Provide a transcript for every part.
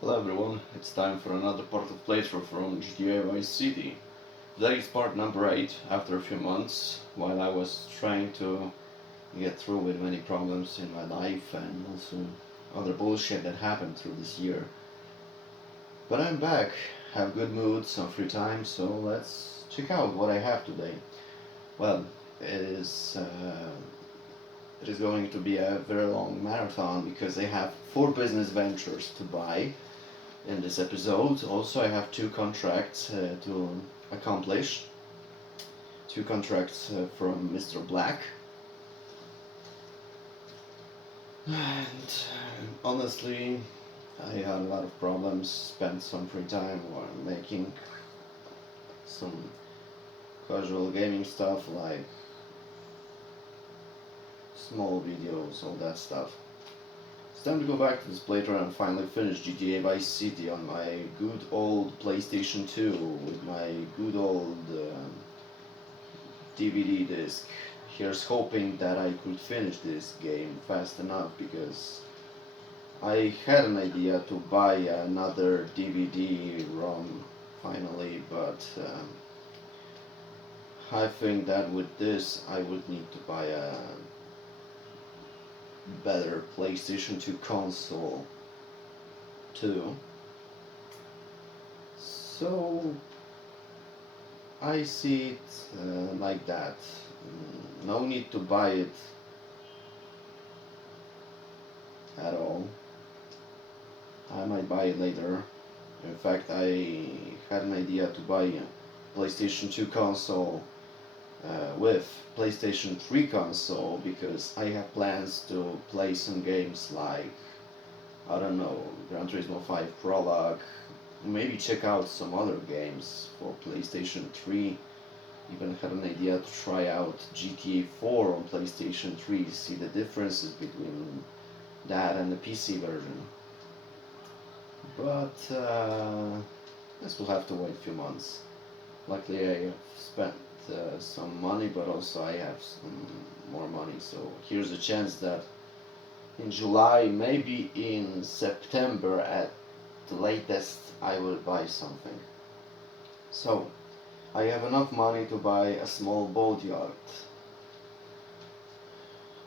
Hello everyone, it's time for another part of playthrough from GTA Vice City. Today is part number 8 after a few months, while I was trying to get through with many problems in my life and also other bullshit that happened through this year. But I'm back, have good mood, some free time, so let's check out what I have today. Well, it is, uh, it is going to be a very long marathon because I have 4 business ventures to buy in this episode. Also, I have 2 contracts to accomplish. 2 contracts from Mr. Black. And honestly, I had a lot of problems. Spent some free time while making some casual gaming stuff like small videos, all that stuff. It's time to go back to this playthrough and finally finish GTA Vice City on my good old PlayStation 2 with my good old DVD disc. Here's hoping that I could finish this game fast enough because I had an idea to buy another DVD ROM finally, but I think that with this I would need to buy a better PlayStation 2 console too. So I see it like that. No need to buy it at all. I might buy it later. In fact, I had an idea to buy a PlayStation 2 console with PlayStation 3 console because I have plans to play some games like, I don't know, Gran Turismo 5 Prologue, maybe check out some other games for PlayStation 3. Even had an idea to try out GTA 4 on PlayStation 3, see the differences between that and the PC version. But this will have to wait a few months. Luckily, I have spent some money, but also I have some more money. So here's a chance that in July, maybe in September at the latest, I will buy something. So I have enough money to buy a small boatyard.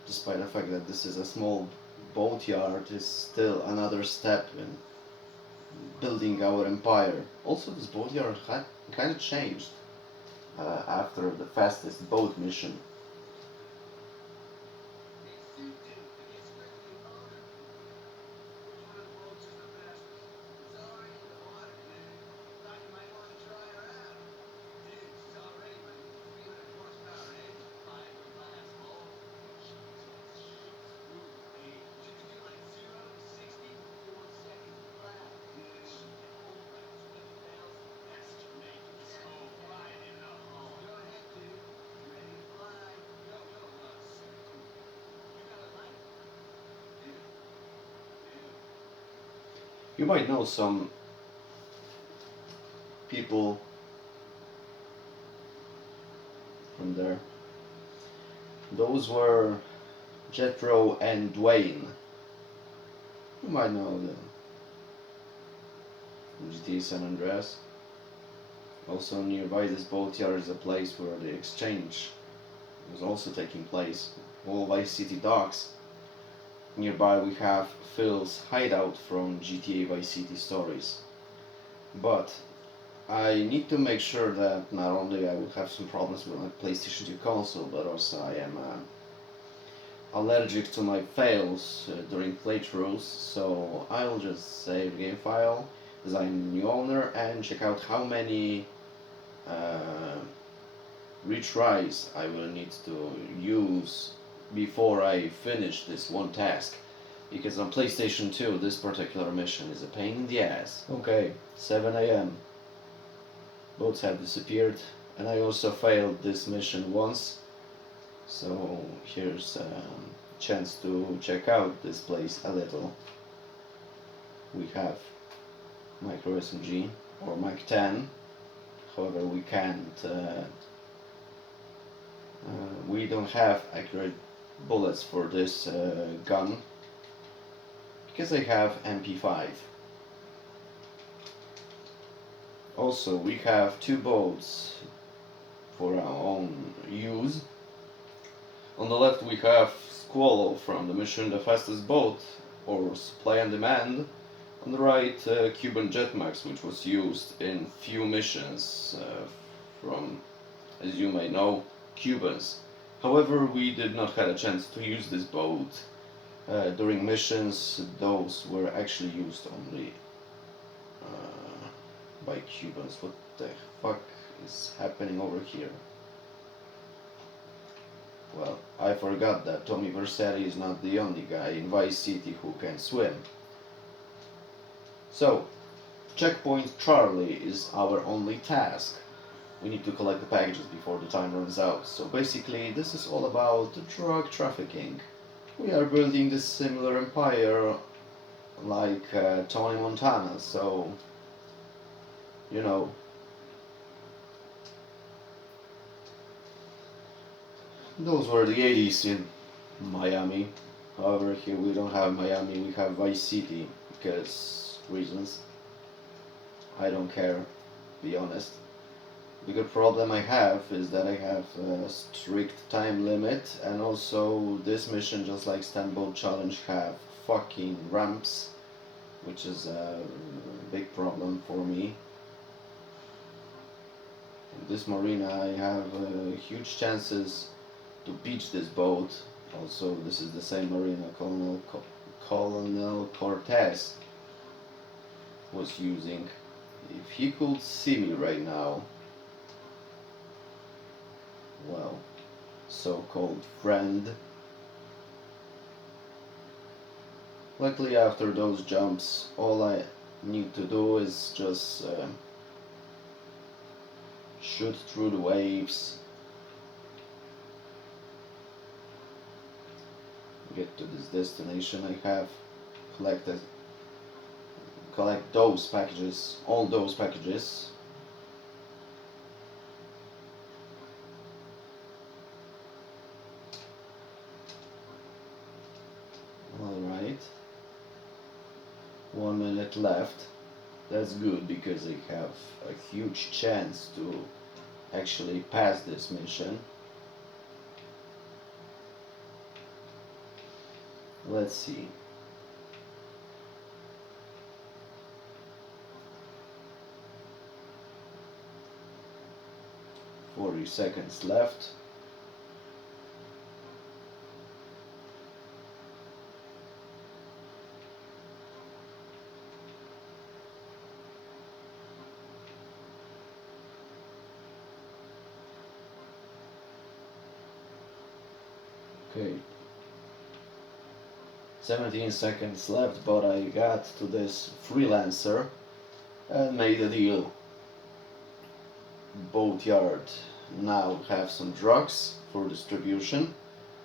Despite the fact that this is a small boatyard, is still another step in building our empire. Also, this boatyard had kind of changed after the fastest boat mission. You might know some people from there. Those were Jethro and Dwayne. You might know them. GTA San Andreas. Also nearby this boatyard is a place where the exchange was also taking place. All Vice City docks. Nearby we have Phil's hideout from GTA Vice City stories. But I need to make sure that not only I will have some problems with my PlayStation 2 console, but also I am allergic to my fails during playthroughs, so I'll just save game file, design new owner, and check out how many uh, retries I will need to use before I finish this one task. Because on PlayStation 2, this particular mission is a pain in the ass. Okay, 7 am. Boats have disappeared, and I also failed this mission once. So here's a chance to check out this place a little. We have micro SMG or Mac 10. However, we can't. We don't have accurate bullets for this gun because I have MP5. Also, we have two boats for our own use. On the left we have Squall from the mission The Fastest Boat, or Supply and Demand. On the right, Cuban Jetmax, which was used in few missions from, as you may know, Cubans. However, we did not have a chance to use this boat during missions. Those were actually used only by Cubans. What the fuck is happening over here? Well, I forgot that Tommy Vercetti is not the only guy in Vice City who can swim. So, Checkpoint Charlie is our only task. We need to collect the packages before the time runs out. So basically, this is all about drug trafficking. We are building this similar empire like Tony Montana, so, you know. Those were the 80s in Miami. However, here we don't have Miami, we have Vice City, because reasons. I don't care, to be honest. The good problem I have is that I have a strict time limit, and also this mission, just like Stanboat Challenge, have fucking ramps, which is a big problem for me. In this marina I have huge chances to beach this boat. Also, this is the same marina Colonel Cortez was using. If he could see me right now, well, so-called friend. Luckily, after those jumps, all I need to do is just shoot through the waves, get to this destination I have collect those packages, all those packages. Alright, 1 minute left. That's good because I have a huge chance to actually pass this mission. Let's see. 40 seconds left. Okay. 17 seconds left, but I got to this freelancer and made a deal. Boatyard now have some drugs for distribution,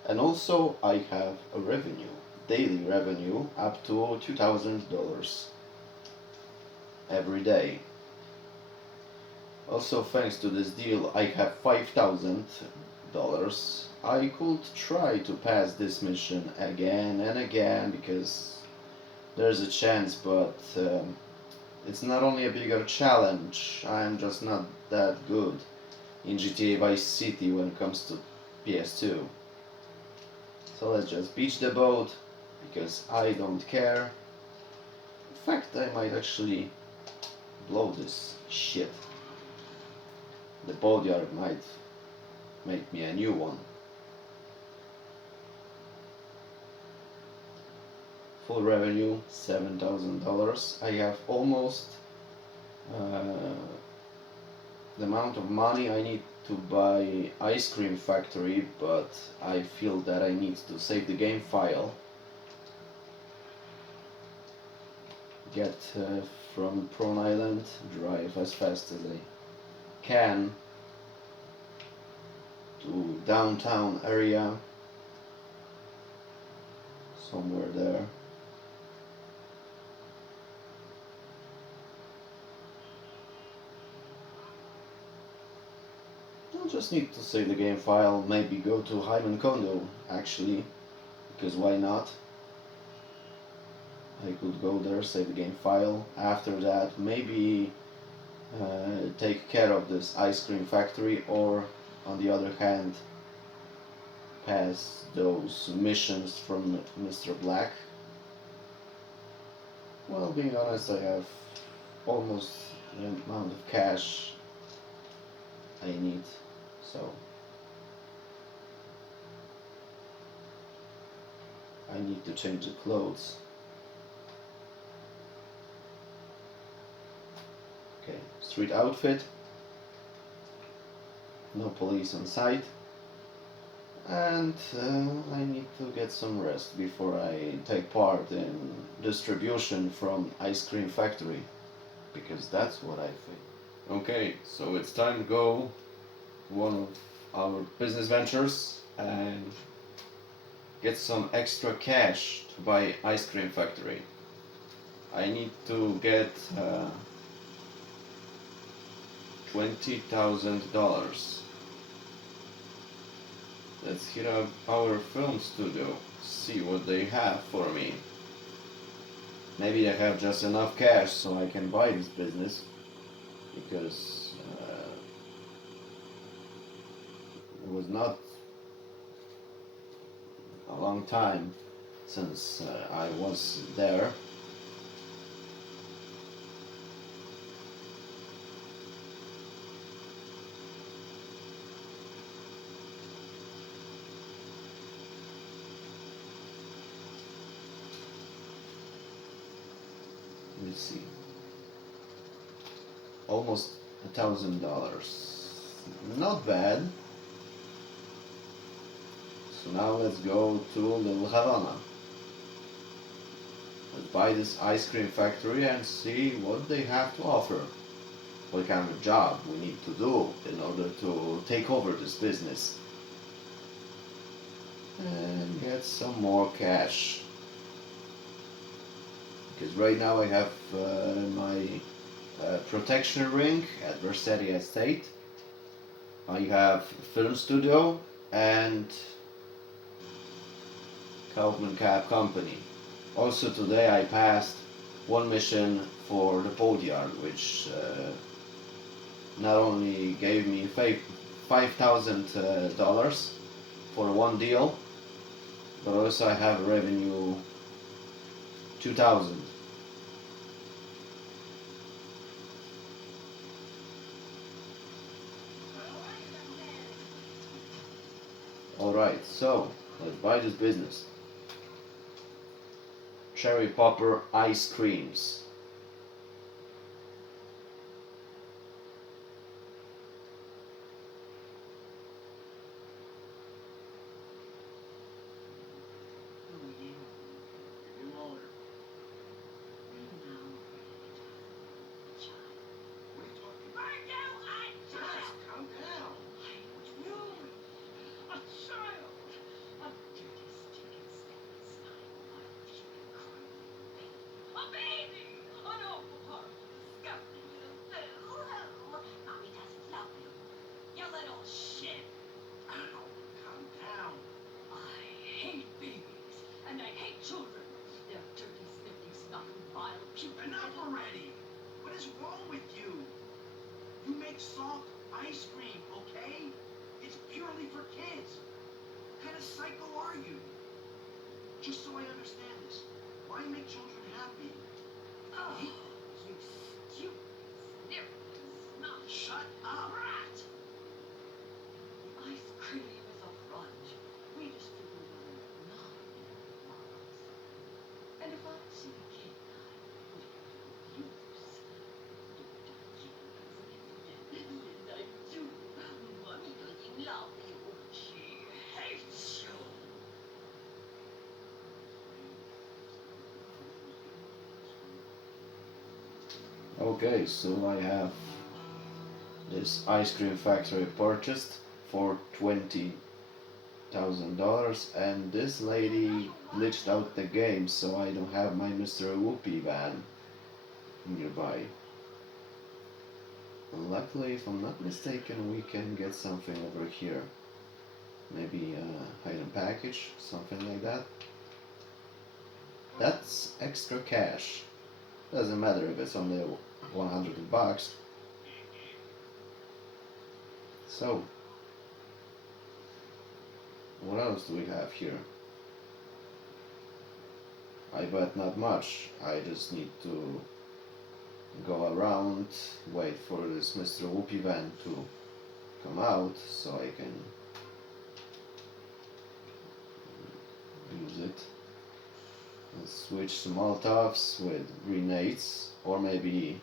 and also I have a revenue, daily revenue up to $2,000 every day. Also, thanks to this deal, I have $5,000. I could try to pass this mission again and again because there's a chance, but it's not only a bigger challenge, I'm just not that good in GTA Vice City when it comes to PS2. So let's just beach the boat because I don't care. In fact, I might actually blow this shit. The boatyard might make me a new one. Full revenue $7,000. I have almost the amount of money I need to buy ice cream factory, but I feel that I need to save the game file. Get from Prawn Island, drive as fast as I can to downtown area, somewhere there. I just need to save the game file, maybe go to Hyman Condo actually, because why not? I could go there, save the game file. After that, maybe take care of this ice cream factory, or on the other hand, pass those missions from Mr. Black. Well, being honest, I have almost the amount of cash I need, so I need to change the clothes. Okay, street outfit, no police on sight, and I need to get some rest before I take part in distribution from ice cream factory, because that's what I think. Okay, so it's time to go one of our business ventures and get some extra cash to buy ice cream factory. I need to get $20,000. Let's hit up our film studio, see what they have for me. Maybe they have just enough cash so I can buy this business, because it was not a long time since I was there. Let's see. Almost $1,000. Not bad. So now let's go to Little Havana. Let's buy this ice cream factory and see what they have to offer. What kind of job we need to do in order to take over this business. And get some more cash. Because right now I have my protection ring at Vercetti estate. I have film studio and Kaufman Cab Company. Also today I passed one mission for the boat yard, which not only gave me $5,000 for one deal, but also I have revenue 2,000. Alright, so let's buy this business. Cherry Popper ice creams. Enough already! What is wrong with you? You make soft ice cream, okay? It's purely for kids. What kind of psycho are you? Just so I understand this, why make children happy? Oh, you stupid, sniffer, snot. Shut up! Rat! Ice cream is a front. We distribute it not models. And if I see a kid with use, and I do, Mommy doesn't love you. She hates you. Okay, so I have this ice cream factory purchased for $20,000, and this lady glitched out the game, so I don't have my Mr. Whoopi van nearby. And luckily, if I'm not mistaken, we can get something over here. Maybe a hidden package, something like that. That's extra cash. Doesn't matter if it's only $100 bucks. So, what else do we have here? I bet not much. I just need to go around, wait for this Mr. Whoopi van to come out so I can use it. Let's switch to Molotovs with grenades, or maybe,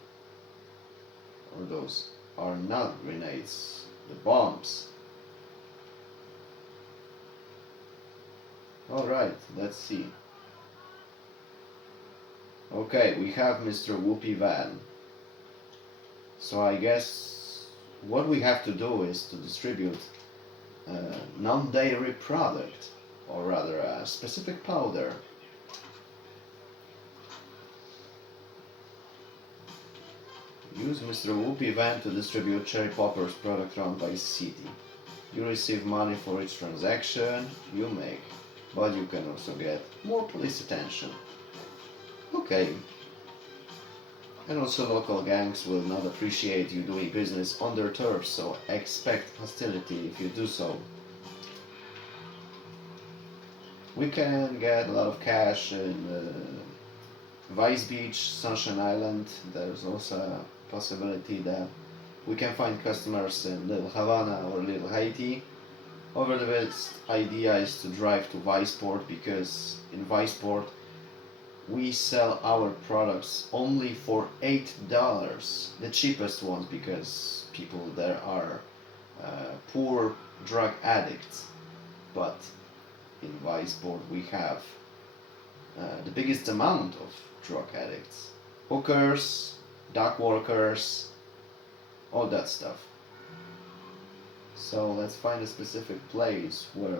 or those are not grenades, the bombs. Alright, let's see. Okay, we have Mr. Whoopi van. So I guess what we have to do is to distribute a non-dairy product, or rather a specific powder. Use Mr. Whoopi van to distribute Cherry Popper's product around Vice City. You receive money for each transaction you make, but you can also get more police attention. Okay. And also local gangs will not appreciate you doing business on their turf, so expect hostility if you do so. We can get a lot of cash in Vice Beach, Sunshine Island. There's also a possibility that we can find customers in Little Havana or Little Haiti. However, the best idea is to drive to Viceport, because in Viceport we sell our products only for $8, the cheapest ones, because people there are poor drug addicts. But in Viceport we have the biggest amount of drug addicts, hookers, dock workers, all that stuff. So let's find a specific place where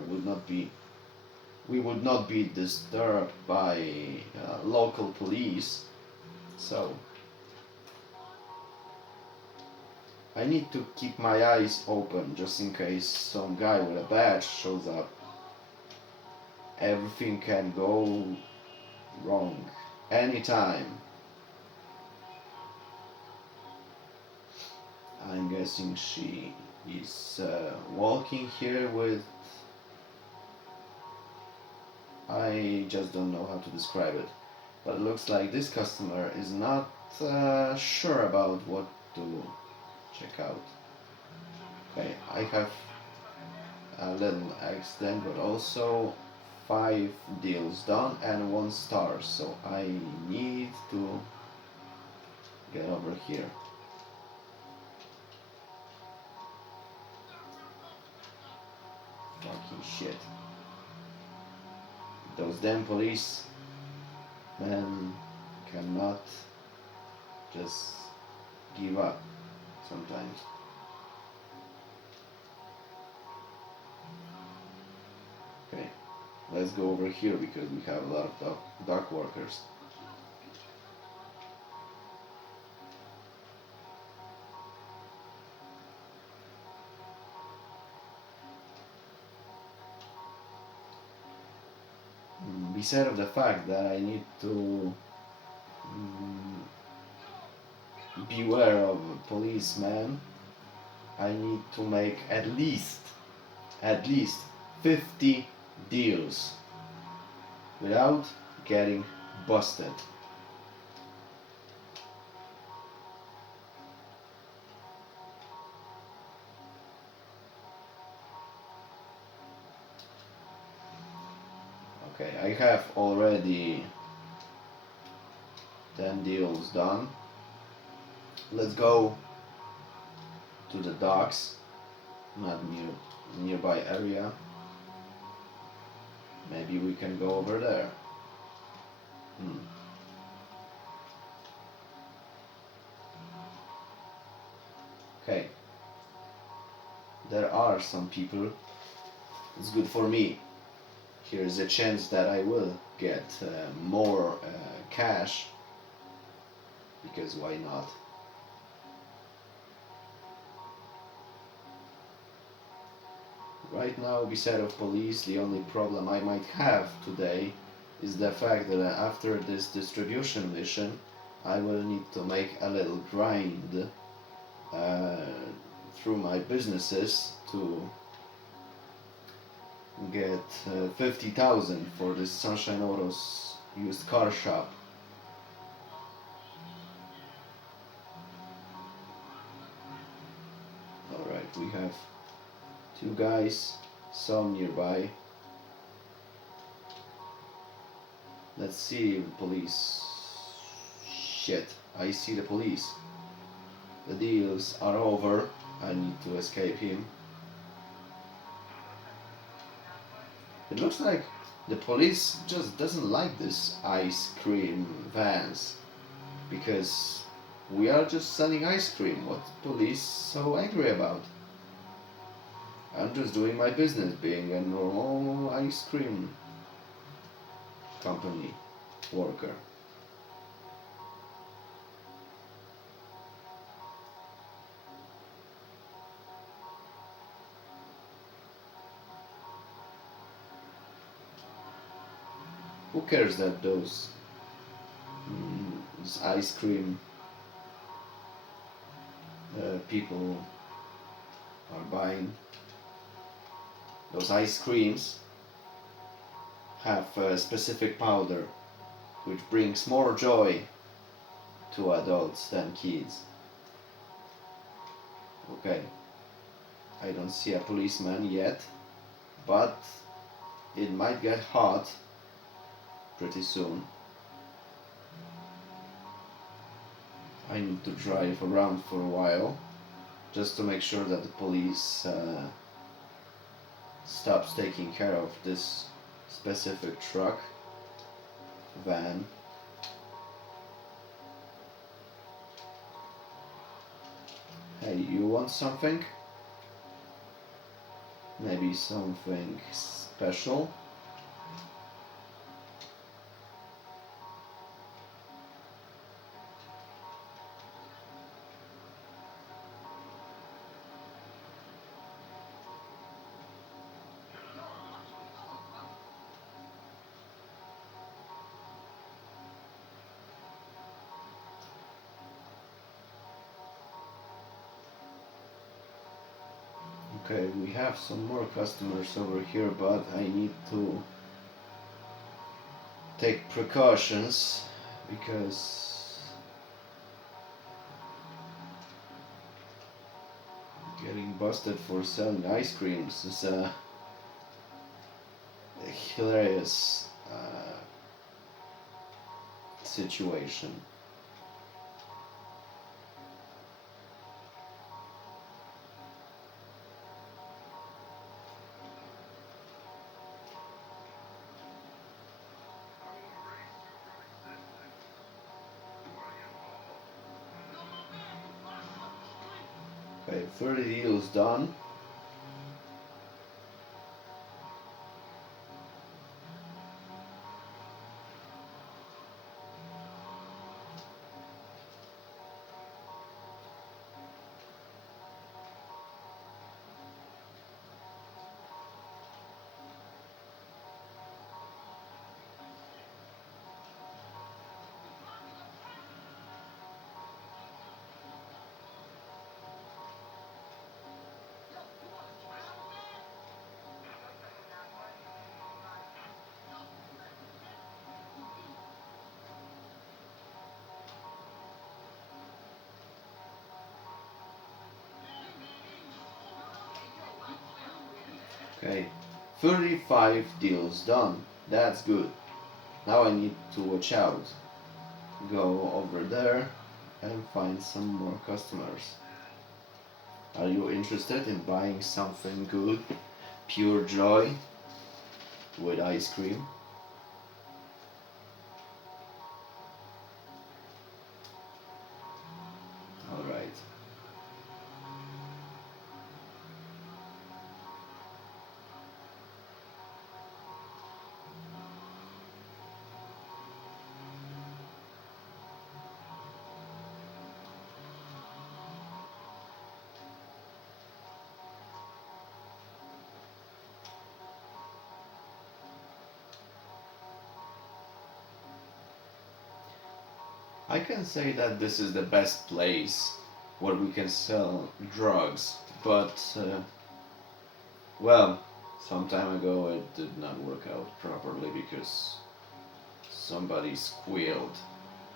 we would not be disturbed by local police. So I need to keep my eyes open just in case some guy with a badge shows up. Everything can go wrong anytime. I'm guessing she is walking here with... I just don't know how to describe it, but it looks like this customer is not sure about what to check out. Okay, I have a little accident, but also 5 deals done and 1 star, so I need to get over here. Fucking shit. Those damn police men cannot just give up sometimes. Okay, let's go over here because we have a lot of dock workers. Beside of the fact that I need to beware of policemen, I need to make at least 50 deals without getting busted. Okay, I have already 10 deals done. Let's go to the docks, not nearby area. Maybe we can go over there. Okay. There are some people. It's good for me. Here is a chance that I will get more cash, because why not? Right now, beside of police, the only problem I might have today is the fact that after this distribution mission, I will need to make a little grind through my businesses to get 50,000 for this Sunshine Autos used car shop. Alright, we have two guys, some nearby. Let's see the police. Shit, I see the police. The deals are over. I need to escape him. It looks like the police just doesn't like this ice cream vans because we are just selling ice cream. What the police so angry about? I'm just doing my business, being a normal ice cream company worker. Who cares that those ice cream people are buying? Those ice creams have a specific powder which brings more joy to adults than kids. Okay, I don't see a policeman yet, but it might get hot pretty soon. I need to drive around for a while just to make sure that the police stops taking care of this specific truck, van. Hey, you want something? Maybe something special? Okay, we have some more customers over here, but I need to take precautions because getting busted for selling ice creams is a hilarious situation. Okay, 30 deals done. Okay, 35 deals done. That's good. Now I need to watch out. Go over there and find some more customers. Are you interested in buying something good? Pure joy with ice cream? Alright. I can say that this is the best place where we can sell drugs, but well, some time ago it did not work out properly because somebody squealed.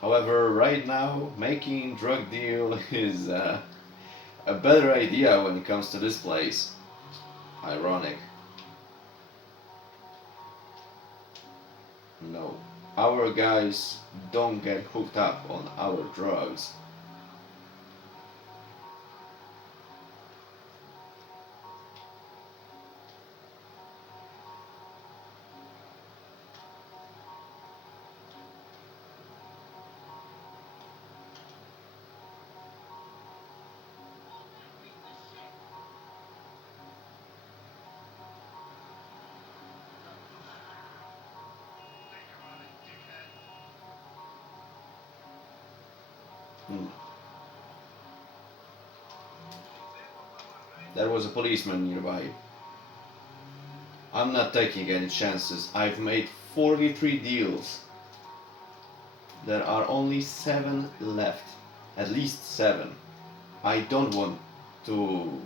However, right now making drug deal is a better idea when it comes to this place. Ironic. No, our guys don't get hooked up on our drugs. Hmm. There was a policeman nearby. I'm not taking any chances. I've made 43 deals. There are only 7 left. At least 7. I don't want to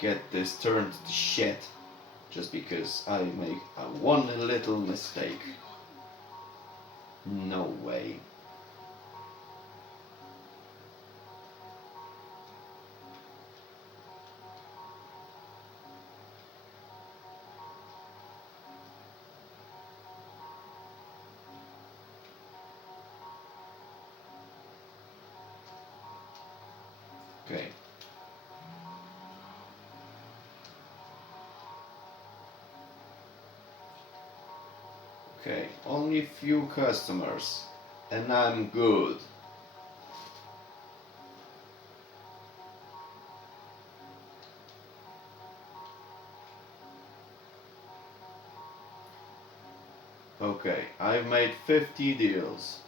get this turned to shit just because I make one little mistake. No way. Okay. Okay, only few customers and I'm good. Okay, I've made 50 deals.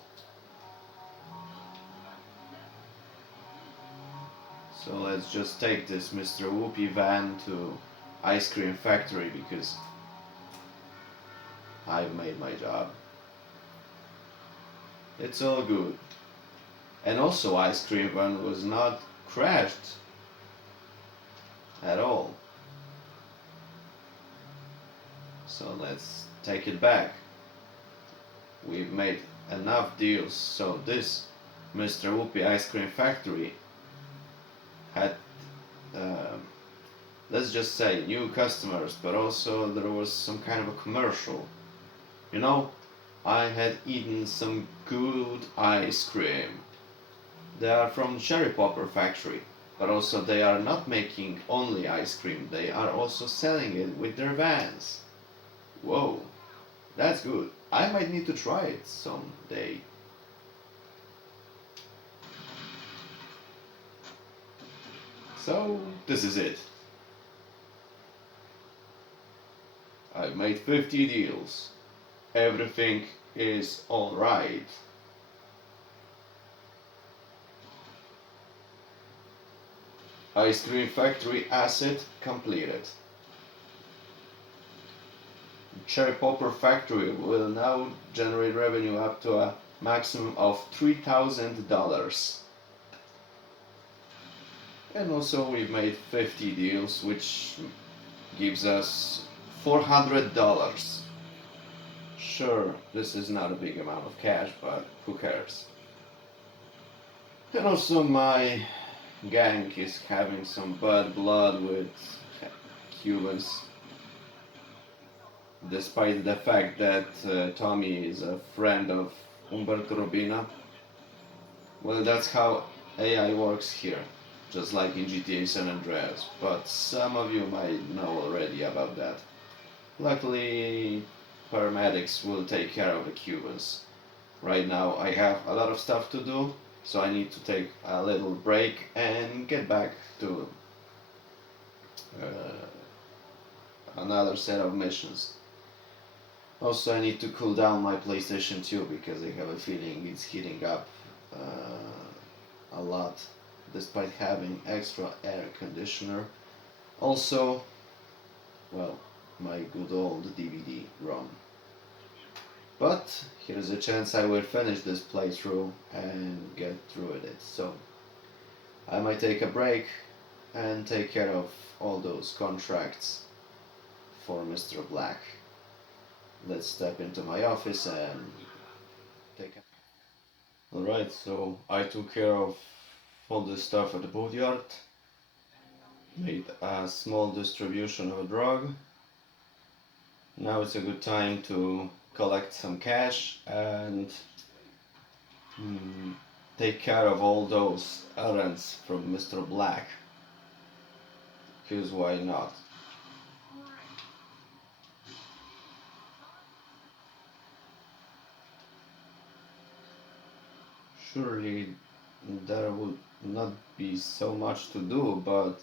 So let's just take this Mr. Whoopi van to ice cream factory because I've made my job. It's all good. And also ice cream van was not crashed at all. So let's take it back. We've made enough deals so this Mr. Whoopi ice cream factory had let's just say new customers, but also there was some kind of a commercial. You know, I had eaten some good ice cream. They are from Cherry Popper factory, but also they are not making only ice cream, they are also selling it with their vans. Whoa, that's good. I might need to try it someday. So, this is it. I've made 50 deals. Everything is alright. Ice cream factory asset completed. Cherry Popper factory will now generate revenue up to a maximum of $3,000. And also we've made 50 deals, which gives us $400. Sure, this is not a big amount of cash, but who cares? And also my gang is having some bad blood with Cubans, despite the fact that Tommy is a friend of Umberto Robina. Well, that's how AI works here, just like in GTA San Andreas, but some of you might know already about that. Luckily, paramedics will take care of the Cubans. Right now I have a lot of stuff to do, so I need to take a little break and get back to another set of missions. Also, I need to cool down my PlayStation 2 because I have a feeling it's heating up a lot despite having extra air conditioner. Also, well, my good old DVD ROM. But here's a chance I will finish this playthrough and get through with it. So, I might take a break and take care of all those contracts for Mr. Black. Let's step into my office and take a... Alright, so I took care of all this stuff at the boatyard, made a small distribution of a drug. Now it's a good time to collect some cash and take care of all those errands from Mr. Black. Because why not? Surely there would not be so much to do, but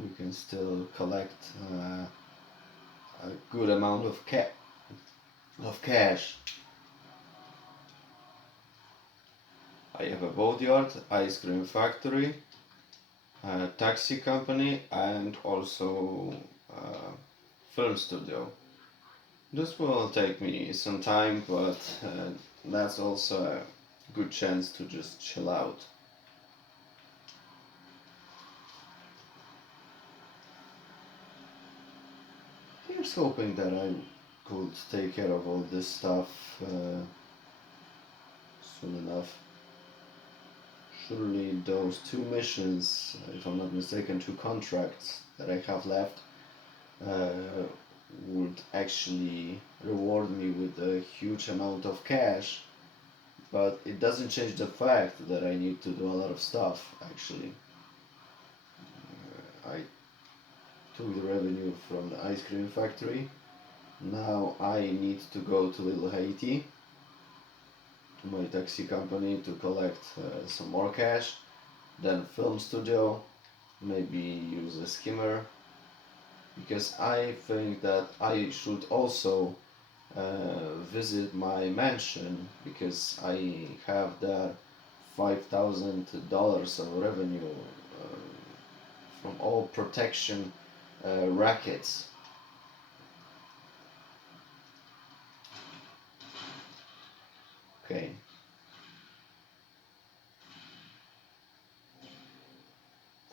we can still collect a good amount of cash. I have a boatyard, ice cream factory, a taxi company, and also a film studio. This will take me some time, but that's also a good chance to just chill out. Here's hoping that I could take care of all this stuff soon enough. Surely those 2 missions, if I'm not mistaken, 2 contracts that I have left, would actually reward me with a huge amount of cash, but it doesn't change the fact that I need to do a lot of stuff actually. I took the revenue from the ice cream factory. Now I need to go to Little Haiti, to my taxi company, to collect some more cash, then film studio, maybe use a skimmer, because I think that I should also visit my mansion, because I have that $5,000 of revenue from all protection rackets. Okay.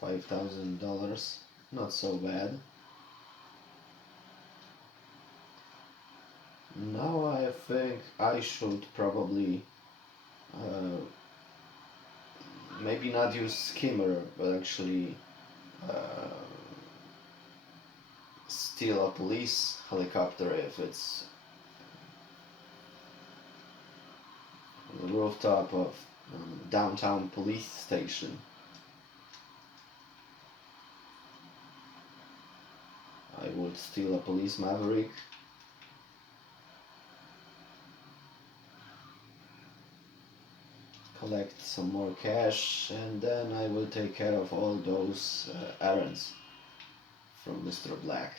$5,000, not so bad. Now I think I should probably maybe not use skimmer, but actually steal a police helicopter if it's on the rooftop of downtown police station. I would steal a police Maverick. Collect some more cash, and then I will take care of all those errands from Mr. Black.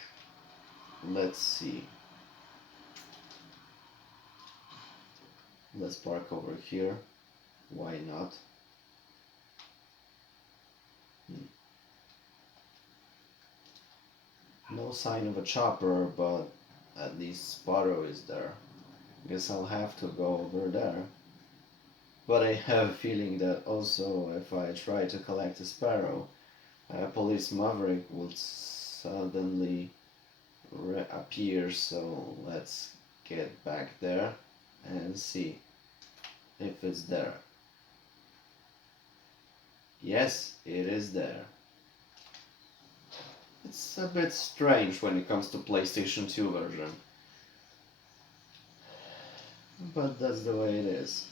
Let's see. Let's park over here. Why not? No sign of a chopper, but at least Sparrow is there. Guess I'll have to go over there. But I have a feeling that also if I try to collect a Sparrow, Police Maverick would suddenly reappear, so let's get back there and see if it's there. Yes, it is there. It's a bit strange when it comes to PlayStation 2 version, but that's the way it is.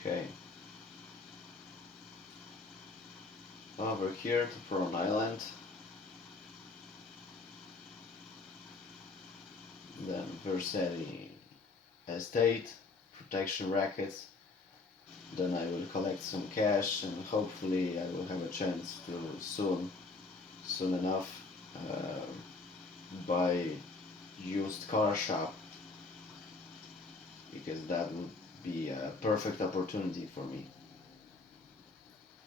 Okay. Over here to Prawn Island. Then Vercetti Estate, protection rackets. Then I will collect some cash and hopefully I will have a chance to soon enough buy used car shop, because that would be a perfect opportunity for me.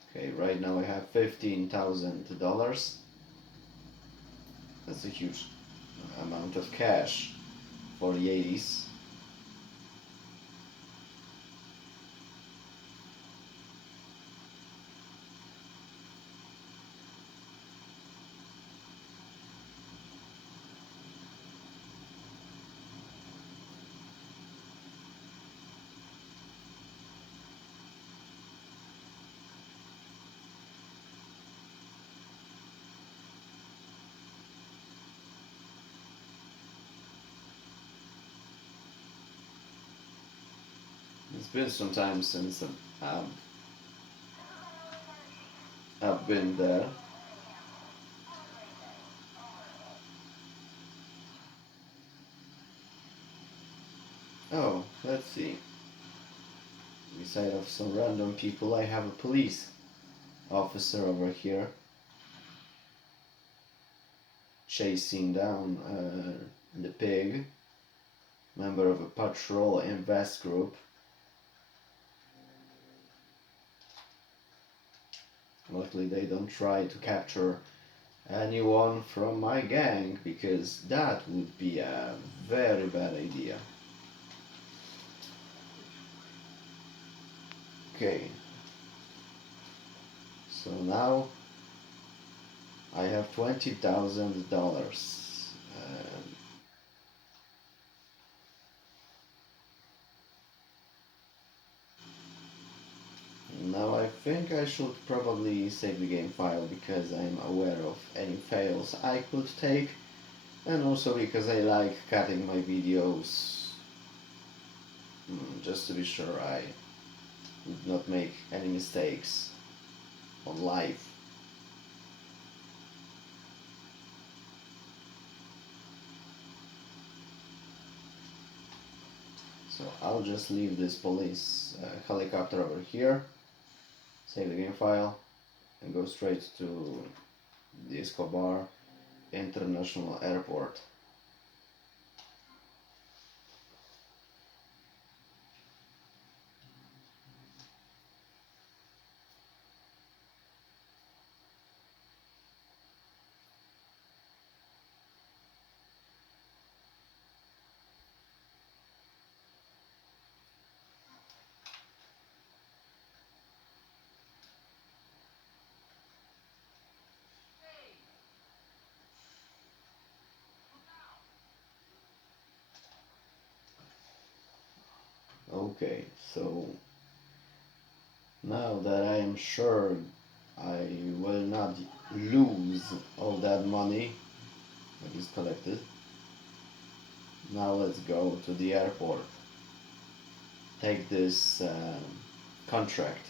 Okay, right now I have $15,000. That's a huge amount of cash for the 80s. It's been some time since I've, I've been there. Oh, let's see. Beside of some random people, I have a police officer over here chasing down the pig, member of a patrol invest group. Luckily, they don't try to capture anyone from my gang, because that would be a very bad idea. Okay, so now I have $20,000. Now I think I should probably save the game file, because I'm aware of any fails I could take, and also because I like cutting my videos just to be sure I would not make any mistakes on live. So I'll just leave this police helicopter over here, save the game file, and go straight to the Escobar International Airport. Okay, so now that I am sure I will not lose all that money that is collected, now let's go to the airport. Take this contract.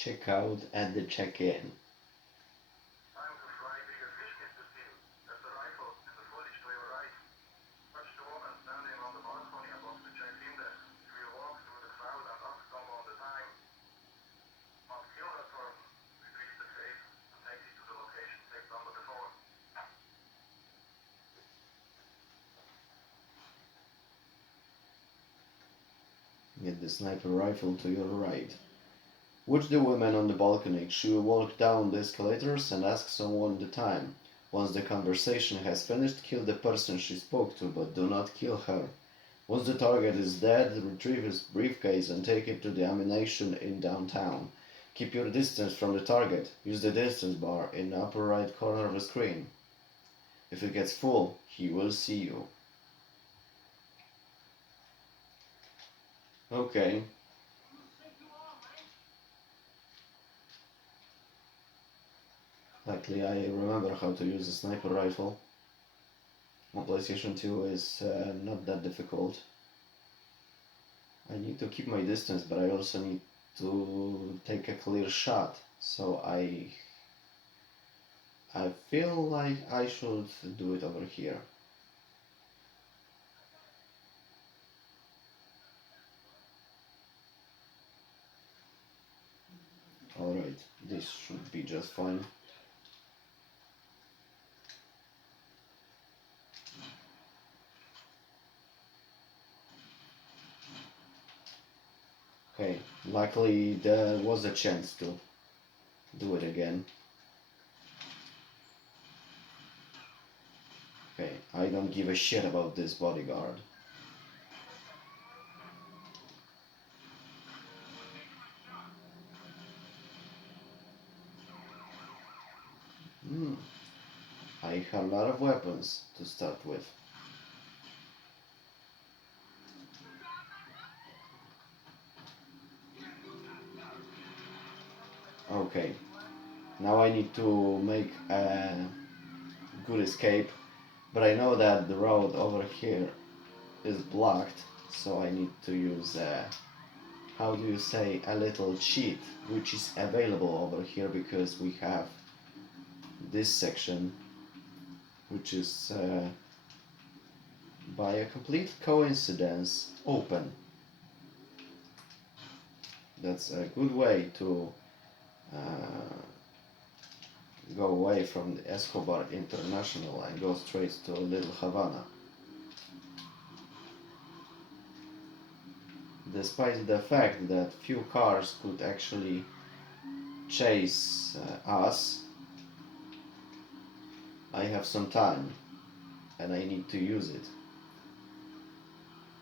Check out at the check-in. Time to fly bigger fish, Mr. Steele. That's the rifle and the footage to your right. Watch the woman standing on the balcony above the check-in desk. She will walk through the crowd and ask someone the time. Must kill that person. Retrieve the safe and take it to the location taped under the phone. Get the sniper rifle to your right. Watch the woman on the balcony. She will walk down the escalators and ask someone the time. Once the conversation has finished, kill the person she spoke to, but do not kill her. Once the target is dead, retrieve his briefcase and take it to the ammunition in downtown. Keep your distance from the target. Use the distance bar in the upper right corner of the screen. If it gets full, he will see you. Okay. Luckily, I remember how to use a sniper rifle. On PlayStation 2 is not that difficult. I need to keep my distance, but I also need to take a clear shot, so I I feel like I should do it over here. Alright, this should be just fine. Okay, luckily there was a chance to do it again. Okay, I don't give a shit about this bodyguard. Hmm, I have a lot of weapons to start with. Okay, now I need to make a good escape, but I know that the road over here is blocked, so I need to use how do you say, a little cheat, which is available over here because we have this section, which is by a complete coincidence open. That's a good way to go away from the Escobar International and go straight to Little Havana. Despite the fact that few cars could actually chase us, I have some time and I need to use it.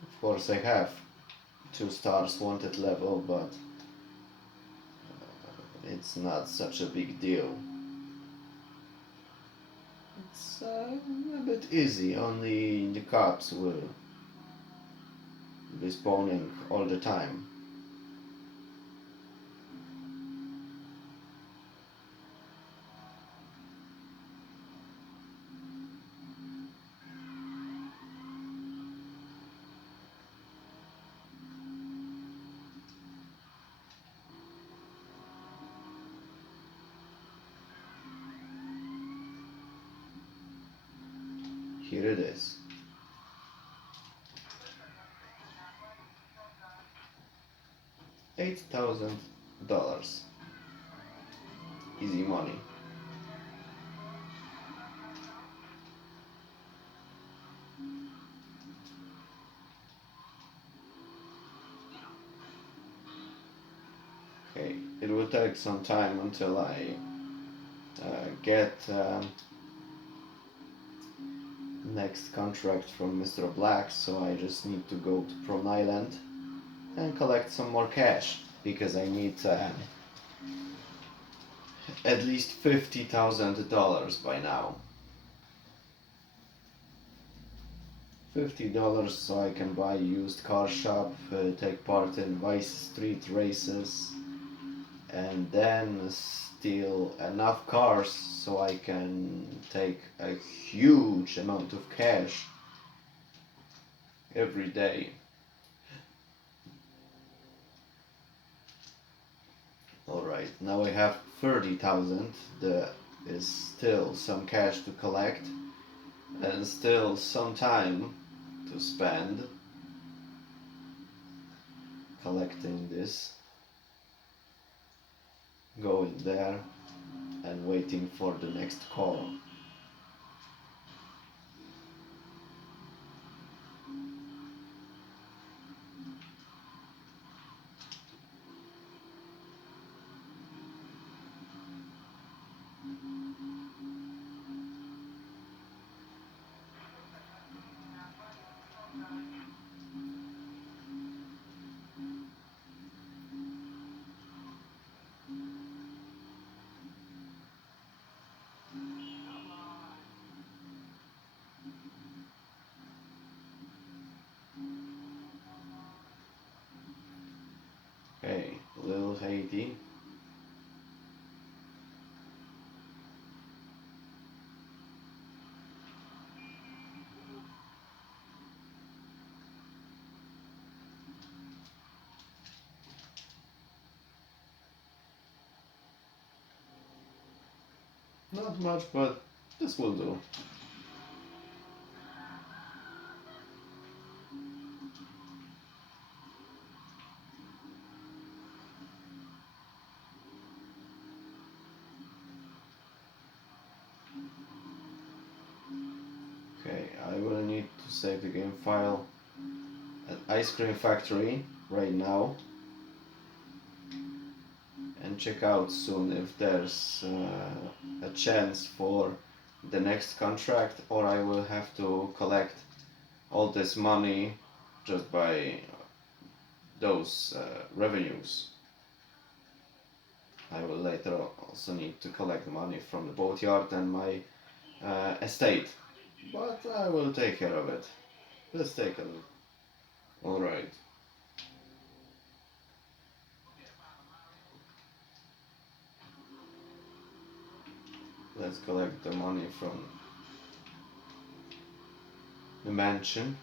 Of course, I have 2 stars wanted level, but it's not such a big deal. It's a bit easy, only the cops will be spawning all the time. Here it is. $8,000. Easy money. Okay, it will take some time until I get next contract from Mr. Black, so I just need to go to Prom Island and collect some more cash because I need at least $50,000 by now. $50 so I can buy used car shop, take part in Vice Street races, and then steal enough cars so I can take a huge amount of cash every day. Alright, now I have 30,000. There is still some cash to collect and still some time to spend collecting this, going there and waiting for the next call. Okay, little Haiti. Not much, but this will do. Okay, I will need to save the game file at Ice Cream Factory right now and check out soon if there's a chance for the next contract, or I will have to collect all this money just by those revenues. I will later also need to collect money from the boatyard and my estate, but I will take care of it. Let's take a look. Alright. Let's collect the money from the mansion.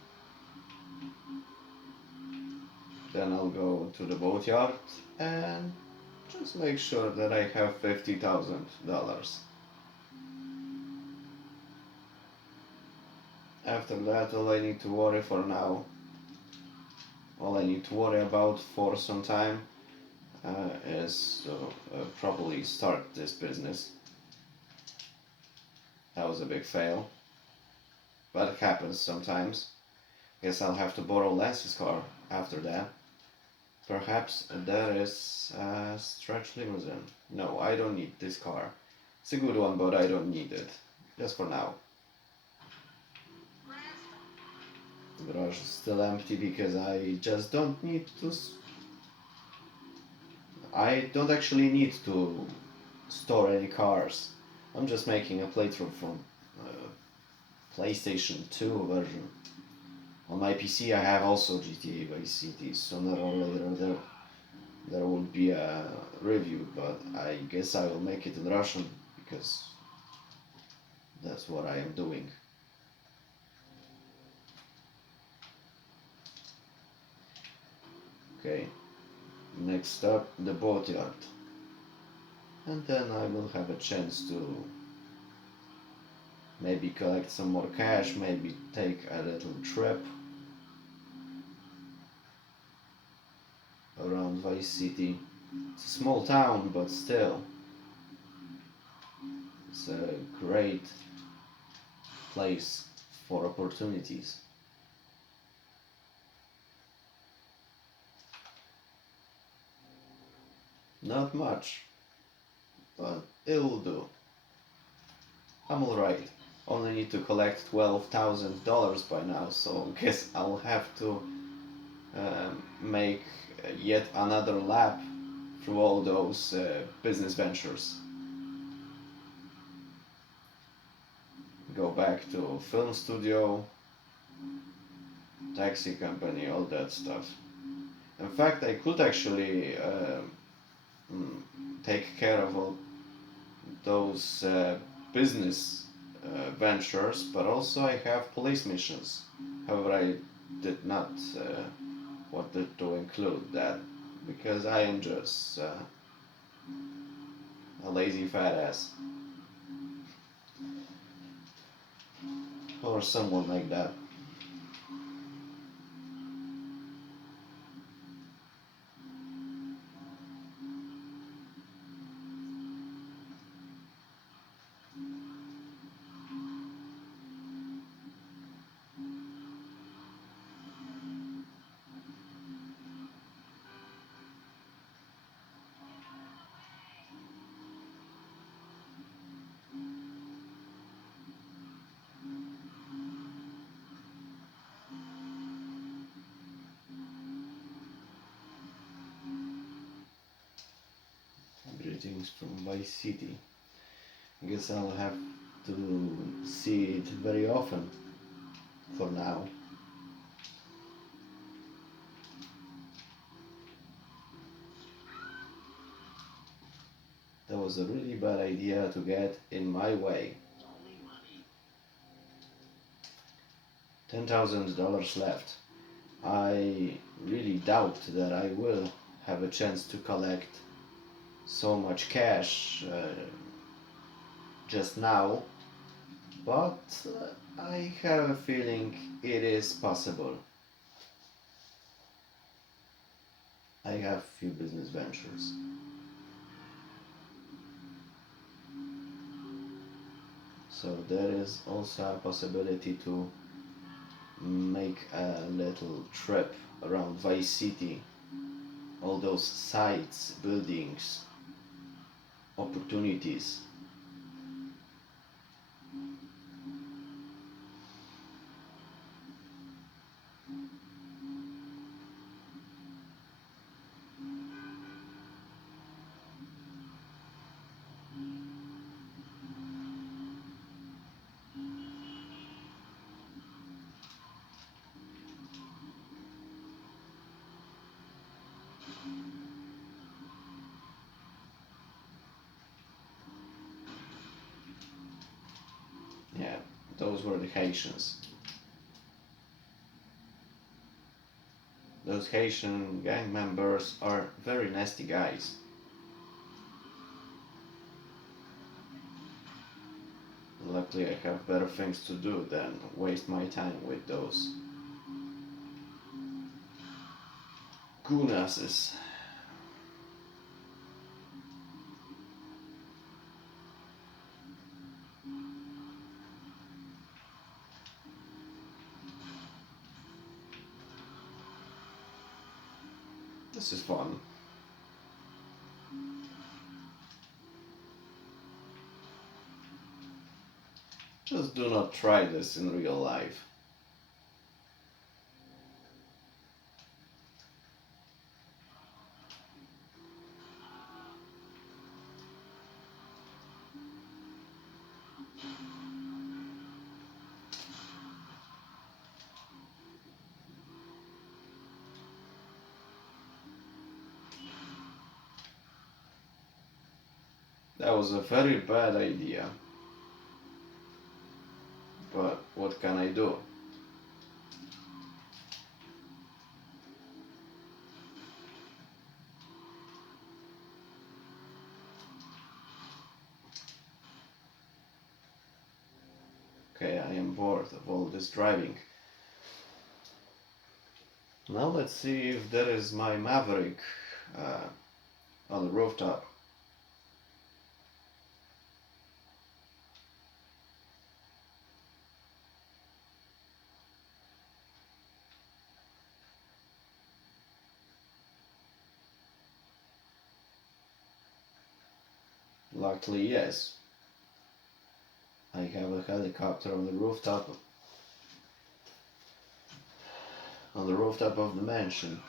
Then I'll go to the boatyard and just make sure that I have $50,000. After that, all I need to worry for now, all I need to worry about for some time is to properly start this business. That was a big fail, but it happens sometimes. Guess I'll have to borrow Lance's car after that. Perhaps there is a stretch limousine. No, I don't need this car. It's a good one, but I don't need it. Just for now. The garage is still empty because I just don't need to. I don't actually need to store any cars. I'm just making a playthrough from PlayStation 2 version. On my PC I have also GTA Vice City. Sooner or later there will be a review, but I guess I will make it in Russian because that's what I am doing. Okay, next up the boatyard, and then I will have a chance to maybe collect some more cash, maybe take a little trip around Vice City. It's a small town, but still, it's a great place for opportunities. Not much, but it'll do. I'm alright. Only need to collect $12,000 by now, so guess I'll have to make yet another lap through all those business ventures. Go back to film studio, taxi company, all that stuff. In fact, I could actually take care of all those business ventures, but also I have police missions. However, I did not wanted to include that because I am just a lazy fat ass or someone like that. Greetings from Vice City. I guess I'll have to see it very often for now. That was a really bad idea to get in my way. $10,000 left. I really doubt that I will have a chance to collect so much cash just now, but I have a feeling it is possible. I have few business ventures. So there is also a possibility to make a little trip around Vice City, all those sites, buildings, opportunities. Yeah, those were the Haitians. Those Haitian gang members are very nasty guys. Luckily, I have better things to do than waste my time with those goonasses. This is fun. Just do not try this in real life. That was a very bad idea. But what can I do? Okay, I am bored of all this driving. Now let's see if there is my Maverick uh, on the rooftop. Luckily, yes. I have a helicopter on the rooftop of the mansion.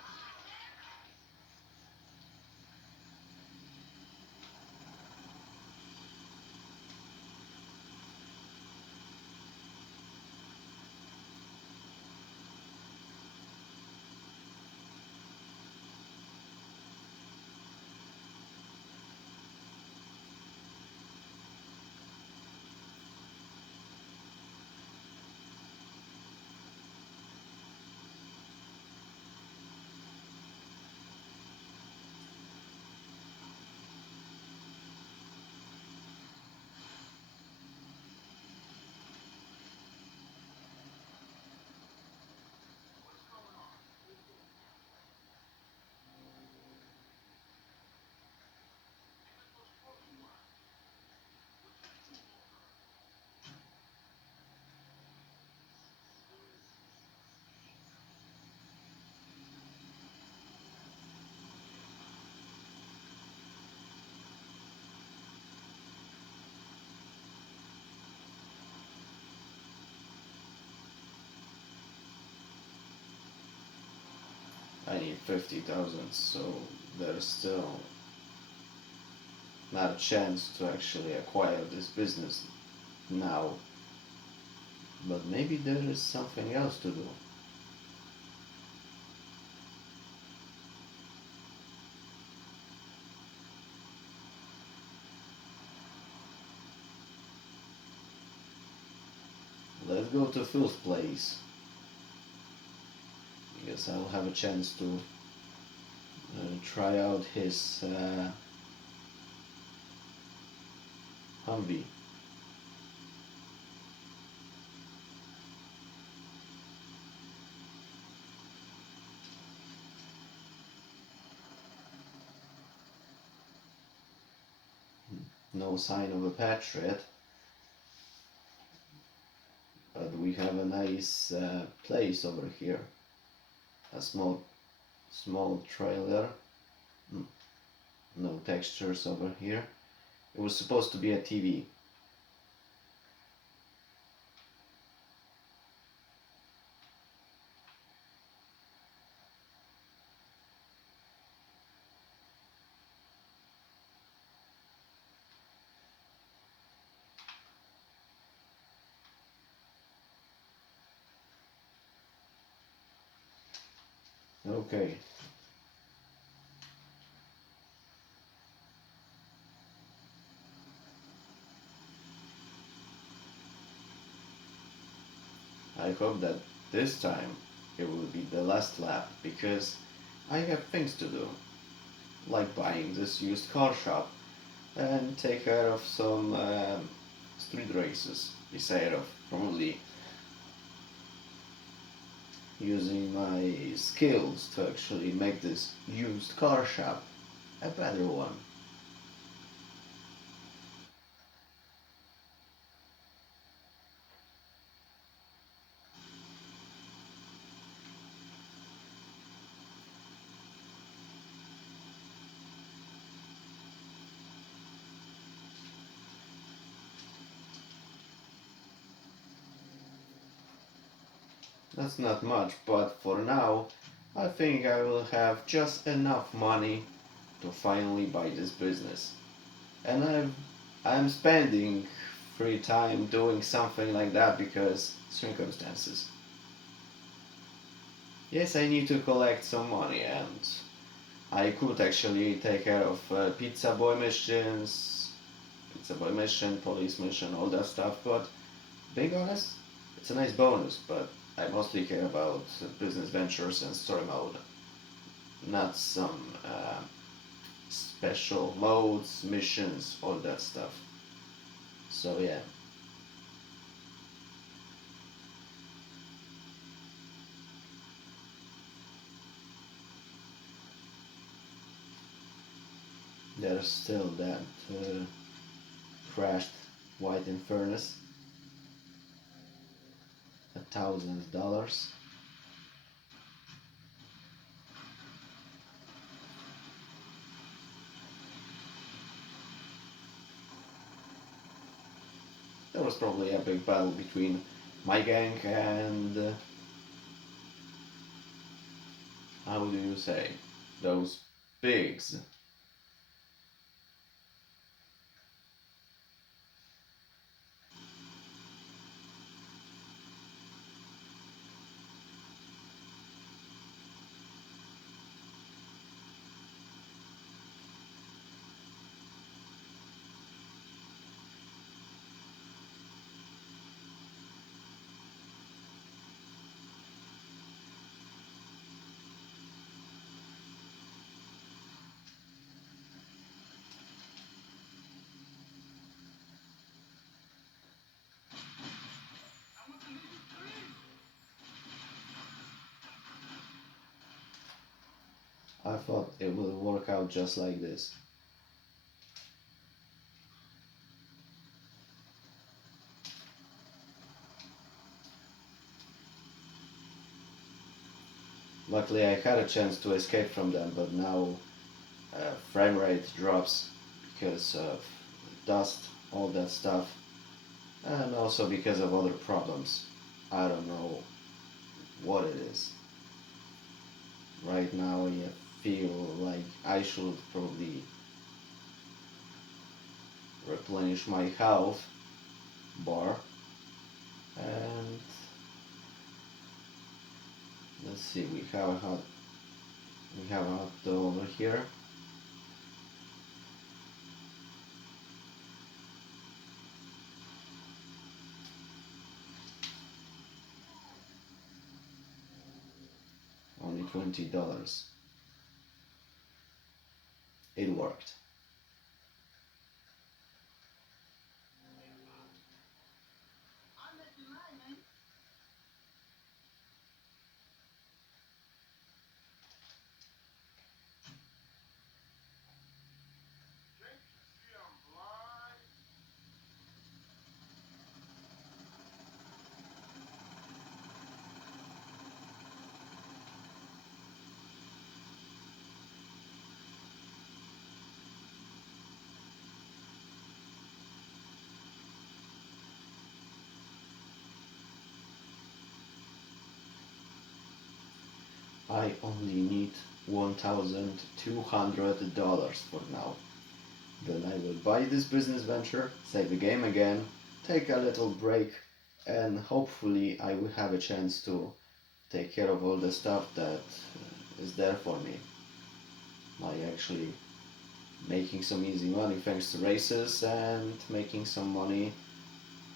I need 50,000, so there's still not a chance to actually acquire this business now. But maybe there is something else to do. Let's go to Phil's place. I guess I'll have a chance to try out his Humvee. no sign of a Patriot, but we have a nice place over here. A small trailer. Mm, no textures over here. It was supposed to be a TV. Okay. I hope that this time it will be the last lap because I have things to do, like buying this used car shop and take care of some street races, beside of probably using my skills to actually make this used car shop a better one. That's not much, but for now, I think I will have just enough money to finally buy this business. And I'm spending free time doing something like that because circumstances. Yes, I need to collect some money, and I could actually take care of pizza boy mission, police mission, all that stuff. But being honest, it's a nice bonus. But I mostly care about business ventures and story mode, not some special modes, missions, all that stuff. So yeah. There's still that crashed white furnace, $1,000. There was probably a big battle between my gang and how do you say those pigs. I want to leave you clean. I thought it would work out just like this. Luckily, I had a chance to escape from them, but now frame rate drops because of dust, all that stuff, and also because of other problems. I don't know what it is. Right now, I feel like I should probably replenish my health bar, and let's see, we have a hot over here. Only $20. It worked. I'm at the mainland. Can't you see I'm blind? I only need $1,200 for now. Then I will buy this business venture, save the game again, take a little break, and hopefully I will have a chance to take care of all the stuff that is there for me. Like actually making some easy money thanks to races and making some money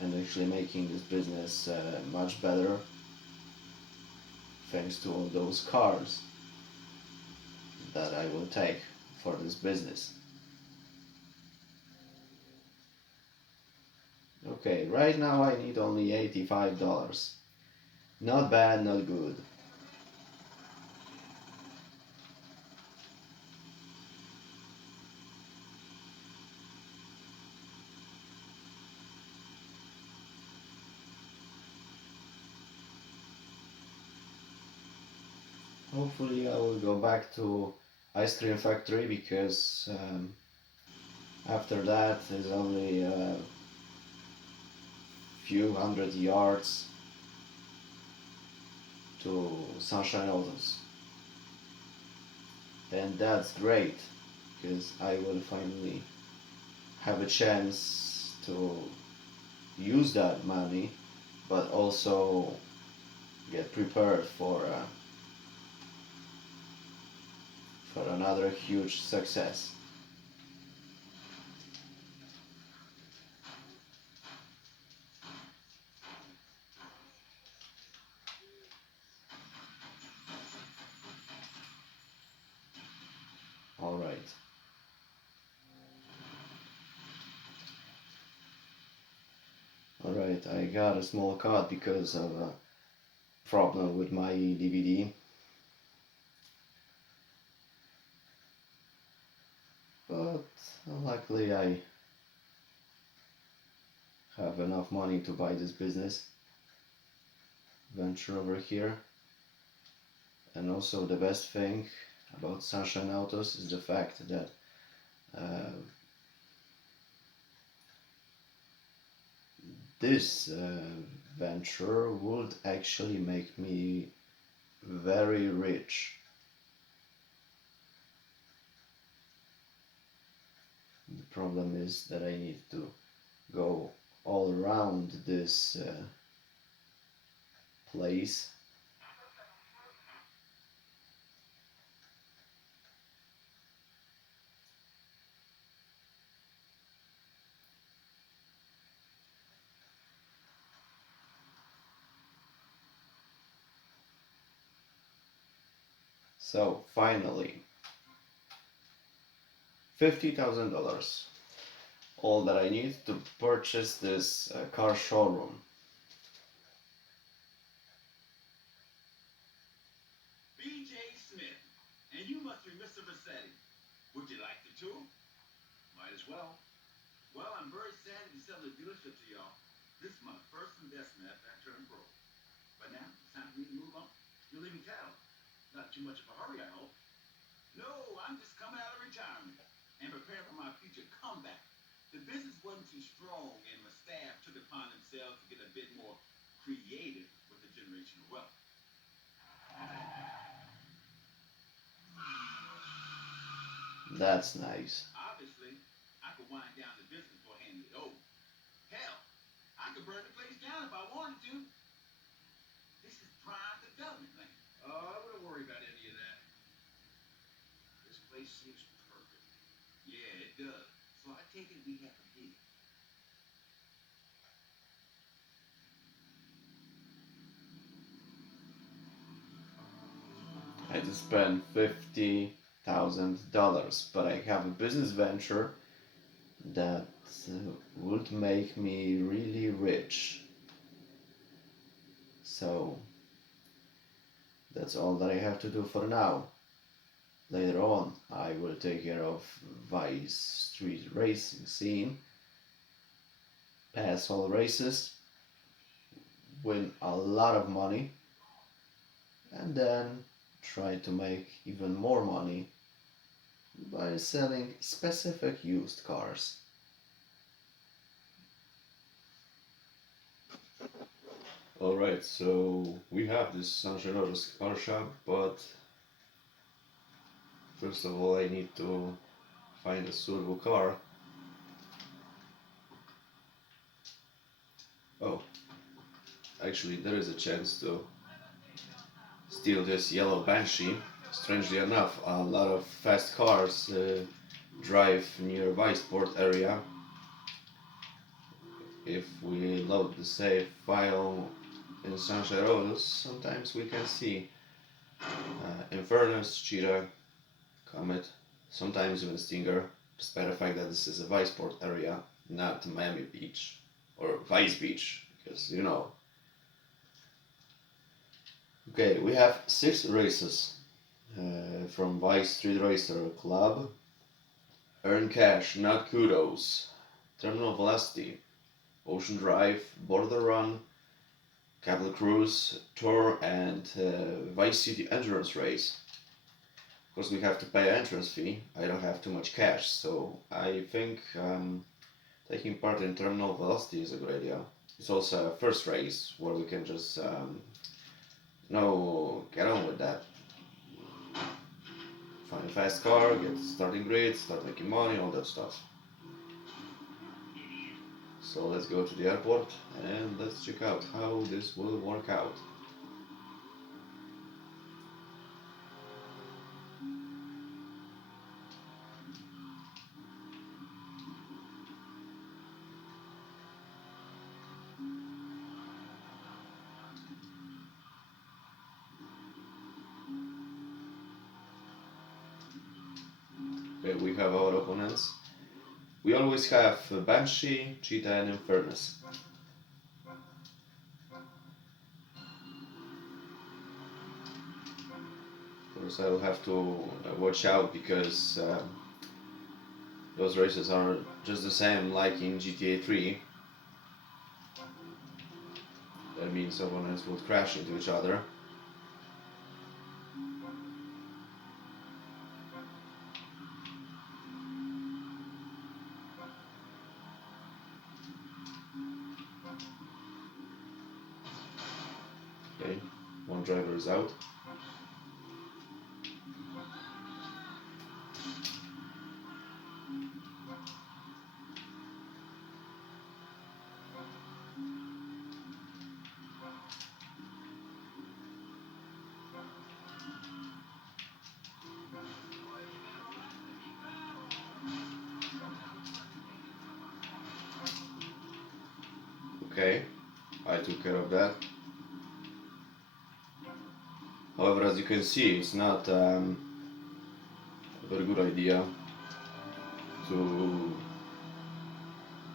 and actually making this business much better thanks to all those cars that I will take for this business. Okay, right now I need only $85. Not bad, not good. Hopefully I will go back to ice cream factory because after that is only a few hundred yards to Sunshine Autos. And that's great because I will finally have a chance to use that money but also get prepared for another huge success. All right. All right, I got a small cut because of a problem with my DVD, but luckily I have enough money to buy this business venture over here. And also the best thing about Sunshine Autos is the fact that uh, this venture would actually make me very rich. The problem is that I need to go all around this place. So finally, $50,000. All that I need to purchase this car showroom. B.J. Smith, and you must be Mr. Vercetti. Would you like the tour? Might as well. Well, I'm very sad to sell the dealership to y'all. This is my first investment after I turned pro. But now, it's time for me to move on. You're leaving town. Not too much of a hurry, I hope. No, I'm just coming out of retirement and preparing for my future comeback. The business wasn't too strong, and my staff took it upon themselves to get a bit more creative with the generational wealth. That's nice. Obviously, I could wind down the business before handing it over. Hell, I could burn the place down if I wanted to. This is prime development land. Oh, I wouldn't worry about any of that. This place seems perfect. Yeah, it does. So I take it we have a deal. I had to spend $50,000, but I have a business venture that would make me really rich. So that's all that I have to do for now. Later on, I will take care of Vice Street racing scene, pass all races, win a lot of money, and then try to make even more money by selling specific used cars. Alright, so we have this San Gennoro's car shop, but First of all, I need to find a suitable car. Oh, actually, there is a chance to steal this yellow Banshee. Strangely enough, a lot of fast cars drive near Viceport area. If we load the save file in Sunshine Roads, sometimes we can see Infernus, Cheetah, Comet, sometimes even Stinger, despite the fact that this is a Viceport area, not Miami Beach or Vice Beach, because you know. Okay, we have 6 races from Vice Street Racer Club. Earn cash, not kudos. Terminal Velocity, Ocean Drive, Border Run, Capital Cruise, Tour, and Vice City Endurance Race. Of course, we have to pay an entrance fee. I don't have too much cash, so I think taking part in Terminal Velocity is a good idea. It's also a first race where we can just get on with that. Find a fast car, get starting grid, start making money, all that stuff. So let's go to the airport and let's check out how this will work out. Okay, we have our opponents. We always have Banshee, Cheetah, and Infernus. Of course, I will have to watch out because those races are just the same like in GTA 3. That means opponents would crash into each other. Okay, one driver is out. Okay, I took care of that. However, as you can see, it's not a very good idea to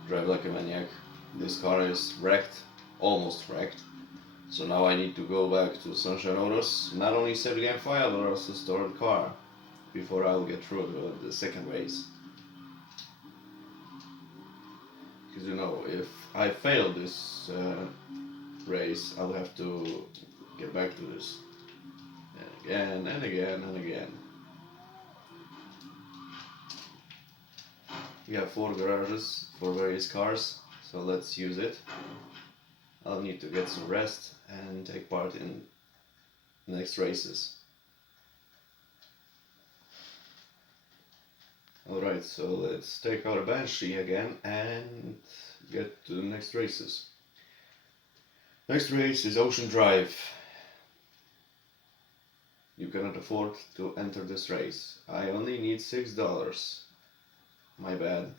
drive like a maniac. This car is wrecked, almost wrecked. So now I need to go back to Sunshine Autos, not only save the game file, but also store the car before I'll get through the second race. Because you know, if I fail this race, I'll have to get back to this. And again, and again, and again. We have 4 garages for various cars, so let's use it. I'll need to get some rest and take part in next races. Alright, so let's take out a Banshee again and get to the next races. Next race is Ocean Drive. You cannot afford to enter this race. I only need $6. My bad.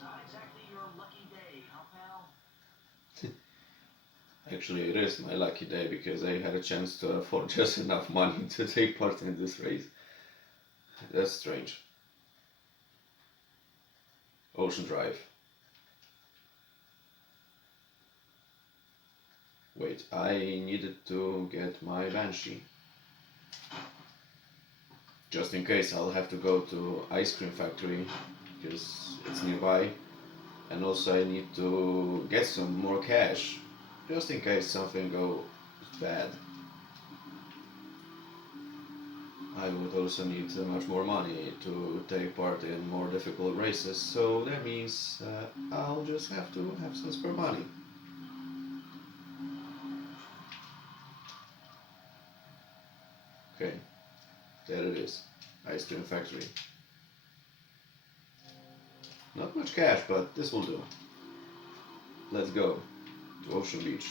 Not exactly your lucky day, huh, pal? Actually, it is my lucky day because I had a chance to afford just enough money to take part in this race. That's strange. Ocean Drive. Wait, I needed to get my Banshee. Just in case I'll have to go to Ice Cream Factory because it's nearby. And also I need to get some more cash just in case something goes bad. I would also need much more money to take part in more difficult races, so that means I'll just have to have some spare money. Okay, there it is. Ice cream factory. Not much cash, but this will do. Let's go to Ocean Beach.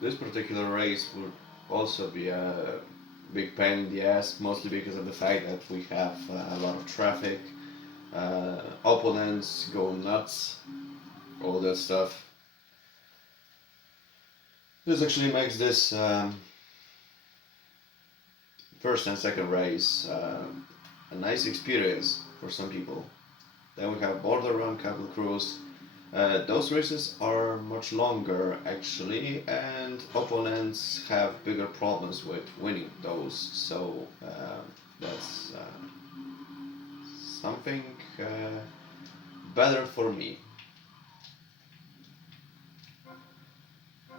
This particular race would also be a big pain in the ass, mostly because of the fact that we have a lot of traffic, opponents go nuts, all that stuff. This actually makes this first and second race a nice experience for some people. Then we have Border Run, Cattle Cruise. Those races are much longer actually, and opponents have bigger problems with winning those. So that's something better for me.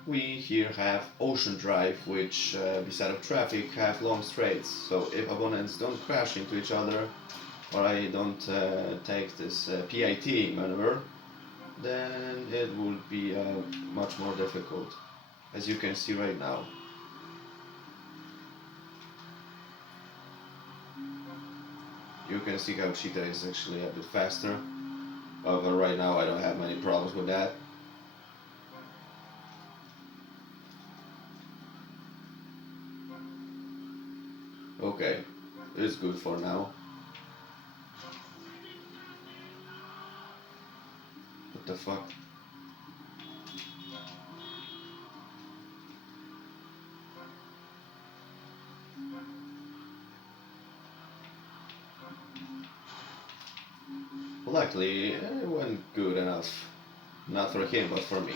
We here have Ocean Drive, which beside of traffic have long straights. So if opponents don't crash into each other, or I don't take this PIT maneuver, then it would be much more difficult, as you can see right now. You can see how Cheetah is actually a bit faster. However, right now I don't have many problems with that. Okay, it's good for now. What the fuck? Luckily, it went good enough. Not for him, but for me.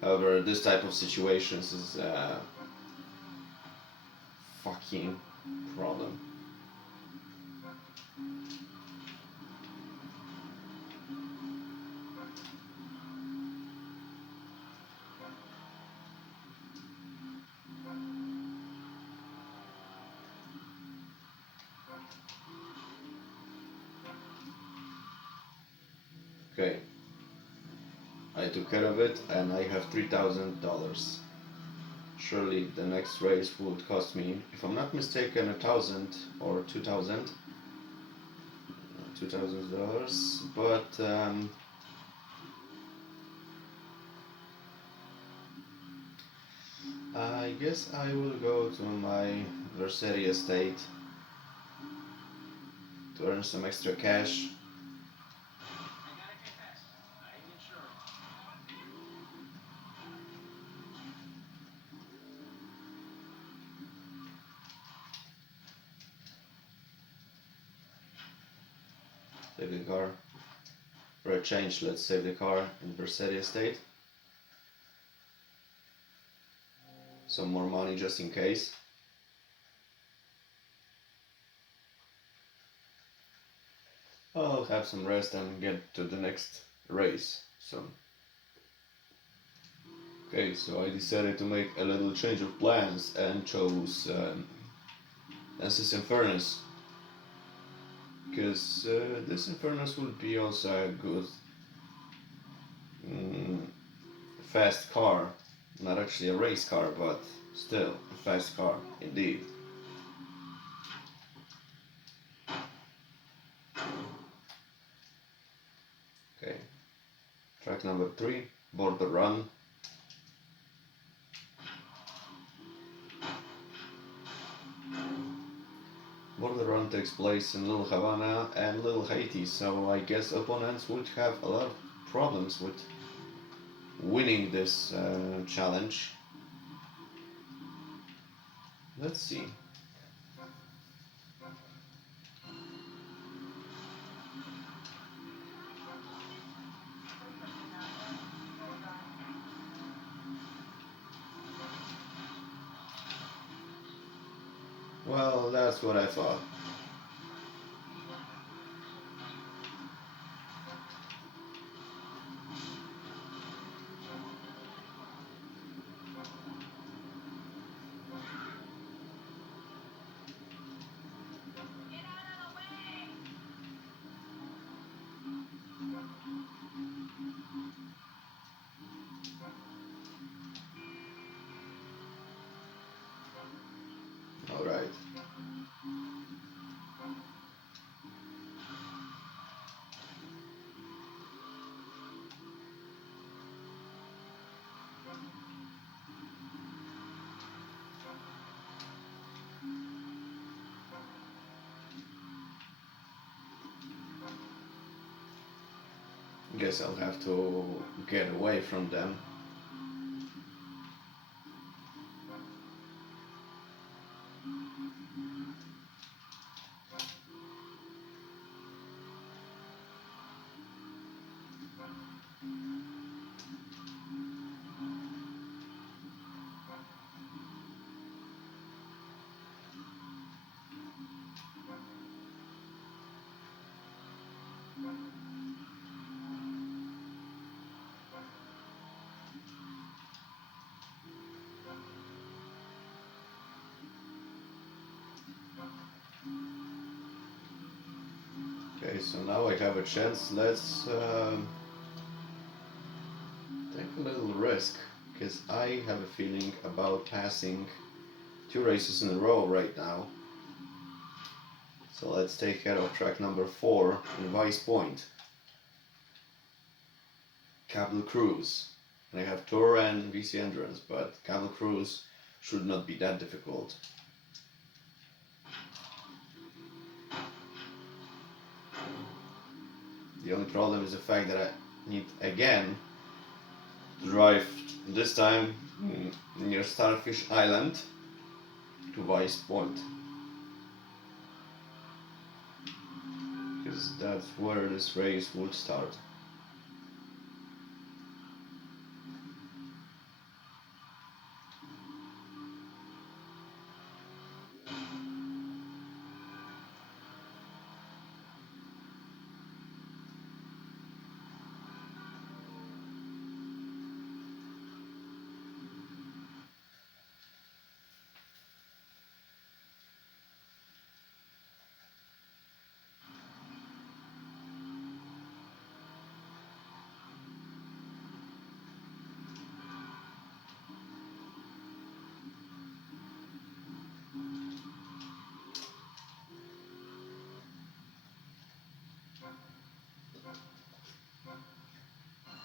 However, this type of situations is a fucking problem. Okay, I took care of it and I have $3,000. Surely the next race would cost me, if I'm not mistaken, 1,000 or 2,000. $2,000, but I guess I will go to my Vercetti estate to earn some extra cash. Save the car. For a change, let's save the car in Vercetti estate. Some more money just in case. I'll have some rest and get to the next race soon. Okay, so I decided to make a little change of plans and chose Nessus Infernus. Because this Infernus would be also a good fast car. Not actually a race car, but still a fast car, indeed. Okay, track number 3, Border Run. Border Run takes place in Little Havana and Little Haiti, so I guess opponents would have a lot of problems with winning this challenge. Let's see. Well, that's what I thought. Alright. Guess I'll have to get away from them. Okay, so now I have a chance. Let's take a little risk, because I have a feeling about passing 2 races in a row right now. So let's take care of track number 4 in Vice Point. Cable Cruise. And I have Tour and VC Endurance, but Cable Cruise should not be that difficult. The only problem is the fact that I need again to drive this time near Starfish Island to Vice Point, because that's where this race would start.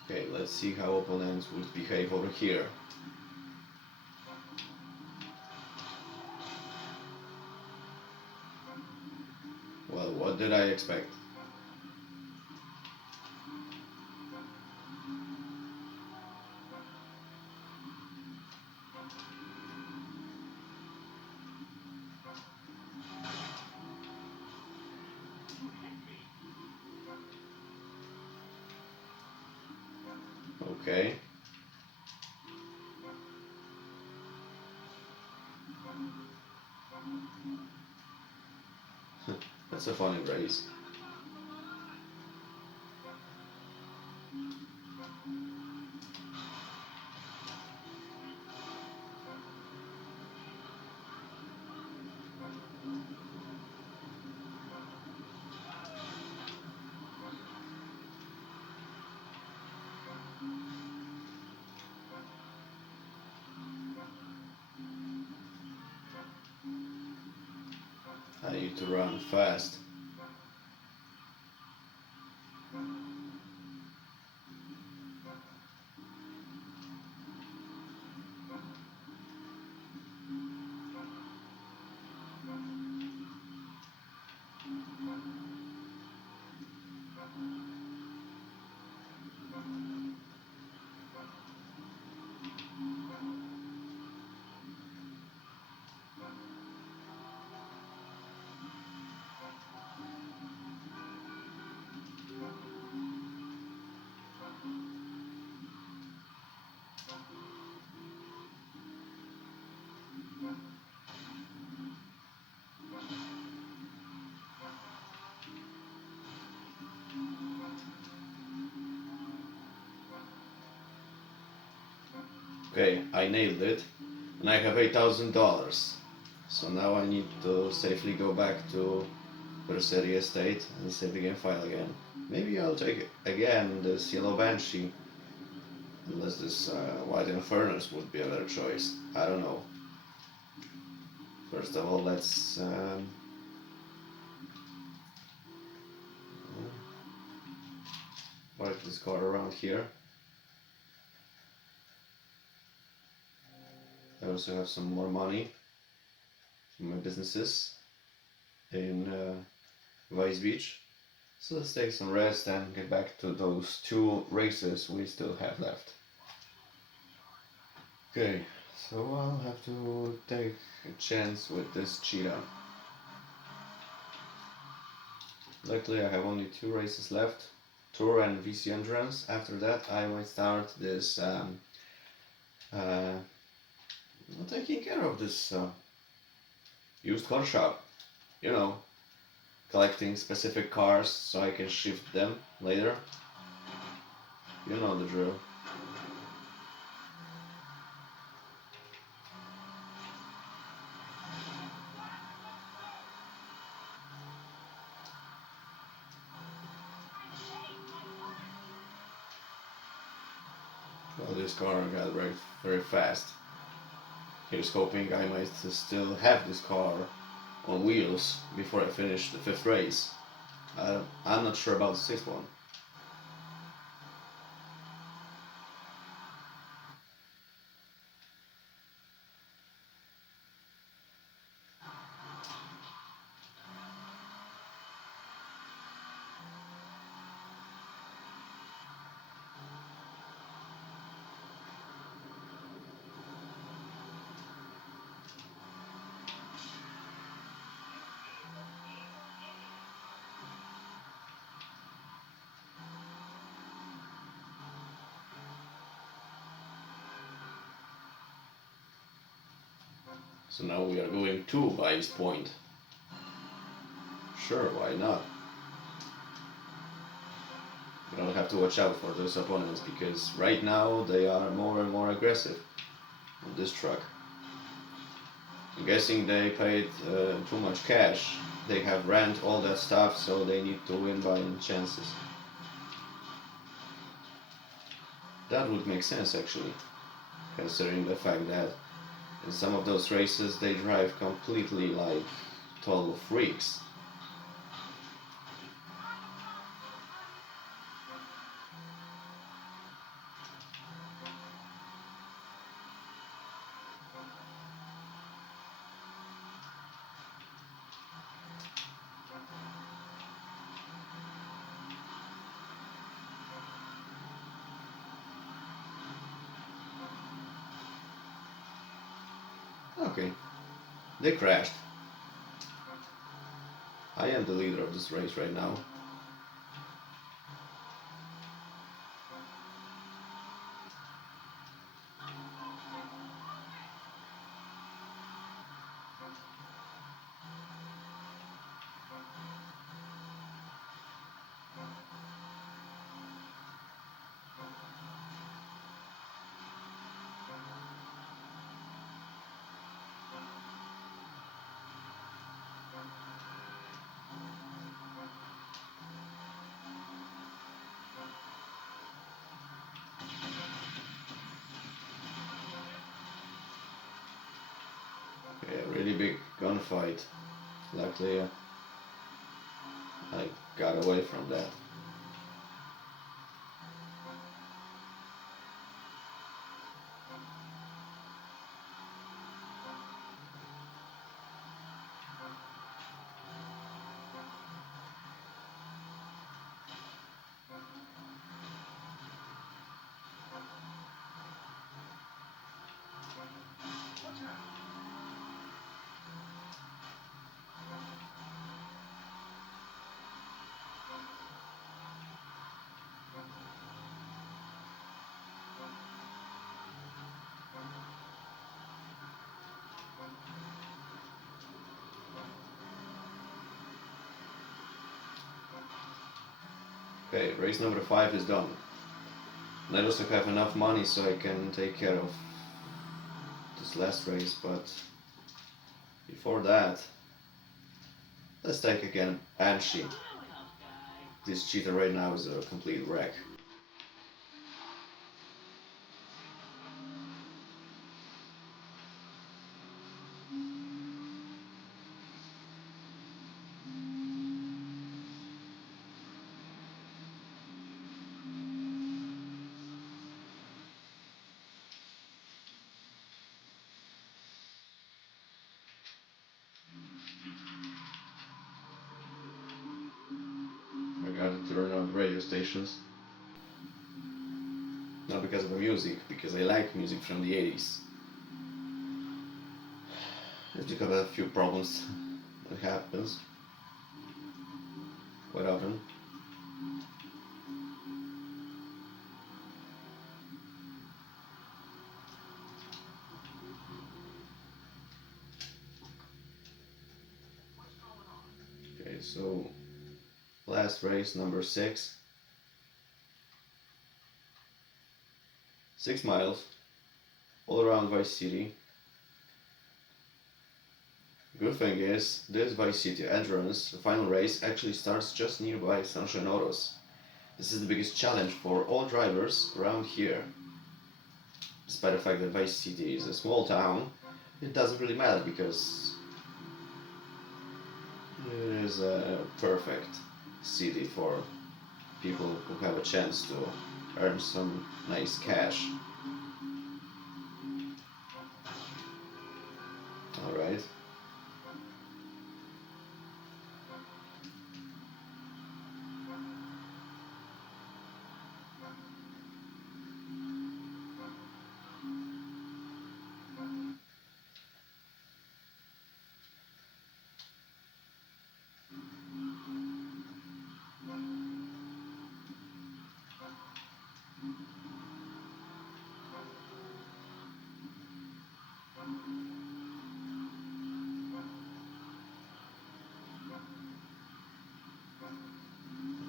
Okay, let's see how opponents would behave over here. Well, what did I expect? Okay. That's a funny race. I need to run fast. Okay, I nailed it, and I have $8,000. So now I need to safely go back to Vercetti estate and save the game file again. Maybe I'll take again this yellow banshee, unless this white infernus would be a better choice. I don't know. First of all, let's work this card around here. I also have some more money from my businesses in Vice Beach. So let's take some rest and get back to those two races we still have left. Okay, so I'll have to take a chance with this cheetah. Luckily I have only two races left, Tour and VC Endurance. After that I might start this taking care of this used car shop. You know, collecting specific cars so I can shift them later. You know the drill. Well, this car got very, very fast. Here's hoping I might still have this car on wheels before I finish the fifth race. I'm not sure about the sixth one. So now we are going to Vice Point. Sure, why not? We don't have to watch out for those opponents because right now they are more and more aggressive on this truck. I'm guessing they paid too much cash. They have rent all that stuff, so they need to win by chances. That would make sense actually, considering the fact that in some of those races they drive completely like total freaks. Okay, they crashed. I am the leader of this race right now. Okay, a really big gunfight. Luckily, I got away from that. Watch out. Okay, race number 5 is done. And I also have enough money so I can take care of this last race, but before that, let's take again Banshee. this cheater right now is a complete wreck. I gotta turn on radio stations. Not because of the music, because I like music from the 80s. It's because of a few problems that happens quite often. Okay, so last race, number 6. 6 miles, all around Vice City. Good thing is, this Vice City entrance, the final race, actually starts just nearby Sunshine Autos. This is the biggest challenge for all drivers around here. Despite the fact that Vice City is a small town, it doesn't really matter because it is a perfect city for people who have a chance to earn some nice cash. Alright.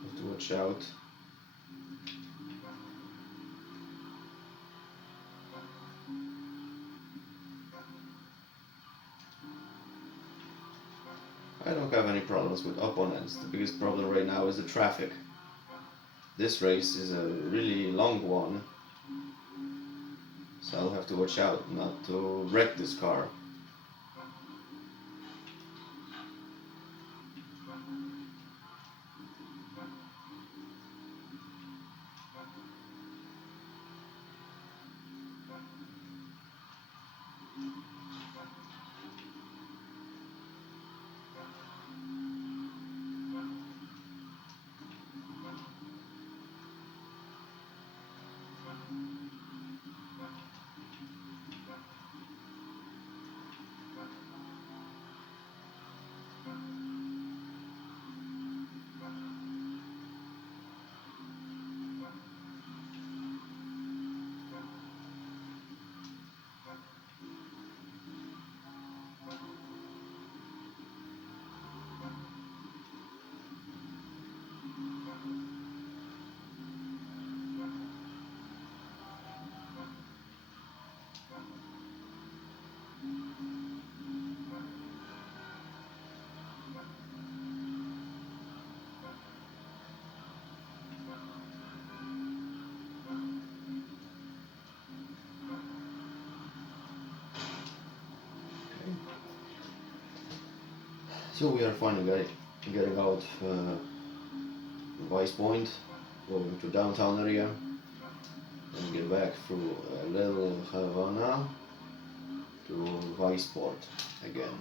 Have to watch out. I don't have any problems with opponents. The biggest problem right now is the traffic. This race is a really long one, so I'll have to watch out not to wreck this car. So we are finally getting out Vice Point, going to downtown area, and get back through Little Havana to Viceport again.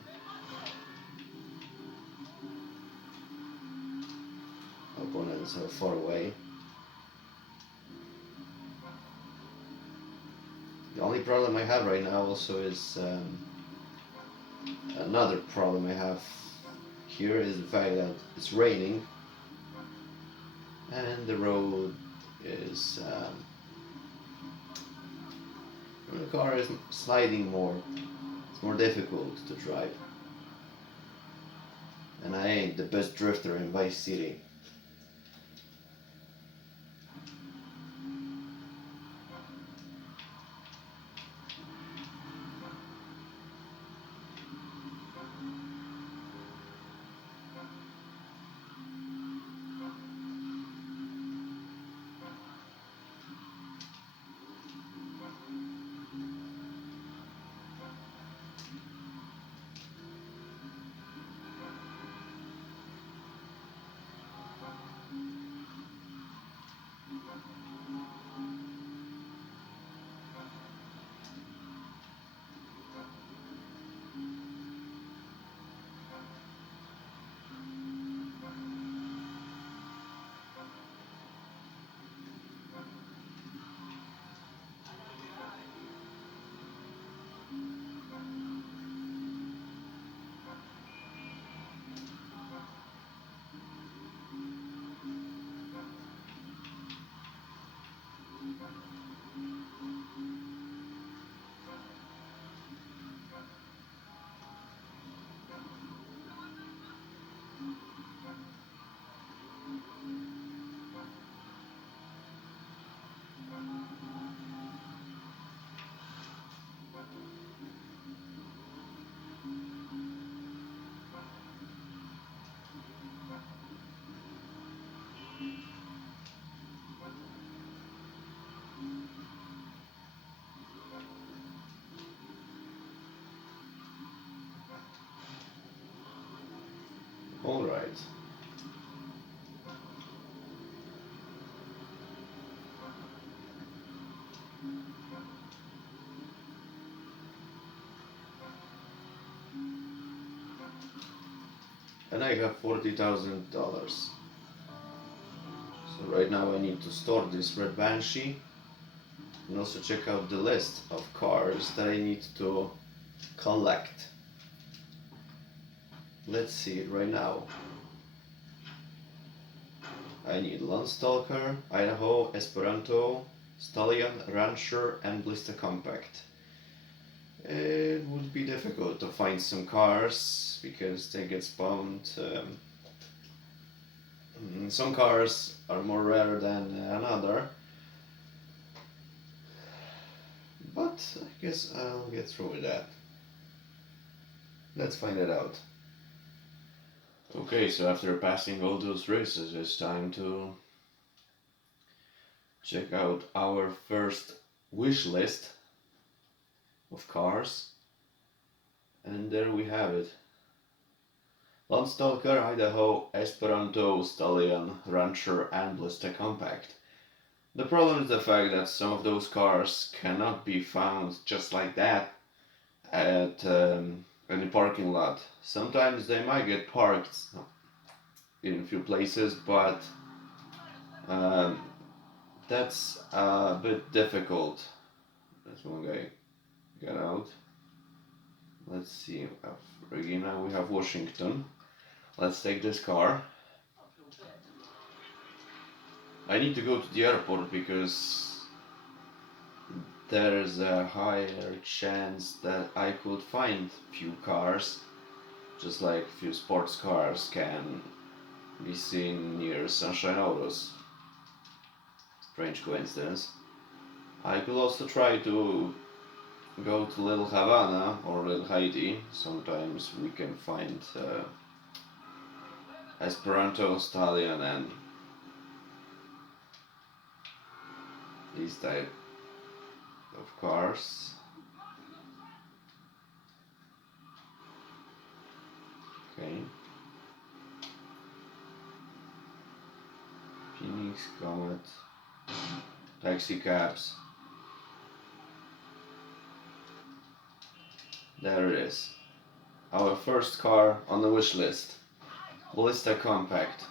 Opponents are far away. The only problem I have right now also is another problem I have here is the fact that it's raining and the road is the car is sliding more. It's more difficult to drive, and I ain't the best drifter in Vice City. Alright. And I have $40,000. So right now I need to store this red Banshee and also check out the list of cars that I need to collect. Let's see it right now. I need Landstalker, Idaho, Esperanto, Stallion, Rancher, and Blister Compact. It would be difficult to find some cars because they get spawned. Some cars are more rare than another, but I guess I'll get through with that. Let's find it out. Okay, so after passing all those races, it's time to check out our first wish list of cars. And there we have it. Landstalker, Idaho, Esperanto, Stallion, Rancher, and Blister Compact. The problem is the fact that some of those cars cannot be found just like that at any parking lot. Sometimes they might get parked in a few places, but that's a bit difficult. That's one guy got out. Let's see. Regina, we have Washington. Let's take this car. I need to go to the airport because there is a higher chance that I could find few cars, just like few sports cars can be seen near Sunshine Autos. Strange coincidence. I could also try to go to Little Havana or Little Haiti. Sometimes we can find Esperanto, Stallion, and these type of cars. Okay. Phoenix, Comet, taxi cabs. There it is. Our first car on the wish list. Blister Compact.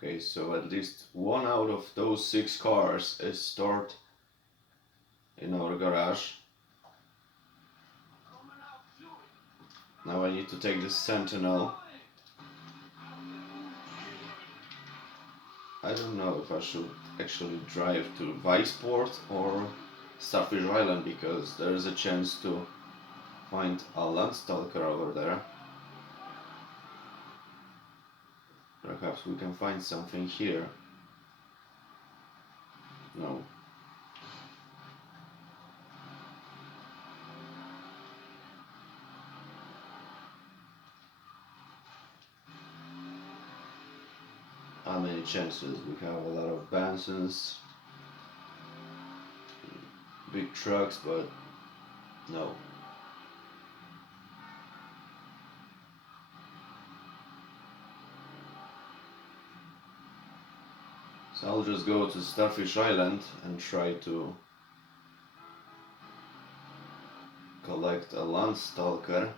Okay, so at least one out of those 6 cars is stored in our garage. Now I need to take this Sentinel. I don't know if I should actually drive to Viceport or Starfish Island because there is a chance to find a Landstalker over there. Perhaps we can find something here. No. How many chances? We have a lot of Bansons, big trucks, but no. So I'll just go to Starfish Island and try to collect a Landstalker.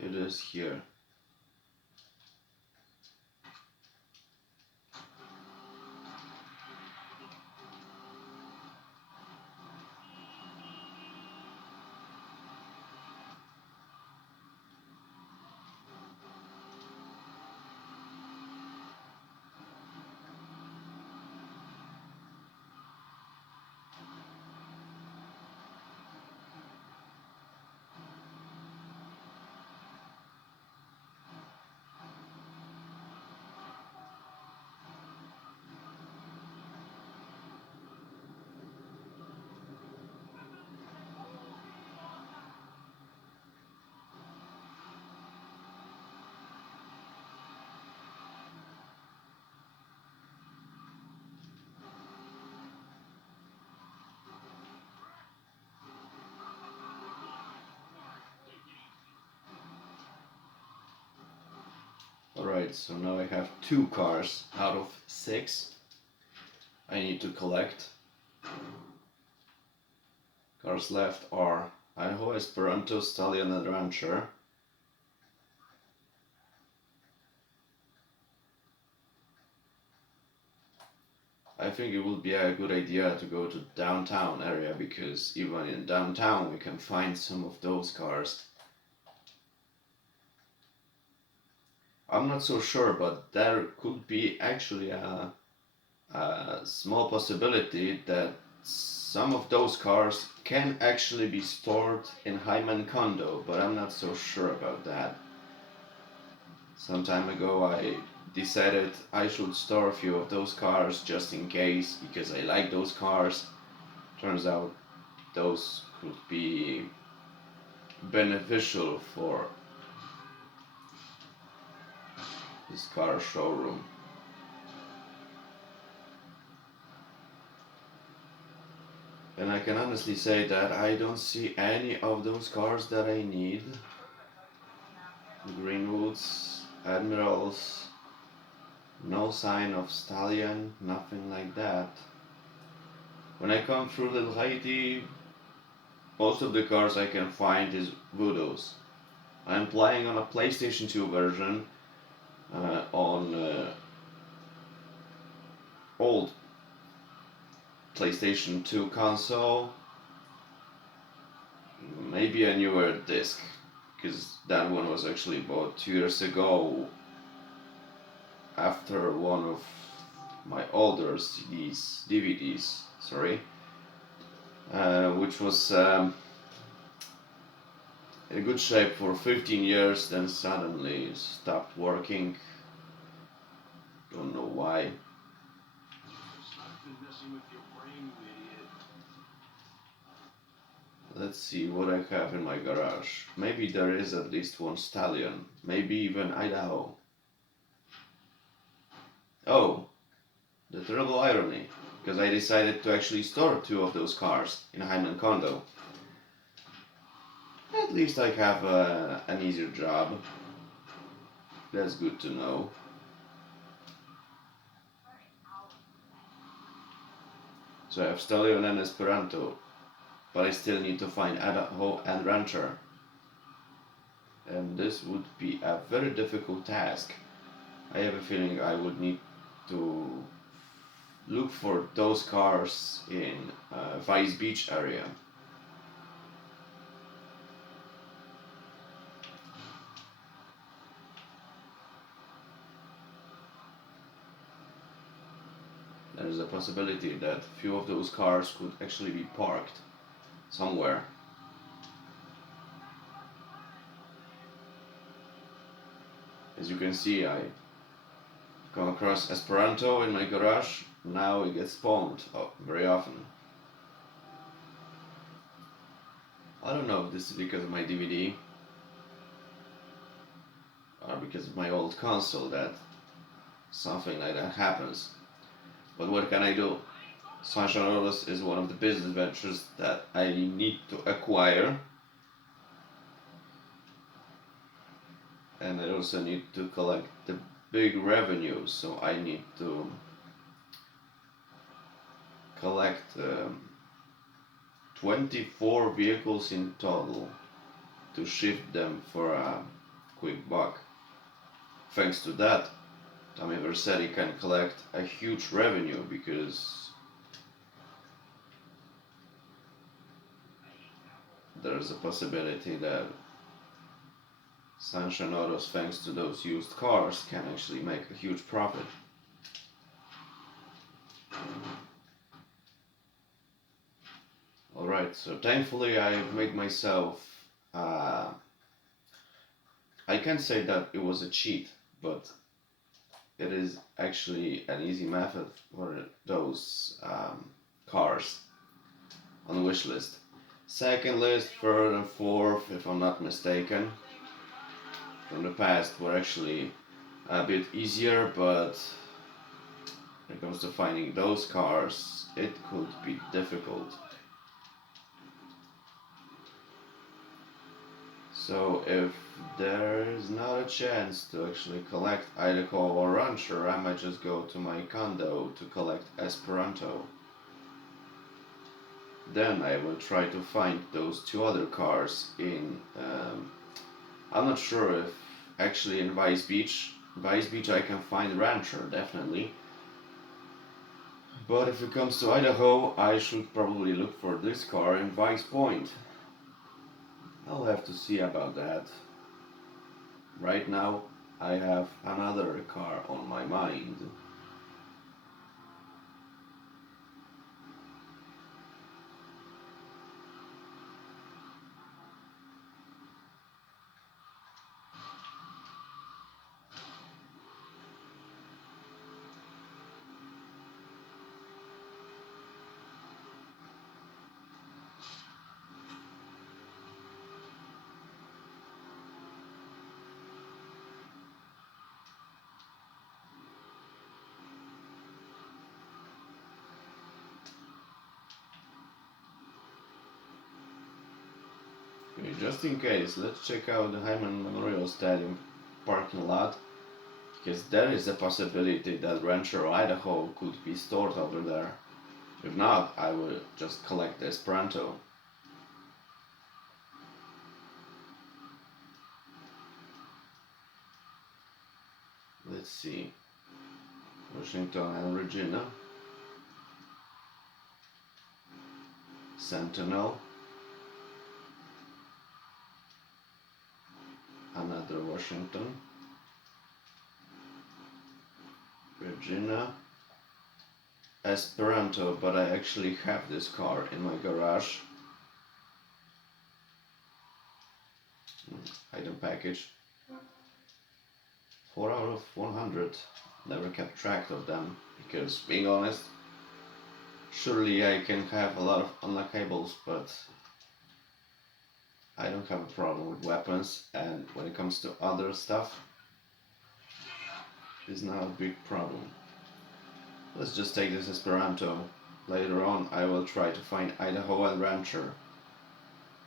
It is here. Alright, so now I have 2 cars out of 6 I need to collect. Cars left are Idaho, Esperanto, Stallion and Rancher. I think it would be a good idea to go to downtown area, because even in downtown we can find some of those cars. I'm not so sure, but there could be actually a small possibility that some of those cars can actually be stored in Hyman Condo, but I'm not so sure about that. Some time ago I decided I should store a few of those cars just in case, because I like those cars. Turns out those could be beneficial for this car showroom. And I can honestly say that I don't see any of those cars that I need. Greenwoods, Admirals, no sign of Stallion, nothing like that. When I come through Little Haiti, most of the cars I can find is Voodoos. I'm playing on a PlayStation 2 version on old PlayStation 2 console, maybe a newer disc, because that one was actually bought 2 years ago after one of my older DVDs, sorry, which was in good shape for 15 years, then suddenly stopped working. Don't know why. Let's see what I have in my garage. Maybe there is at least one Stallion, maybe even Idaho. Oh, the terrible irony, because I decided to actually store 2 of those cars in Hyman Condo. At least I have an easier job. That's good to know. So I have Stallion and Esperanto, but I still need to find Idaho and Rancher. And this would be a very difficult task. I have a feeling I would need to look for those cars in Vice Beach area. There's a possibility that few of those cars could actually be parked somewhere. As you can see, I come across Esperanto in my garage. Now it gets spawned very often. I don't know if this is because of my DVD or because of my old console that something like that happens. But what can I do? Sunshine Rollers is one of the business ventures that I need to acquire. And I also need to collect the big revenue, so I need to collect 24 vehicles in total to shift them for a quick buck. Thanks to that, Vercetti can collect a huge revenue because there's a possibility that Sunshine Autos, thanks to those used cars, can actually make a huge profit. Alright, so thankfully I've made myself. I can't say that it was a cheat, but it is actually an easy method for those cars on the wish list. Second list, third, and fourth, if I'm not mistaken, from the past were actually a bit easier, but when it comes to finding those cars, it could be difficult. So if there is not a chance to actually collect Idaho or Rancher, I might just go to my condo to collect Esperanto. Then I will try to find those two other cars in, I'm not sure if actually in Vice Beach. Vice Beach I can find Rancher, definitely. But if it comes to Idaho, I should probably look for this car in Vice Point. I'll have to see about that. Right now, I have another car on my mind. Okay, just in case, let's check out the Hyman Memorial Stadium parking lot, because there is a possibility that Rancher Idaho could be stored over there. If not, I will just collect the Esperanto. Let's see. Washington and Regina. Sentinel. Another Washington. Regina. Esperanto, but I actually have this car in my garage. Item package. 4 out of 100. Never kept track of them because, being honest, surely I can have a lot of unlockables, but I don't have a problem with weapons, and when it comes to other stuff, it's not a big problem. Let's just take this Esperanto. Later on I will try to find Idaho and Rancher.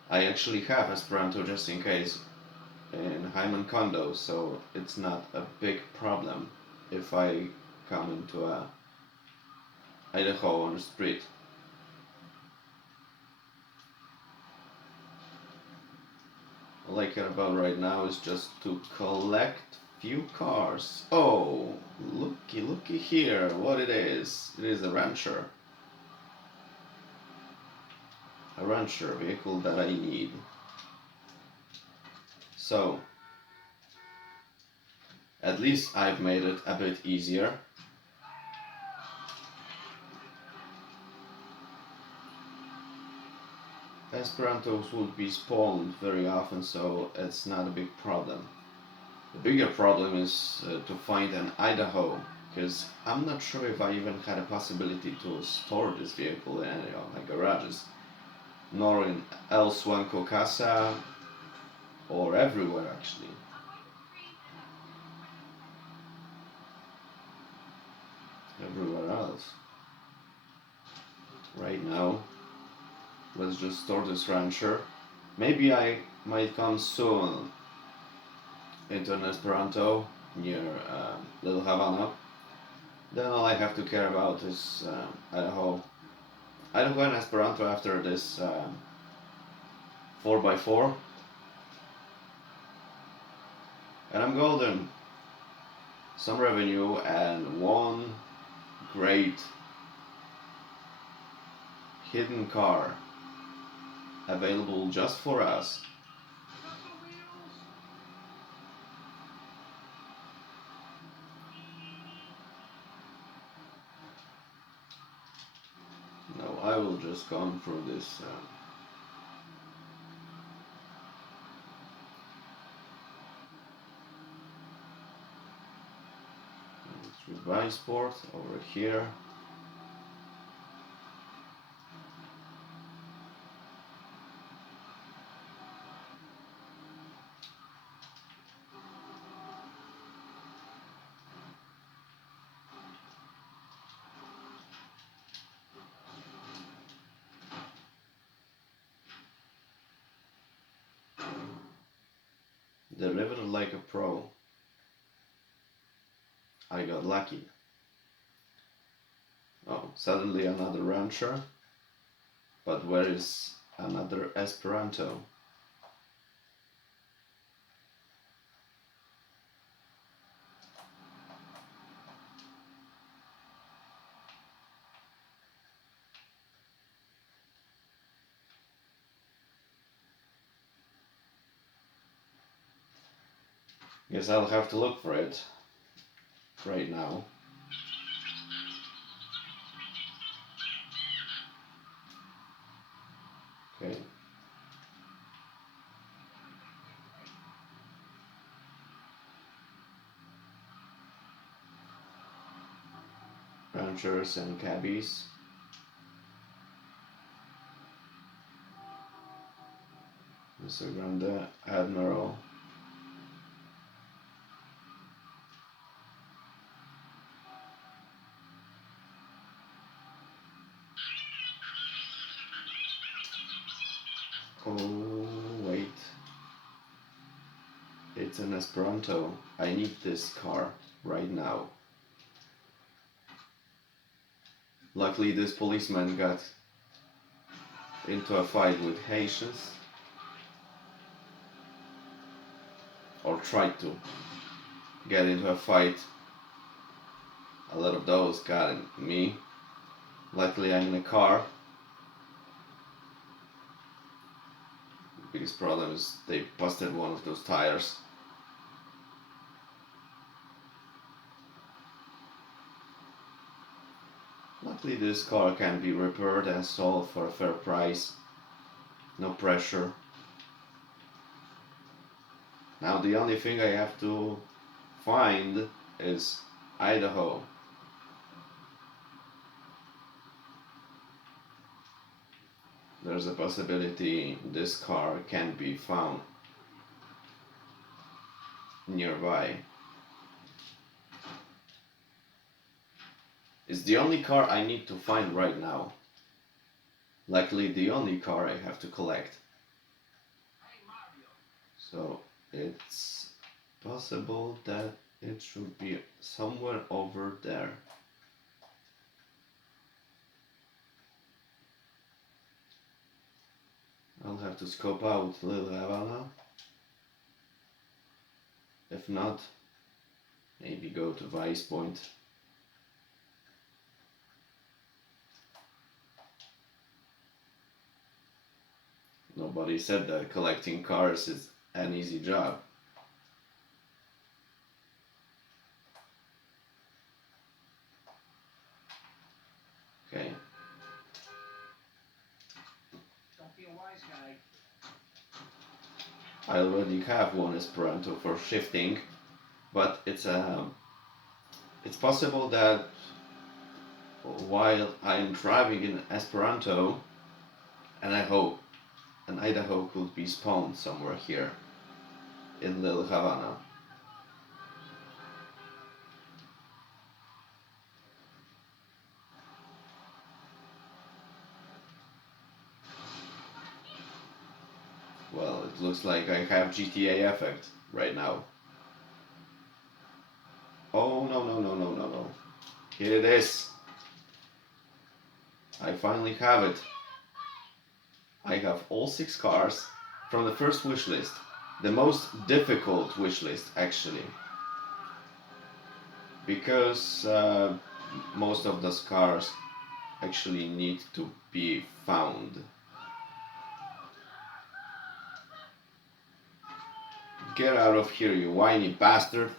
I actually have Esperanto just in case in Hyman condo, so it's not a big problem if I come into a Idaho on the street. All I care about right now is just to collect few cars. Oh, looky here, what it is. It is a Rancher. A Rancher vehicle that I need. So, at least I've made it a bit easier. Esperantos would be spawned very often, so it's not a big problem. The bigger problem is to find an Idaho, because I'm not sure if I even had a possibility to store this vehicle in any of my garages, nor in El Suanco Casa, or everywhere actually. Everywhere else. Right now, let's just store this Rancher. Maybe I might come soon into an Esperanto near Little Havana. Then all I have to care about is Idaho. Idaho and Esperanto after this 4x4. And I'm golden. Some revenue and one great hidden car available just for us. Got the wheels? No, I will just come through this. Through Viceport over here. Delivered like a pro. I got lucky. Oh, suddenly another rancher. But where is another Esperanto? Guess I'll have to look for it right now. Okay. Ranchers and cabbies. Mr. Grande, Admiral. Oh, wait. It's an Esperanto. I need this car right now. Luckily, this policeman got into a fight with Haitians. Or tried to get into a fight. A lot of those got me. Luckily, I'm in a car. Biggest problem is they busted one of those tires. Luckily, this car can be repaired and sold for a fair price. No pressure. Now the only thing I have to find is Idaho. There's a possibility this car can be found nearby. It's the only car I need to find right now. Luckily, the only car I have to collect. Hey, Mario. So it's possible that it should be somewhere over there. I'll have to scope out Little Havana. If not, maybe go to Vice Point. Nobody said that collecting cars is an easy job. Okay. Don't be a wise guy. I already have one Esperanto for shifting, but it's possible that while I'm driving in Esperanto, and I hope an Idaho could be spawned somewhere here in Little Havana. Well, it looks like I have GTA effect right now. Oh no no no no no no. Here it is. I finally have it. I have all 6 cars from the first wish list. the most difficult wish list actually, because most of those cars actually need to be found. Get out of here, you whiny bastard.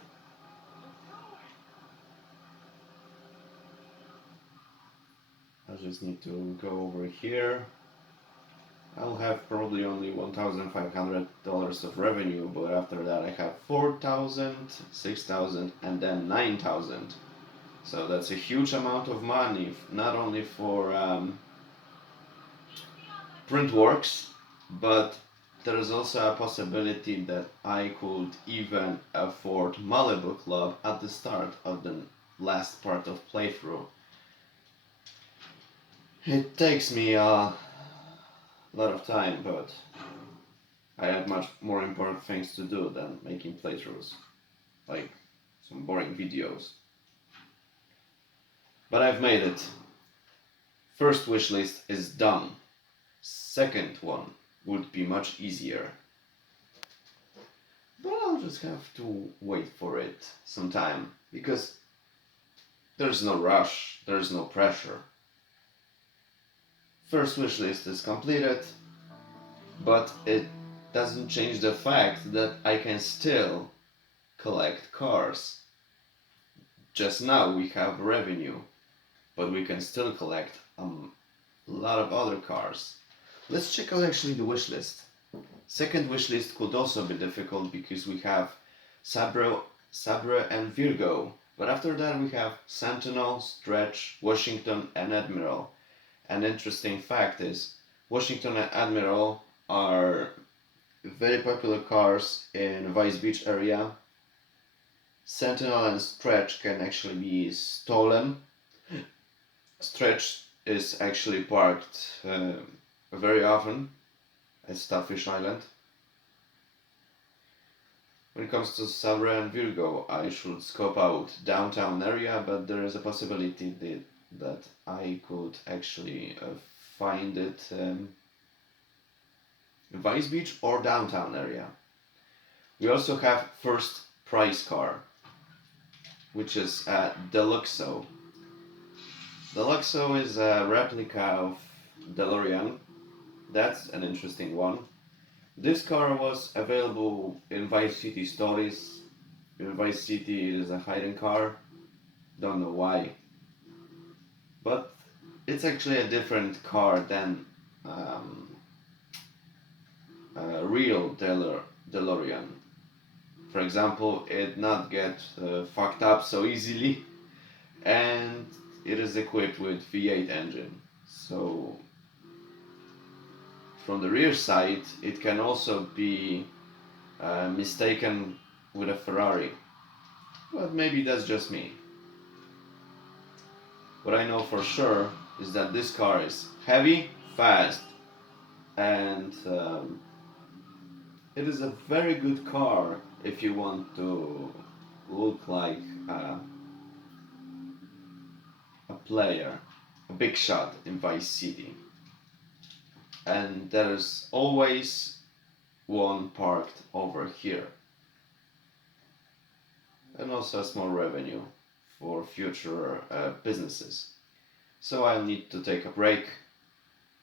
I just need to go over here. I'll have probably only $1,500 of revenue, but after that I have 4,000, 6,000, and then 9,000. So that's a huge amount of money, not only for Printworks, but there is also a possibility that I could even afford Malibu Club at the start of the last part of playthrough. It takes me a lot of time, but I had much more important things to do than making playthroughs, like some boring videos. But I've made it. First wishlist is done. Second one would be much easier. But I'll just have to wait for it some time, because there's no rush, there's no pressure. First wishlist is completed, but it doesn't change the fact that I can still collect cars. Just now we have revenue, but we can still collect a lot of other cars. Let's check out actually the wish list. Second wish list could also be difficult because we have Sabre and Virgo, but after that we have Sentinel, Stretch, Washington and Admiral. An interesting fact is Washington and Admiral are very popular cars in Vice Beach area. Sentinel and Stretch can actually be stolen. Stretch is actually parked very often at Starfish Island. When it comes to Sabre and Virgo, I should scope out downtown area, but there is a possibility that I could actually find it in Vice Beach or downtown area. We also have first prize car, which is a Deluxo. Deluxo is a replica of DeLorean. That's an interesting one. This car was available in Vice City stories. In Vice City it is a hidden car. Don't know why. But it's actually a different car than a real DeLorean. For example, it not get fucked up so easily, and it is equipped with V8 engine. So from the rear side, it can also be mistaken with a Ferrari. But maybe that's just me. What I know for sure is that this car is heavy, fast, and it is a very good car if you want to look like a player, a big shot in Vice City. And there's always one parked over here. And also a small revenue for future businesses. So I'll need to take a break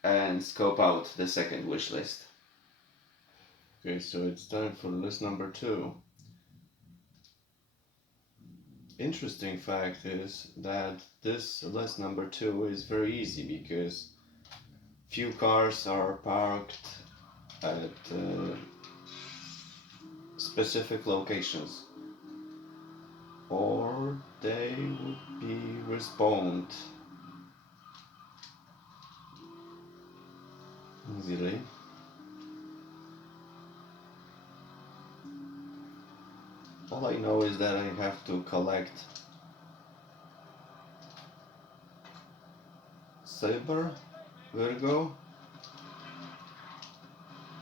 and scope out the second wish list. Okay, so it's time for list number 2. Interesting fact is that this list number 2 is very easy because few cars are parked at specific locations, or they would be respawned easily. All I know is that I have to collect Sabre, Virgo,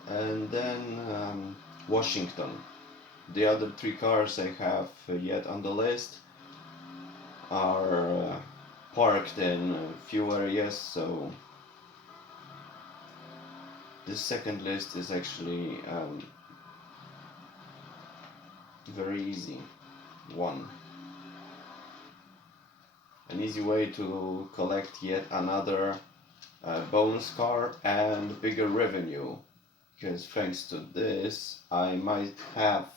and then Washington. The other 3 cars I have yet on the list are parked in a few areas, so this second list is actually Very easy. One. An easy way to collect yet another bonus car and bigger revenue. Because thanks to this, I might have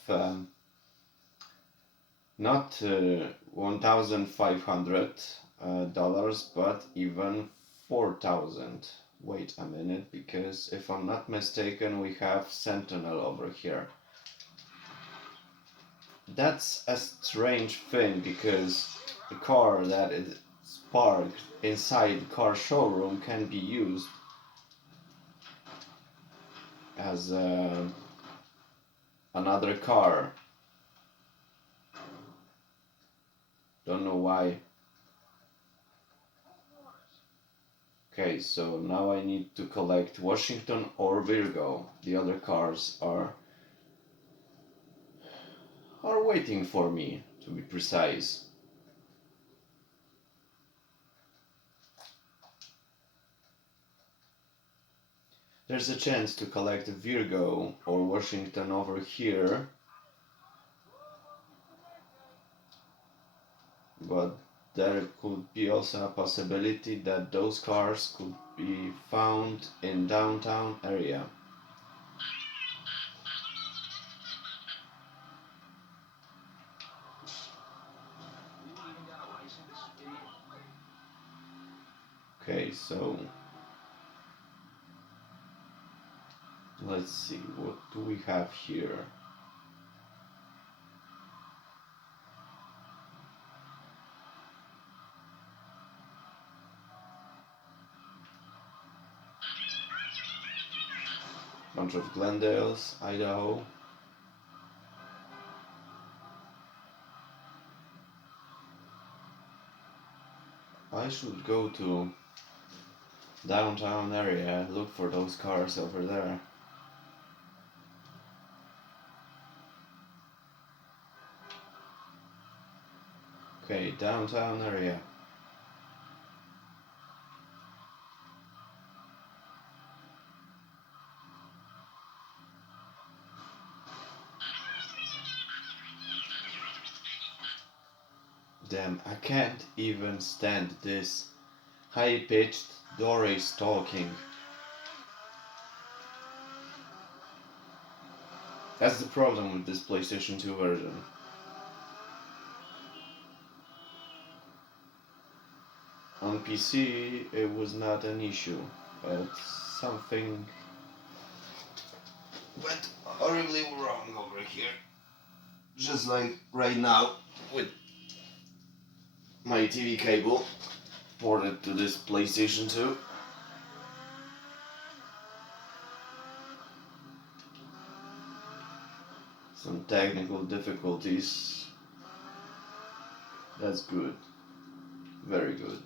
not $1,500, but even 4,000. Wait a minute, because if I'm not mistaken, we have Sentinel over here. That's a strange thing, because the car that is parked inside the car showroom can be used as another car. Don't know why. Okay, so now I need to collect Washington or Virgo. The other cars are waiting for me, to be precise. There's a chance to collect Virgo or Washington over here, but there could be also a possibility that those cars could be found in downtown area. You even got a license, idiot? Okay, so let's see, what do we have here? Bunch of Glendales, Idaho. I should go to downtown area, look for those cars over there. Okay, downtown area. Damn, I can't even stand this high-pitched Doris talking. That's the problem with this PlayStation 2 version. On PC, it was not an issue, but something went horribly wrong over here. Just like right now with my TV cable ported to this PlayStation 2. Some technical difficulties. That's good. Very good.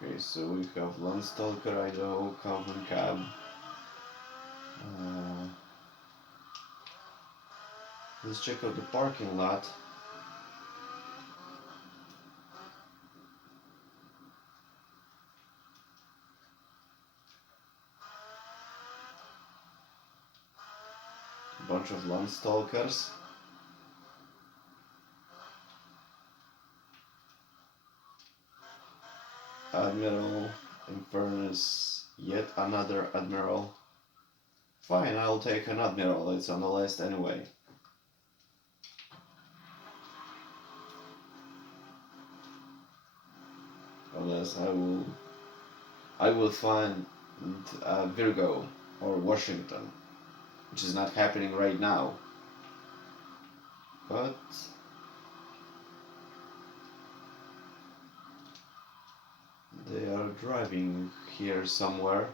Okay, so we have Landstalker, Idaho, Calvin Cab. Let's check out the parking lot. A bunch of Landstalkers. Admiral, Infernus, yet another Admiral. Fine, I'll take an Admiral, it's on the list anyway. Unless I will find Virgo or Washington, which is not happening right now. But they are driving here somewhere.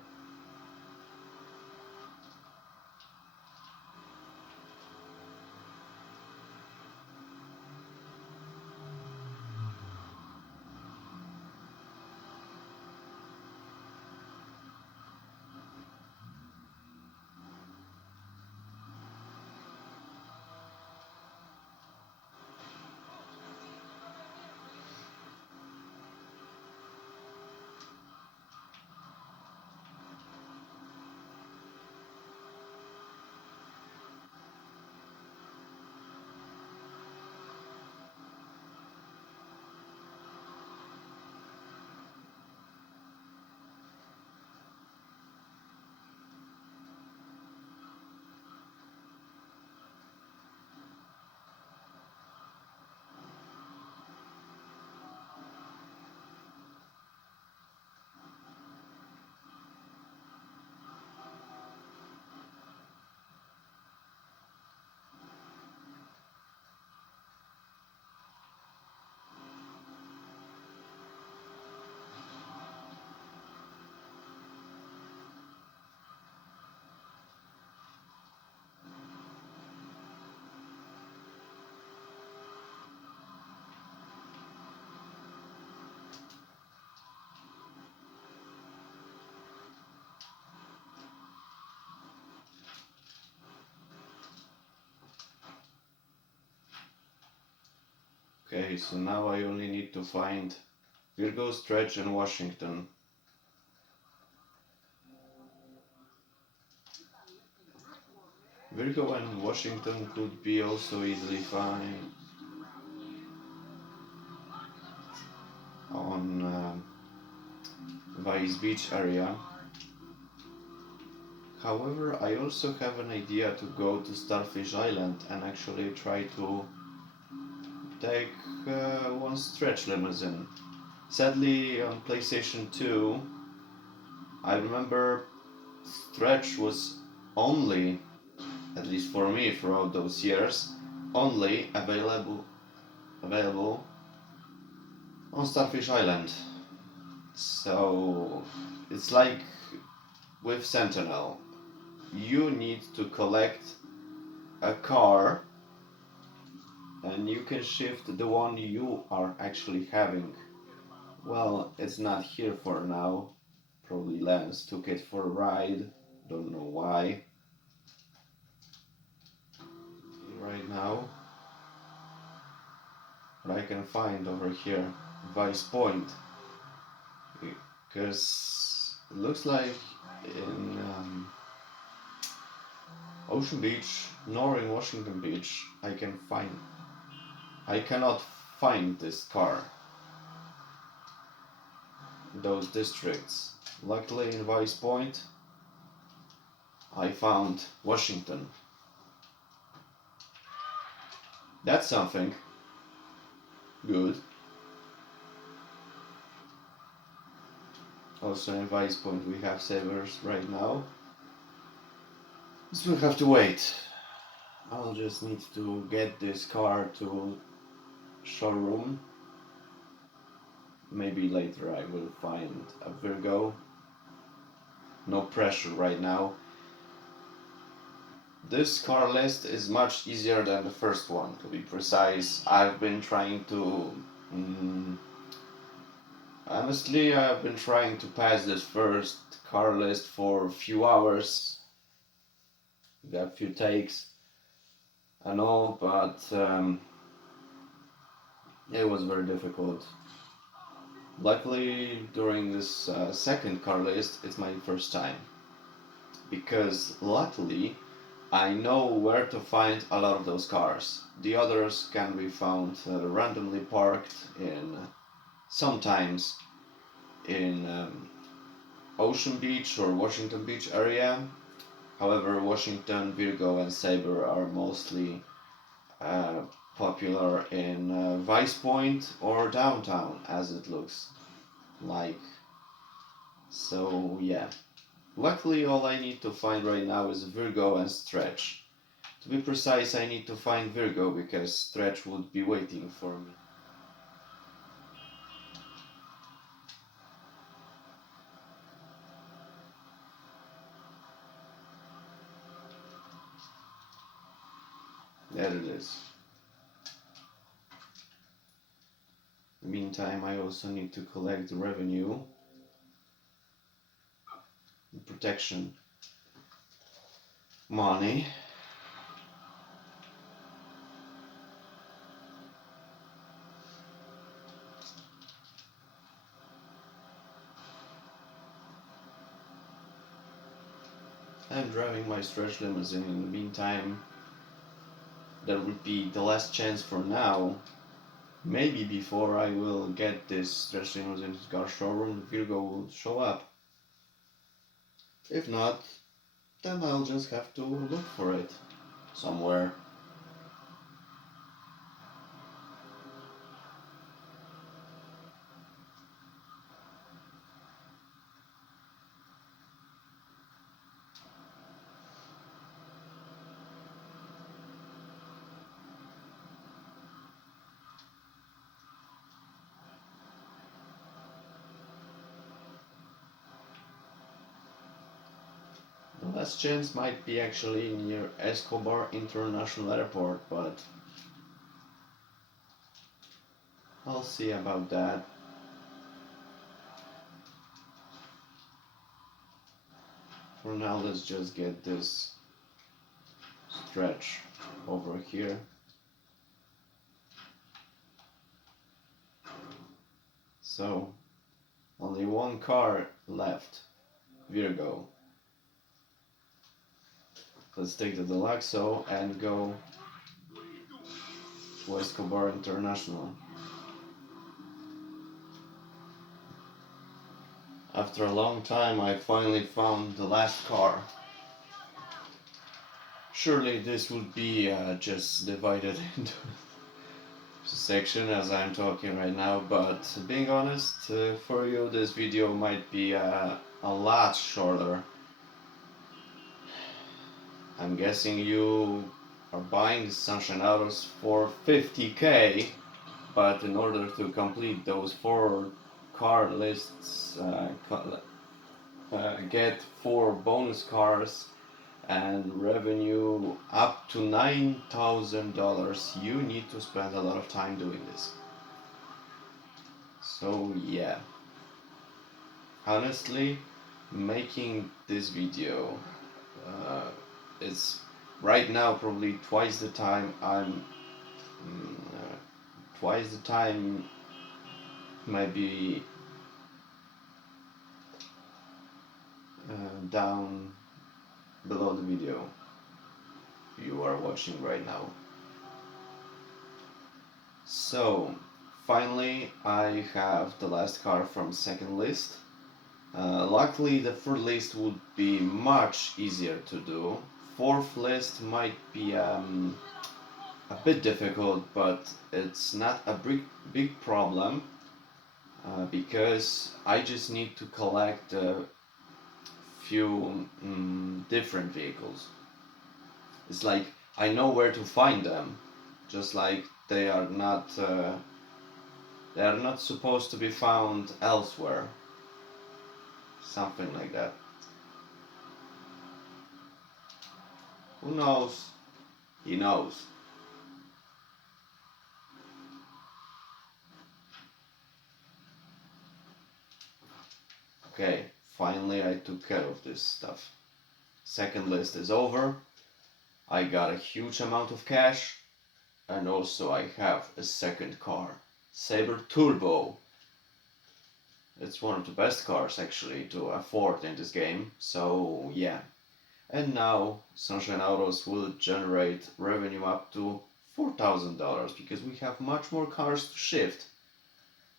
Okay, so now I only need to find Virgo, Stretch, and Washington. Virgo and Washington could be also easily found on Vice Beach area. However, I also have an idea to go to Starfish Island and actually try to take one Stretch limousine. Sadly, on PlayStation 2, I remember Stretch was only, at least for me throughout those years, only available on Starfish Island. So it's like with Sentinel, you need to collect a car and you can shift the one you are actually having. Well, it's not here for now. Probably Lance took it for a ride. Don't know why. Right now. But I can find over here Vice Point. Because it looks like in Ocean Beach nor in Washington Beach I cannot find this car. Those districts. Luckily in Vice Point I found Washington. That's something. Good. Also in Vice Point we have savers right now. So we'll have to wait. I'll just need to get this car to showroom. Maybe later I will find a Virgo. No pressure right now. This car list is much easier than the first one, to be precise. I've been trying to... honestly, I've been trying to pass this first car list for a few hours. Got a few takes and all, but it was very difficult. Luckily, during this second car list, it's my first time. Because luckily, I know where to find a lot of those cars. The others can be found randomly parked in, sometimes in Ocean Beach or Washington Beach area. However, Washington, Virgo, and Sabre are mostly popular in Vice Point or downtown, as it looks like. So yeah. Luckily, all I need to find right now is Virgo and Stretch. To be precise, I need to find Virgo because Stretch would be waiting for me. There it is. In the meantime, I also need to collect the revenue, the protection money. I'm driving my Stretch limousine. In the meantime, that would be the last chance for now. Maybe before I will get this Stretch limousine car showroom, Virgo will show up. If not, then I'll just have to look for it somewhere. The last chance might be actually near Escobar International Airport, but I'll see about that. For now, let's just get this Stretch over here. So only one car left. Virgo. Let's take the Deluxo and go to Escobar International. After a long time, I finally found the last car. Surely this would be just divided into section as I'm talking right now, but being honest, for you this video might be a lot shorter. I'm guessing you are buying Sunshine Autos for 50k, but in order to complete those 4 car lists, get 4 bonus cars and revenue up to $9,000, you need to spend a lot of time doing this. So yeah, honestly, making this video is right now probably twice the time might be down below the video you are watching right now. So finally I have the last car from second list. Luckily the third list would be much easier to do. Fourth list might be a bit difficult, but it's not a big problem because I just need to collect a few different vehicles. It's like I know where to find them, just like they are not supposed to be found elsewhere. Something like that. Who knows? He knows. Okay, finally I took care of this stuff. Second list is over. I got a huge amount of cash, and also I have a second car, Sabre Turbo. It's one of the best cars actually to afford in this game, so yeah. And now Sunshine Autos will generate revenue up to $4,000 because we have much more cars to shift.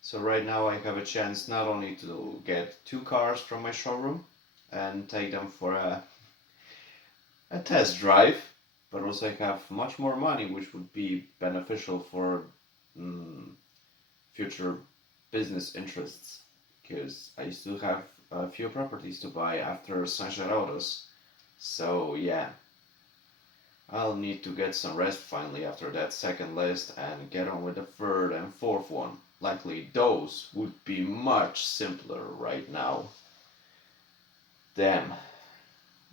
So right now I have a chance not only to get 2 cars from my showroom and take them for a test drive, but also I have much more money, which would be beneficial for future business interests, because I still have a few properties to buy after Sunshine Autos. So yeah, I'll need to get some rest finally after that second list and get on with the third and fourth one. Likely those would be much simpler right now. Damn,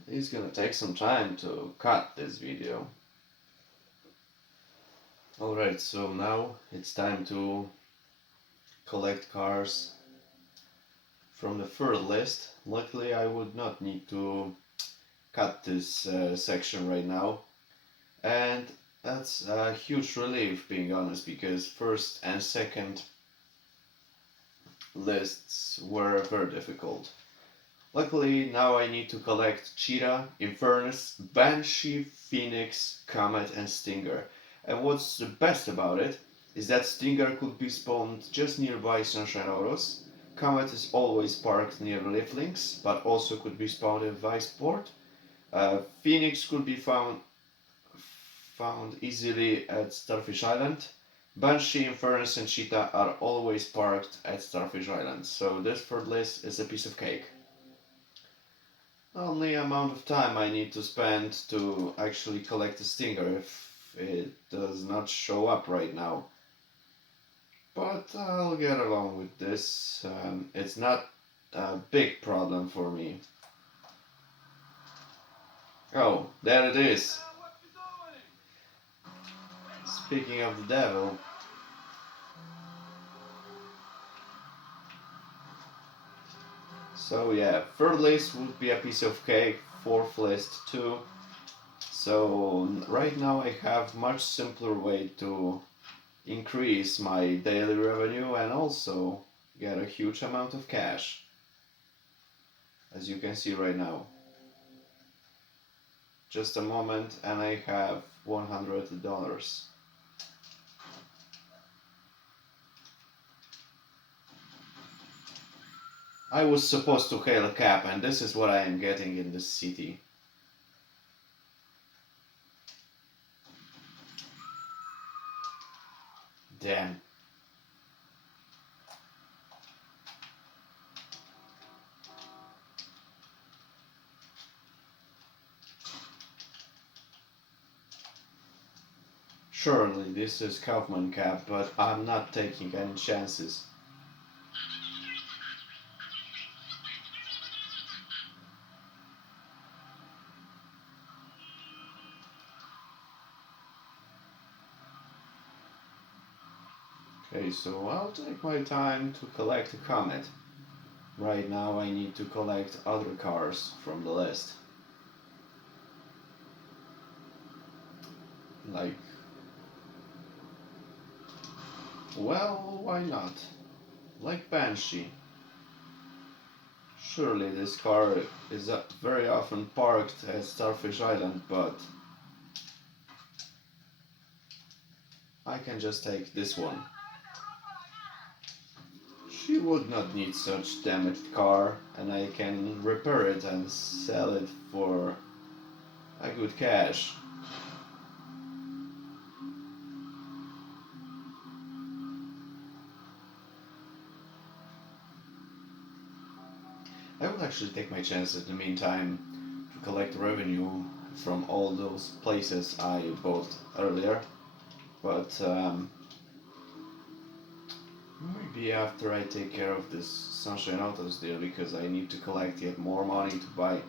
it's gonna take some time to cut this video. Alright, so now it's time to collect cars from the third list. Luckily I would not need to cut this section right now, and that's a huge relief, being honest, because first and second lists were very difficult. Luckily now I need to collect Cheetah, Infernus, Banshee, Phoenix, Comet and Stinger. And what's the best about it is that Stinger could be spawned just nearby Sunshine Autos. Comet is always parked near Liftlinks, but also could be spawned in Viceport. Phoenix could be found easily at Starfish Island. Banshee, Infernus and Cheetah are always parked at Starfish Island, so this third list is a piece of cake. Only amount of time I need to spend to actually collect a Stinger if it does not show up right now. But I'll get along with this. It's not a big problem for me. Oh, there it is. Speaking of the devil. So yeah, third list would be a piece of cake, fourth list too. So right now I have much simpler way to increase my daily revenue and also get a huge amount of cash, as you can see right now. Just a moment and I have $100. I was supposed to hail a cab and this is what I am getting in this city. Damn. Surely this is Kaufman cab, but I'm not taking any chances. Okay, so I'll take my time to collect a comet. Right now I need to collect other cars from the list. Like, well, why not? Like Banshee. Surely this car is very often parked at Starfish Island, but I can just take this one. She would not need such damaged car, and I can repair it and sell it for a good cash. I will actually take my chances in the meantime to collect revenue from all those places I bought earlier, but maybe after I take care of this Sunshine Autos deal, because I need to collect yet more money to buy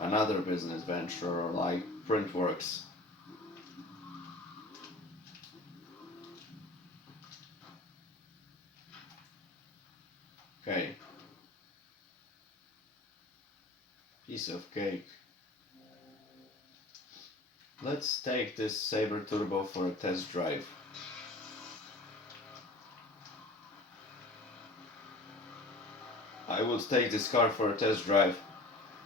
another business venture like Printworks. Okay. Piece of cake. Let's take this Sabre Turbo for a test drive. I would take this car for a test drive.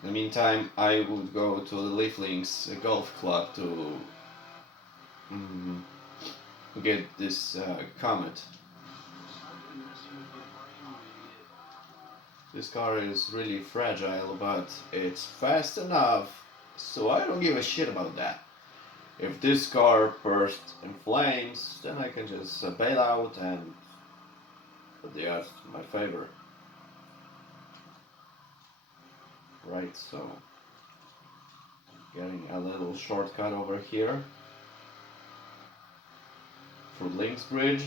In the meantime, I would go to the Leaflinks Golf Club to get this Comet. This car is really fragile, but it's fast enough, so I don't give a shit about that. If this car bursts in flames, then I can just bail out and put the odds in my favor. Right, so getting a little shortcut over here through Links Bridge.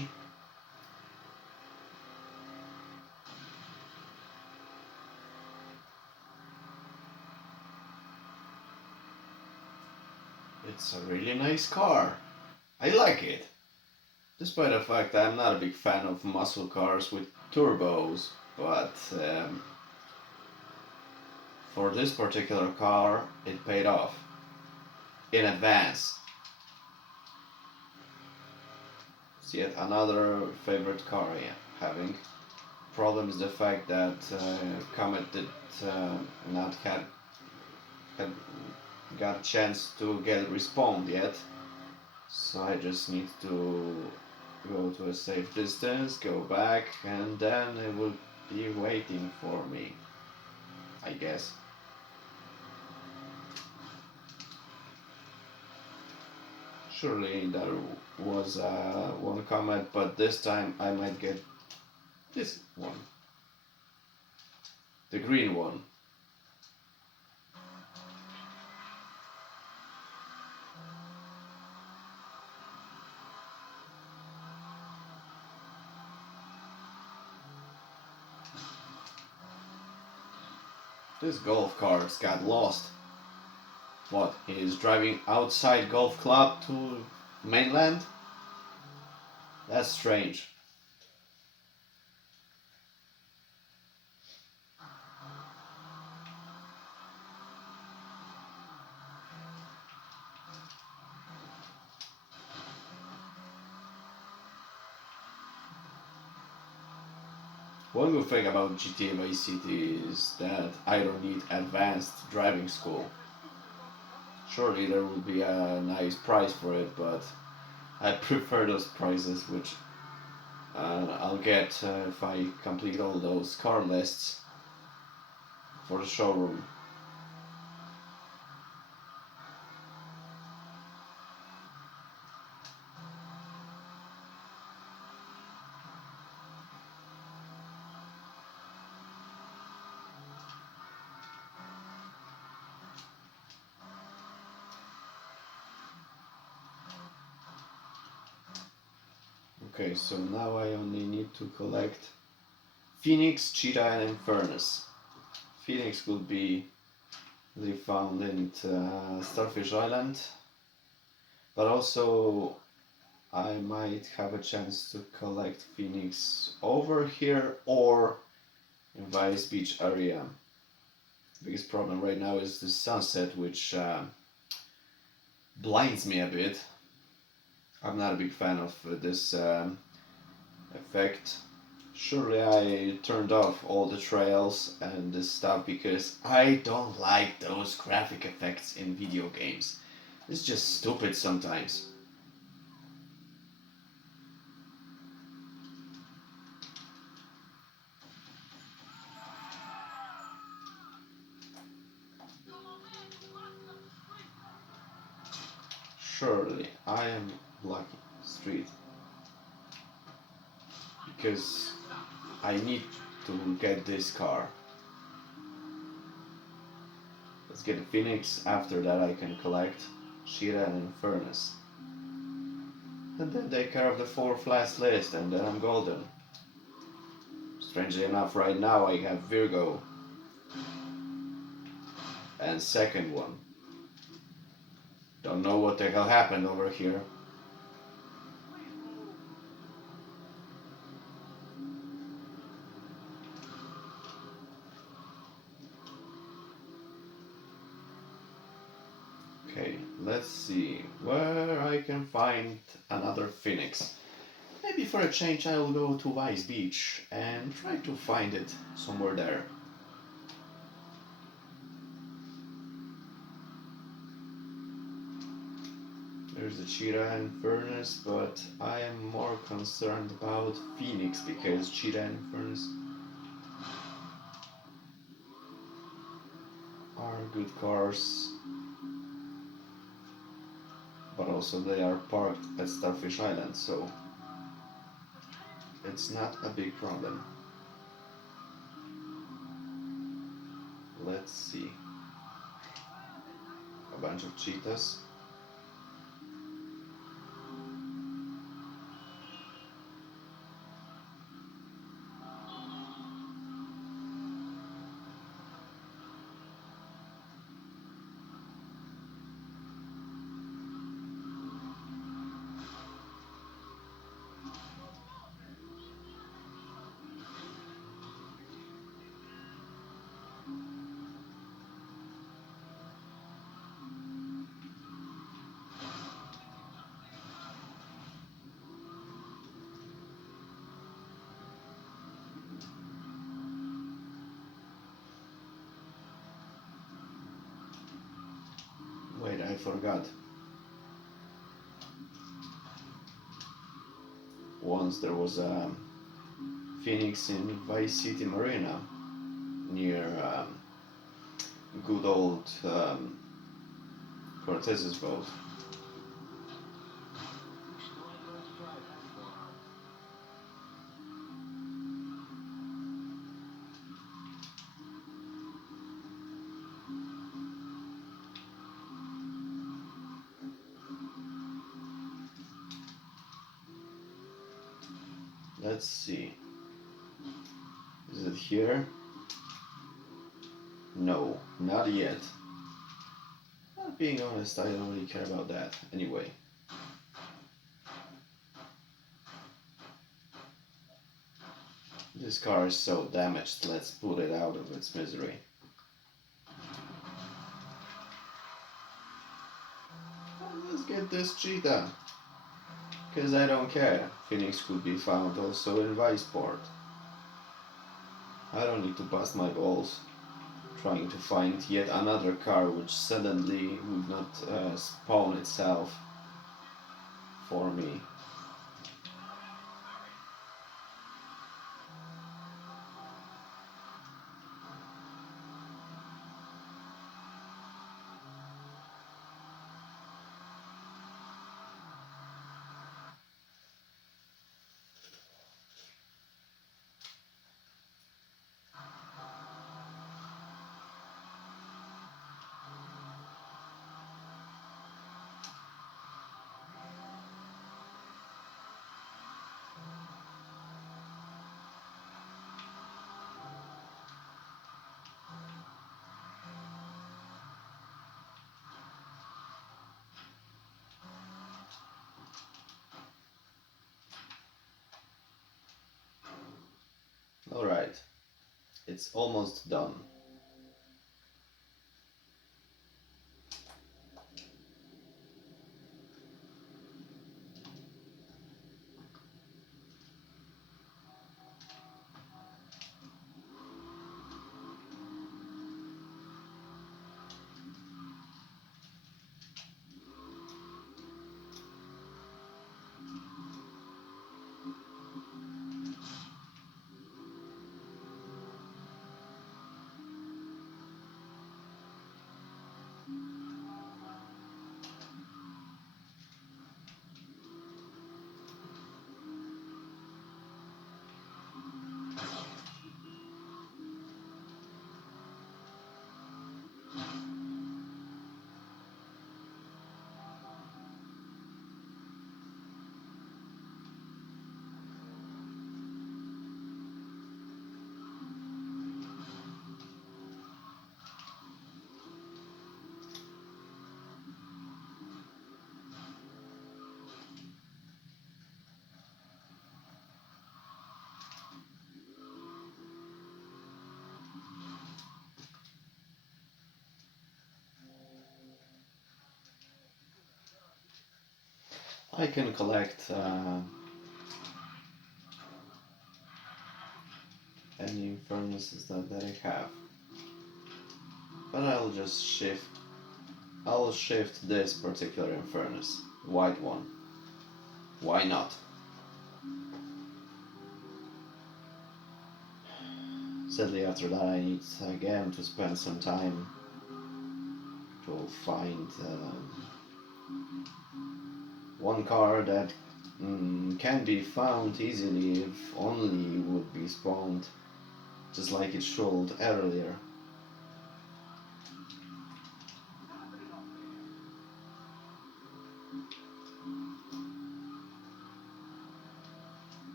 It's a really nice car. I like it. Despite the fact I'm not a big fan of muscle cars with turbos, but for this particular car, it paid off in advance. It's yet another favorite car I am having. Problem is the fact that Comet did not had got a chance to get respawned yet, so I just need to go to a safe distance, go back, and then it will be waiting for me, I guess. Surely there was one comment, but this time I might get this one, the green one. This golf cart got lost. What, he is driving outside golf club to mainland? That's strange. One good thing about GTA Vice City is that I don't need advanced driving school. Surely there will be a nice price for it, but I prefer those prices which I'll get if I complete all those car lists for the showroom. Okay, so now I only need to collect Phoenix, Cheetah, and Infernus. Phoenix will be they found in Starfish Island, but also I might have a chance to collect Phoenix over here or in Vice Beach area. Biggest problem right now is the sunset, which blinds me a bit. I'm not a big fan of this effect. Surely I turned off all the trails and this stuff because I don't like those graphic effects in video games. It's just stupid sometimes. Surely I am lucky street because I need to get this car. Let's get a Phoenix, after that I can collect Shira and Furnace. And then take care of the 4th last list and then I'm golden. Strangely enough right now I have Virgo and second one. Don't know what the hell happened over here. Okay, let's see where I can find another Phoenix. Maybe for a change I'll go to Vice Beach and try to find it somewhere there. There's the Cheetah and Furnace, but I am more concerned about Phoenix because Cheetah and Furnace are good cars, but also they are parked at Starfish Island, so it's not a big problem. Let's see. A bunch of cheetahs. Wait, I forgot. Once there was a Phoenix in Vice City Marina near good old Cortez's boat. Let's see. Is it here? No, not yet. Not being honest, I don't really care about that. Anyway. This car is so damaged, let's put it out of its misery. Let's get this cheetah. Because I don't care. Phoenix could be found also in Viceport. I don't need to bust my balls trying to find yet another car which suddenly would not spawn itself for me. Alright, it's almost done. I can collect any furnaces that I have, but I'll shift this particular furnace, white one. Why not? Sadly, after that, I need again to spend some time to find one car that can be found easily if only would be spawned just like it showed earlier.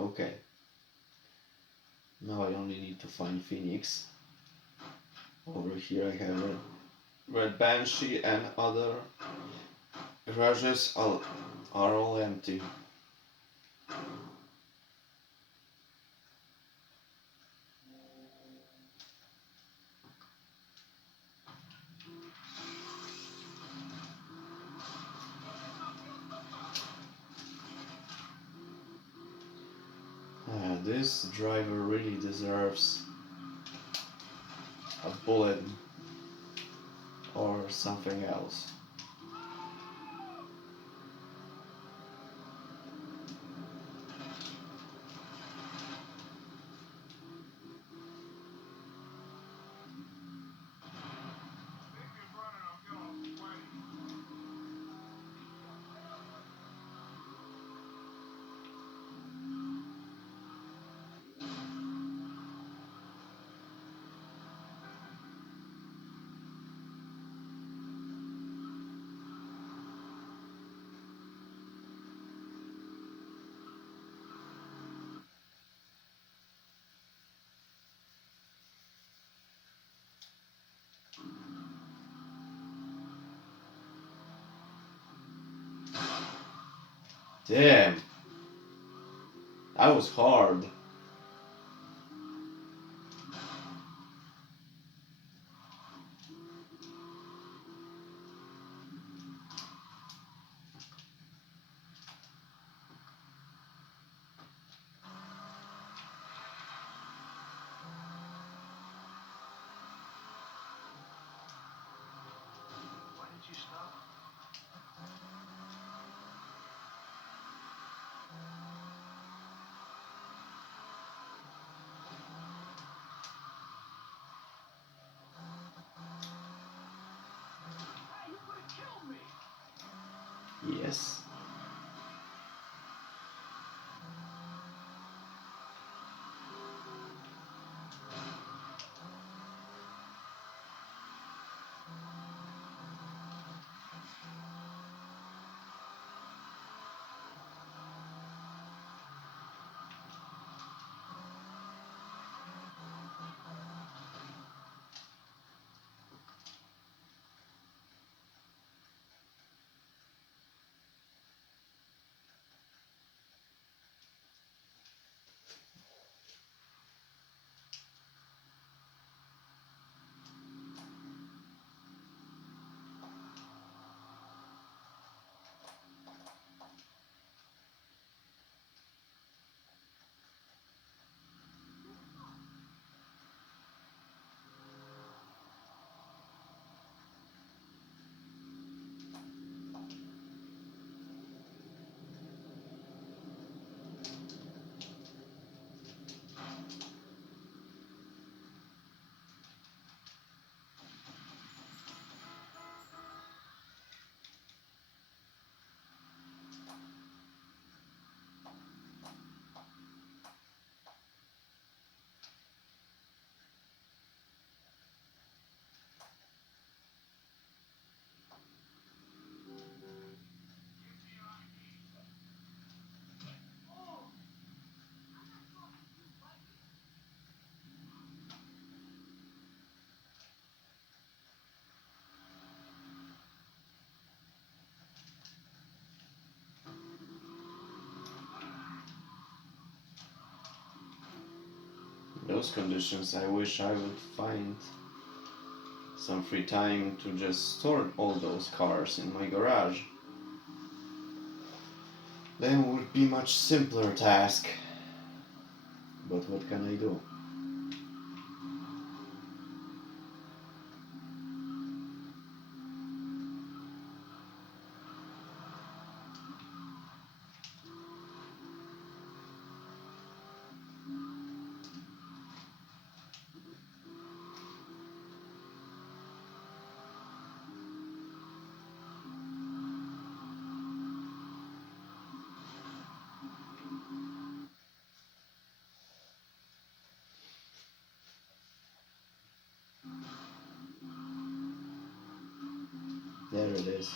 Okay, now I only need to find Phoenix. Over here I have Red Banshee and other garages are all empty. This driver really deserves a bullet or something else. Damn, that was hard. Yes. In those conditions, I wish I would find some free time to just store all those cars in my garage. Then it would be much simpler task. But what can I do? There it is.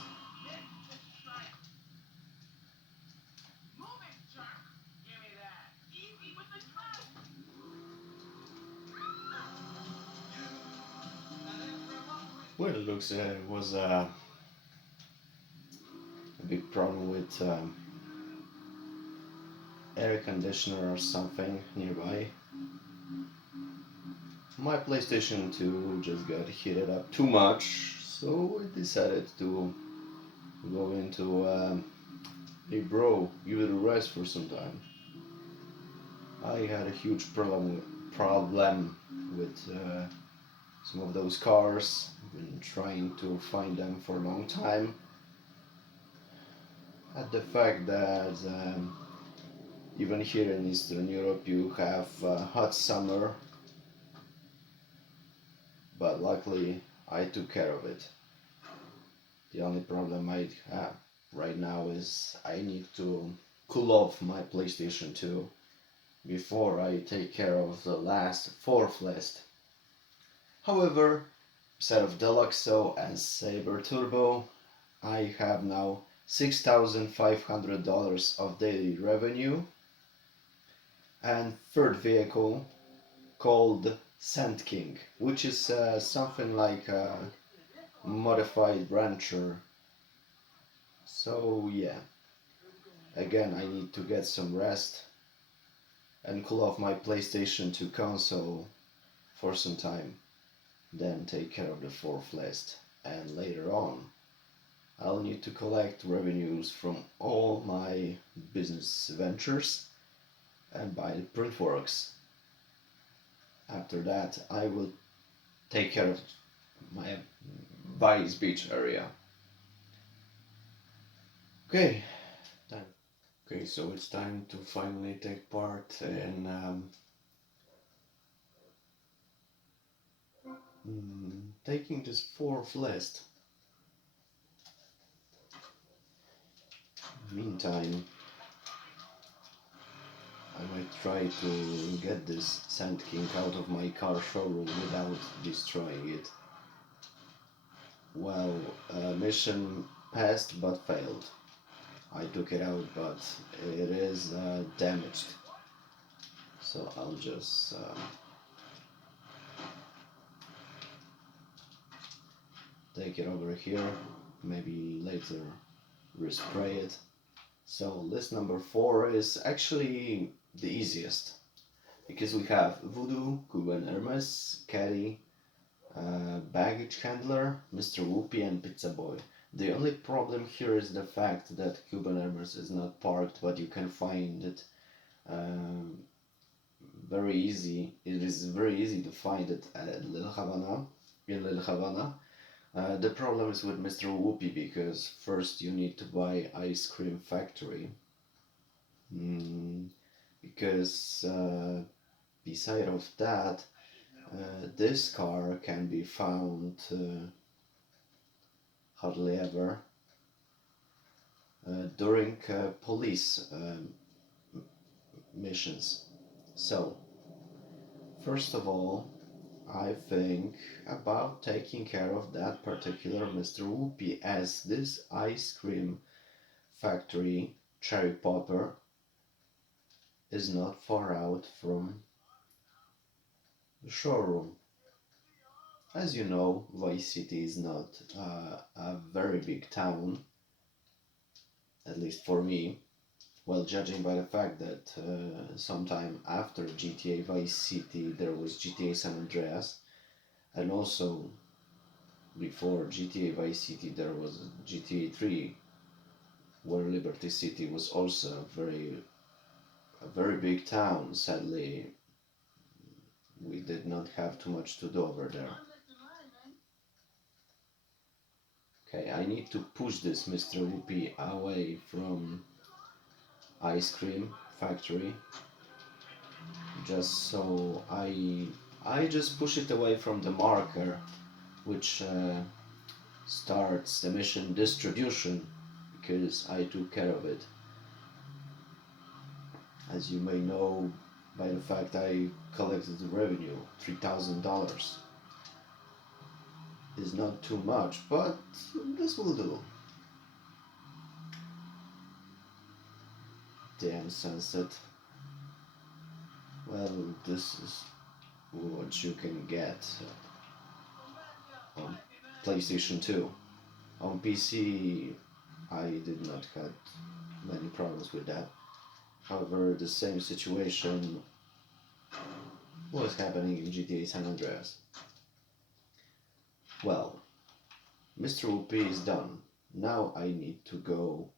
Move it, jerk! Give me that. Easy with the truck. Well, it looks was a big problem with air conditioner or something nearby. My PlayStation 2 just got heated up too much, so I decided to go into hey bro, give it a rest for some time. I had a huge problem with some of those cars. Been trying to find them for a long time. At the fact that even here in Eastern Europe you have hot summer, but luckily I took care of it. The only problem I have right now is I need to cool off my PlayStation 2 before I take care of the last fourth list. However, instead of Deluxo and Saber Turbo, I have now $6,500 of daily revenue, and third vehicle called Sand King, which is something like a modified rancher. So yeah, again I need to get some rest and cool off my PlayStation 2 console for some time, then take care of the fourth list, and later on I'll need to collect revenues from all my business ventures and buy the printworks. After that I will take care of my Vice Beach area. Okay, time. Okay, so it's time to finally take part in taking this fourth list. Meantime, I might try to get this Sand King out of my car showroom without destroying it. Well, mission passed but failed. I took it out, but it is damaged. So I'll just take it over here. Maybe later respray it. So list number 4 is actually the easiest because we have Voodoo, Cuban Hermes, Caddy, baggage handler, Mr. Whoopi, and Pizza Boy. The only problem here is the fact that Cuban Hermes is not parked, but you can find it very easy. It is very easy to find it at Little Havana, in Little Havana. The problem is with Mr. Whoopi because first you need to buy Ice Cream Factory. Because beside of that, this car can be found hardly ever during police missions. So, first of all, I think about taking care of that particular Mr. Whoopi, as this ice cream factory, Cherry Popper, is not far out from the showroom. As you know, Vice City is not a very big town, at least for me. Well, judging by the fact that sometime after GTA Vice City there was GTA San Andreas, and also before GTA Vice City there was GTA 3, where Liberty City was also a very big town. Sadly, we did not have too much to do over there. Okay, I need to push this Mr. Whoopi away from ice cream factory, just so I just push it away from the marker, which starts the mission distribution, because I took care of it. As you may know by the fact I collected the revenue, $3,000 is not too much, but this will do. Damn sunset. Well, this is what you can get on PlayStation 2. On PC, I did not have many problems with that. However, the same situation was happening in GTA San Andreas. Well, Mr. Whoopi is done. Now I need to go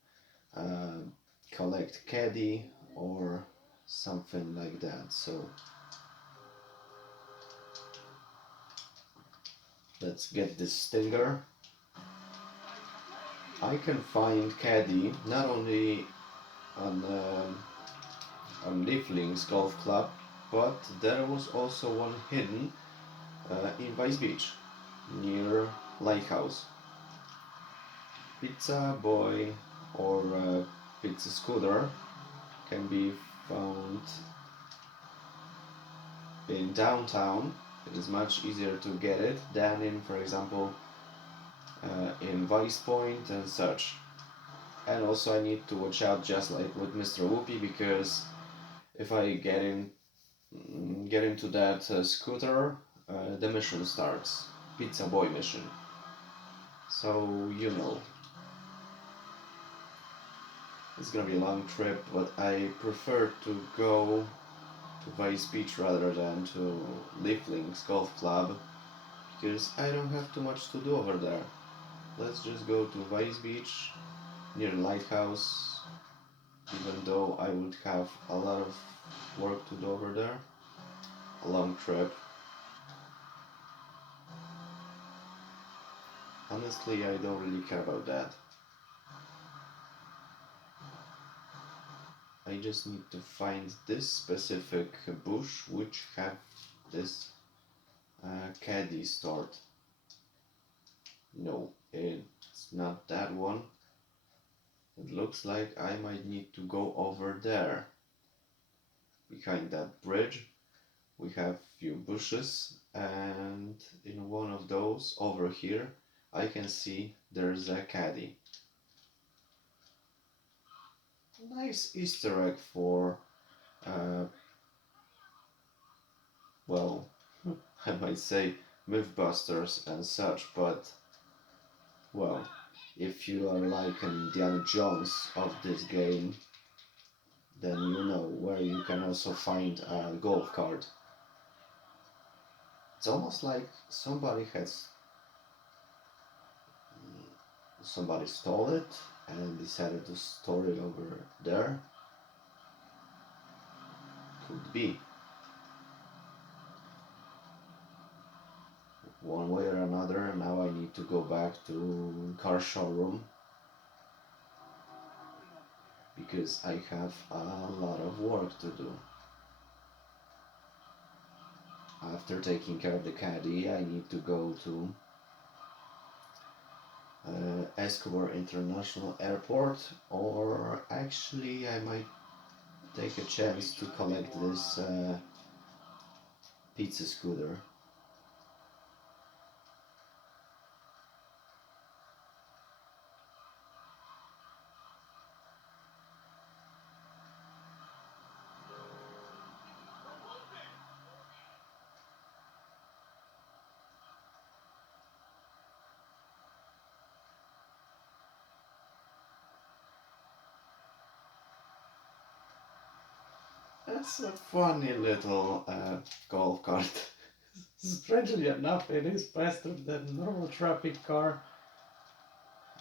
collect Caddy or something like that. So let's get this stinger. I can find Caddy not only on Leaflings Golf Club, but there was also one hidden in Vice Beach, near Lighthouse. Pizza Boy or Pizza Scooter can be found in downtown. It is much easier to get it than in, for example, in Vice Point and such. And also I need to watch out, just like with Mr. Whoopi, because if I get into that scooter, the mission starts, Pizza Boy mission. So you know, it's gonna be a long trip, but I prefer to go to Vice Beach rather than to Leaflings Golf Club, because I don't have too much to do over there. Let's just go to Vice Beach, near Lighthouse, even though I would have a lot of work to do over there. A long trip. Honestly, I don't really care about that. I just need to find this specific bush which have this caddy stored. No, it's not that one. It looks like I might need to go over there. Behind that bridge we have few bushes, and in one of those over here I can see there's a caddy. Nice Easter egg for, uh, well, I might say Mythbusters and such, but well, if you are like Indiana Jones of this game, then you know where you can also find a golf cart. It's almost like somebody stole it and decided to store it over there. Could be. One way or another, now I need to go back to car showroom because I have a lot of work to do. After taking care of the caddy, I need to go to Escobar International Airport, or actually I might take a chance to collect this pizza scooter. That's a funny little golf cart. Strangely enough, it is faster than normal traffic car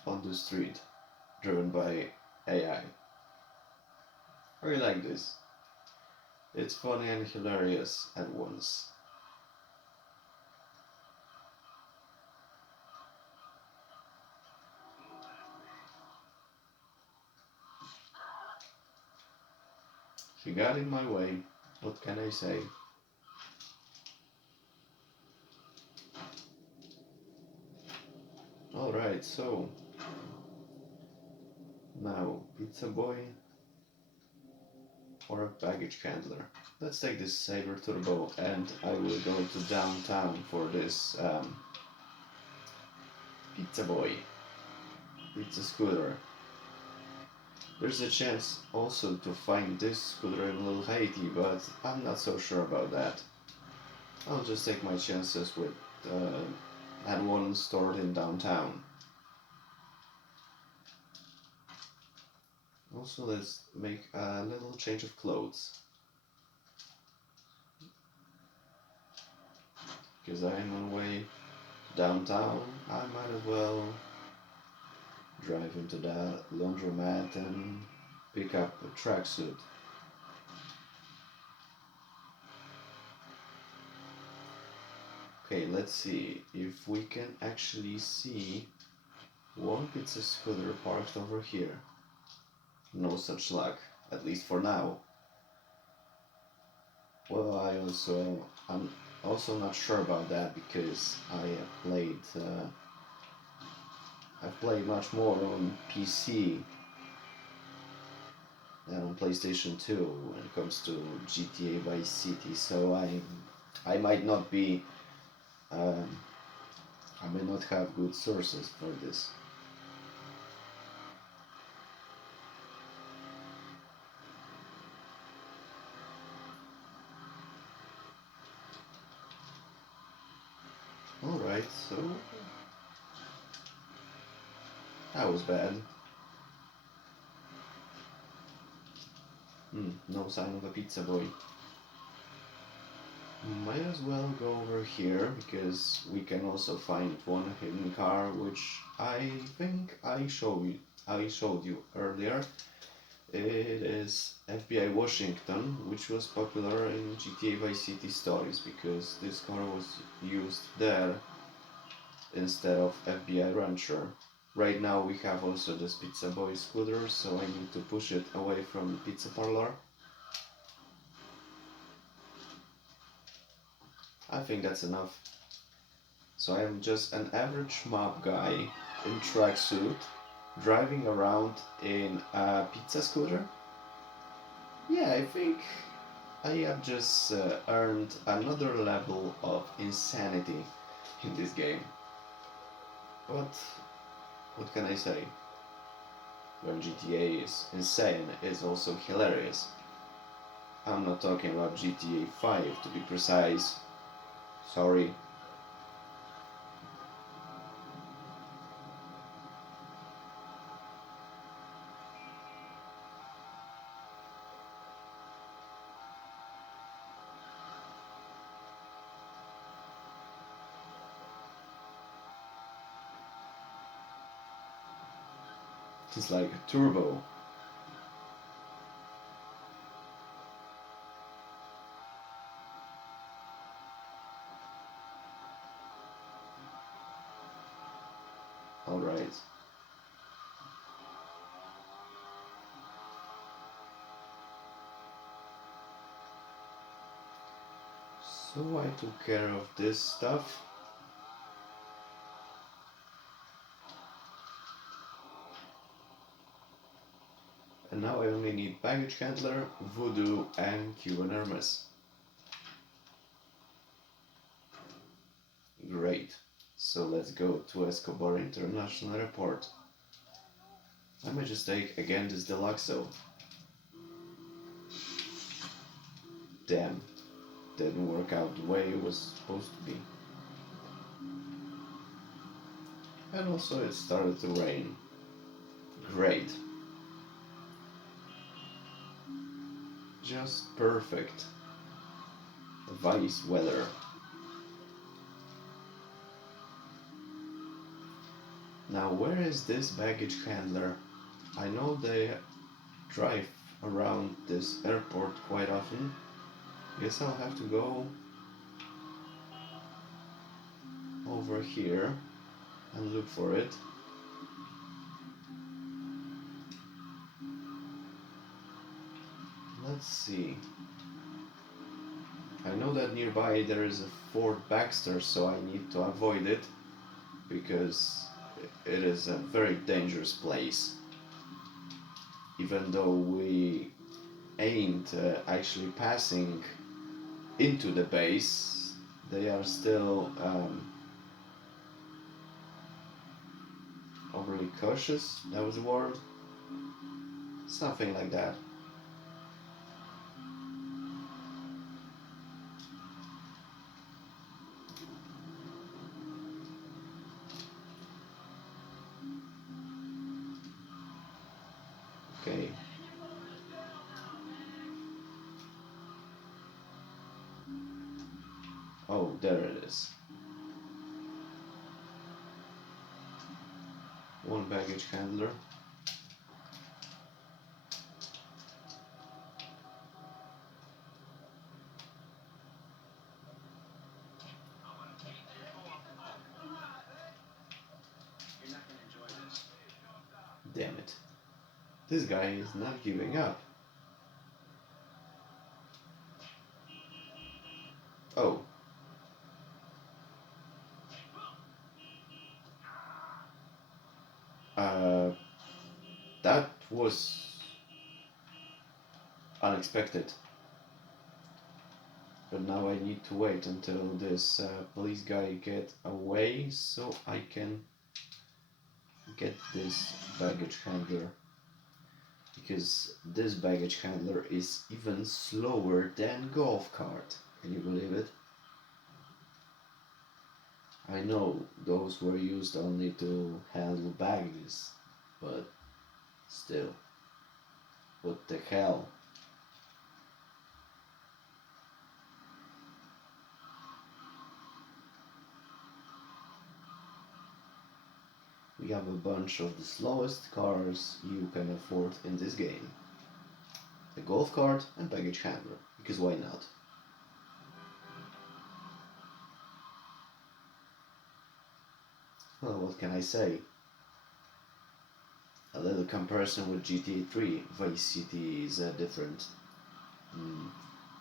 on the street, driven by AI. I really like this. It's funny and hilarious at once. She got in my way. What can I say? Alright, so now pizza boy or a baggage handler. Let's take this Saber Turbo and I will go to downtown for this pizza boy, pizza scooter. There's a chance also to find this scooter in Little Haiti, but I'm not so sure about that. I'll just take my chances with that one stored in downtown. Also, let's make a little change of clothes. Because I'm on the way downtown, I might as well drive into the laundromat and pick up a tracksuit. Okay, let's see if we can actually see one pizza scooter parked over here. No such luck, at least for now. Well, I'm also not sure about that because I've played much more on PC than on PlayStation 2 when it comes to GTA Vice City. So I might not be um, I may not have good sources for this. Alright, so that was bad. No sign of a pizza boy. Might as well go over here because we can also find one hidden car which I think I showed you earlier. It is FBI Washington, which was popular in GTA Vice City stories because this car was used there instead of FBI Rancher. Right now we have also this Pizza Boy scooter, so I need to push it away from the pizza parlor. I think that's enough. So I am just an average mob guy in tracksuit driving around in a pizza scooter. Yeah, I think I have just earned another level of insanity in this game. But what can I say? When GTA is insane, it's also hilarious. I'm not talking about GTA 5 to be precise. Sorry. It's like a turbo. Alright. So I took care of this stuff. And now I only need baggage handler, voodoo, and Cuban Hermes. Great. So let's go to Escobar International Airport. I might just take again this Deluxo. Damn, didn't work out the way it was supposed to be. And also it started to rain. Great. Just perfect. Vice weather. Now where is this baggage handler? I know they drive around this airport quite often. Guess I'll have to go over here and look for it. Let's see. I know that nearby there is a Fort Baxter, so I need to avoid it because it is a very dangerous place. Even though we ain't actually passing into the base, they are still overly cautious. That was the word. Something like that. Okay. Oh, there it is. One baggage handler. You're not gonna enjoy this. Damn it. This guy is not giving up. Oh. Uh, that was unexpected. But now I need to wait until this police guy get away so I can get this baggage handler. Because this baggage handler is even slower than golf cart. Can you believe it? I know those were used only to handle bags, but still, what the hell? We have a bunch of the slowest cars you can afford in this game. A golf cart and baggage handler, because why not? Well, what can I say? A little comparison with GTA 3, Vice City is a different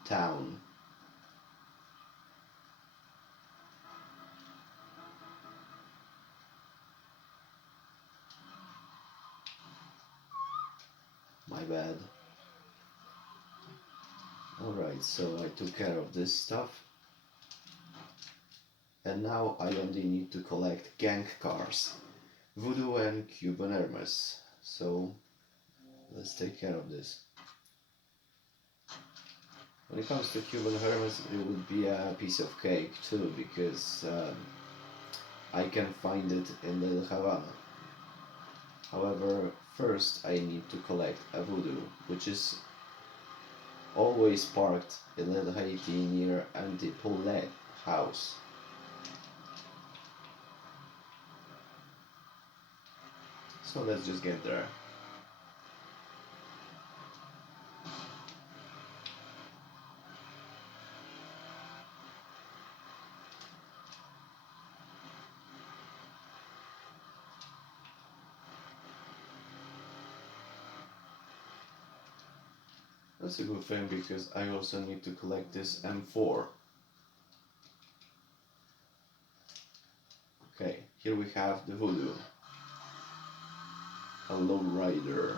town. My bad. Alright, so I took care of this stuff. And now I only need to collect gang cars. Voodoo and Cuban Hermes. So let's take care of this. When it comes to Cuban Hermes, it would be a piece of cake too, because I can find it in Little Havana. However, first I need to collect a Voodoo, which is always parked in Little Haiti near Antipole house. So let's just get there. That's a good thing because I also need to collect this M4. Okay, here we have the Voodoo. A lowrider.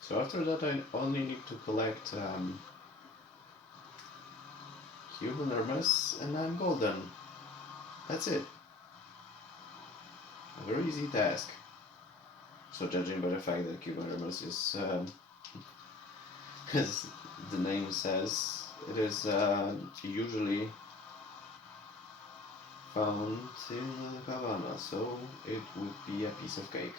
So after that I only need to collect Cuban Hermes and I'm golden. That's it. A very easy task. So judging by the fact that Cuban Hermes is, as the name says, it is usually found in Havana, so it would be a piece of cake.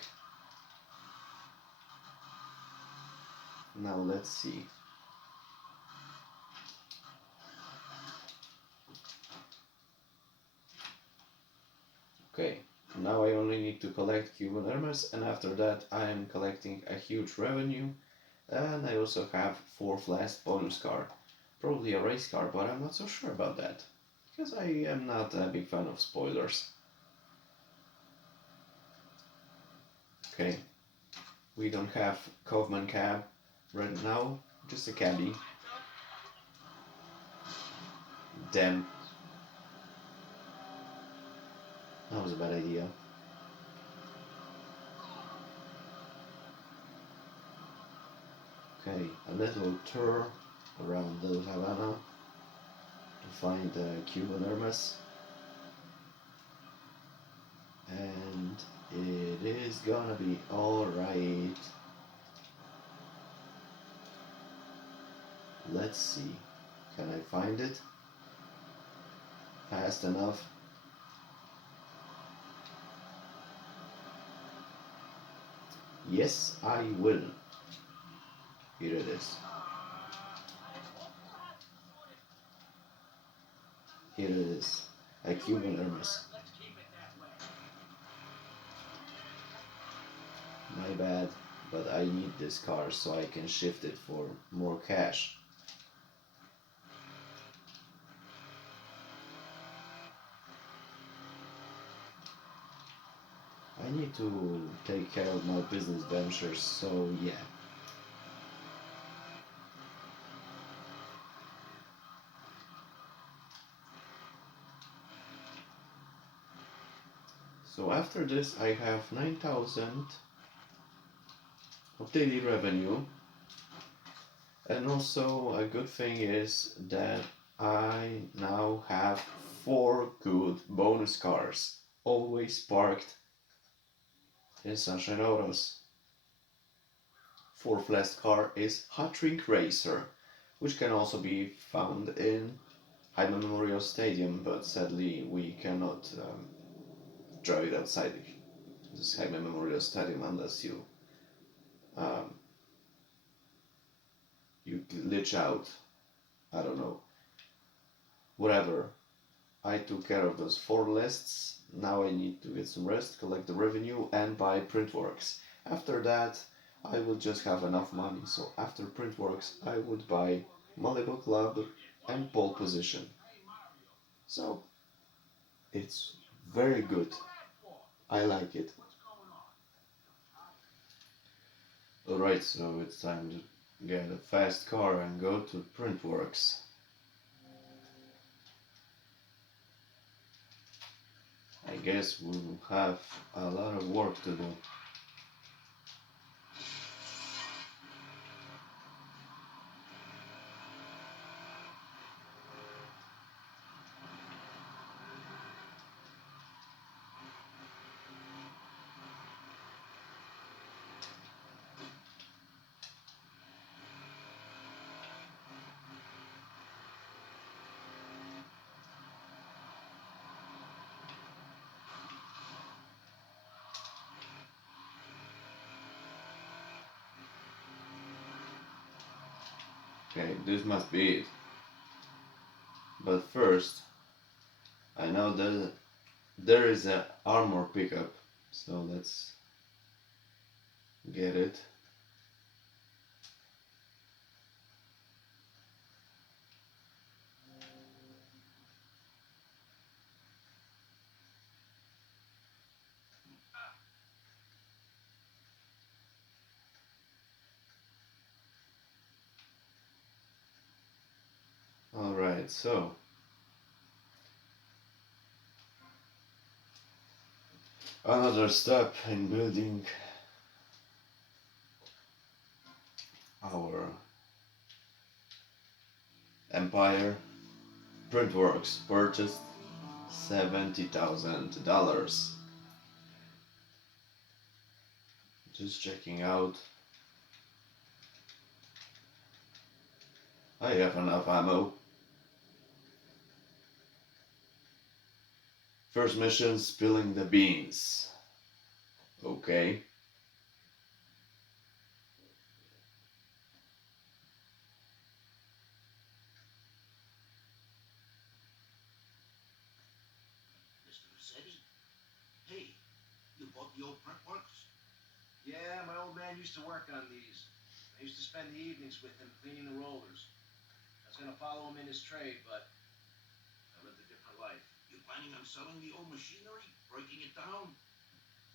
Now let's see. Okay, now I only need to collect Cuban Hermes, and after that I am collecting a huge revenue, and I also have 4 last bonus car. Probably a race car, but I'm not so sure about that, because I am not a big fan of spoilers. Okay, we don't have Kaufman cab right now, just a cabbie. Damn, that was a bad idea. Okay, a little tour around Little Havana to find Cuban Hermes. And it is gonna be alright. Let's see. Can I find it? Fast enough? Yes, I will. Here it is. Here it is. A Cuban Hermes. My bad, but I need this car so I can shift it for more cash. I need to take care of my business ventures, so yeah. So after this I have 9,000 of daily revenue, and also a good thing is that I now have 4 good bonus cars, always parked in Sunshine Autos. 4th last car is Hot Drink Racer, which can also be found in Hyman Memorial Stadium, but sadly we cannot drive it outside this Hyman Memorial Stadium unless um, you glitch out. I don't know. Whatever. I took care of those 4 lists. Now I need to get some rest, collect the revenue, and buy Printworks. After that, I will just have enough money. So after Printworks, I would buy Malibu Club and Pole Position. So it's very good. I like it. Alright, so it's time to get a fast car and go to Printworks. I guess we'll have a lot of work to do. Okay, this must be it. But first, I know that there is an armor pickup, so let's get it. Alright, so another step in building our empire. Printworks purchased $70,000. Just checking out. I have enough ammo. First mission, spilling the beans. Okay. Mr. Vercetti? Hey, you bought the old printworks? Yeah, my old man used to work on these. I used to spend the evenings with him cleaning the rollers. I was gonna follow him in his trade, but I lived a different life. You planning on selling the old machinery? Breaking it down?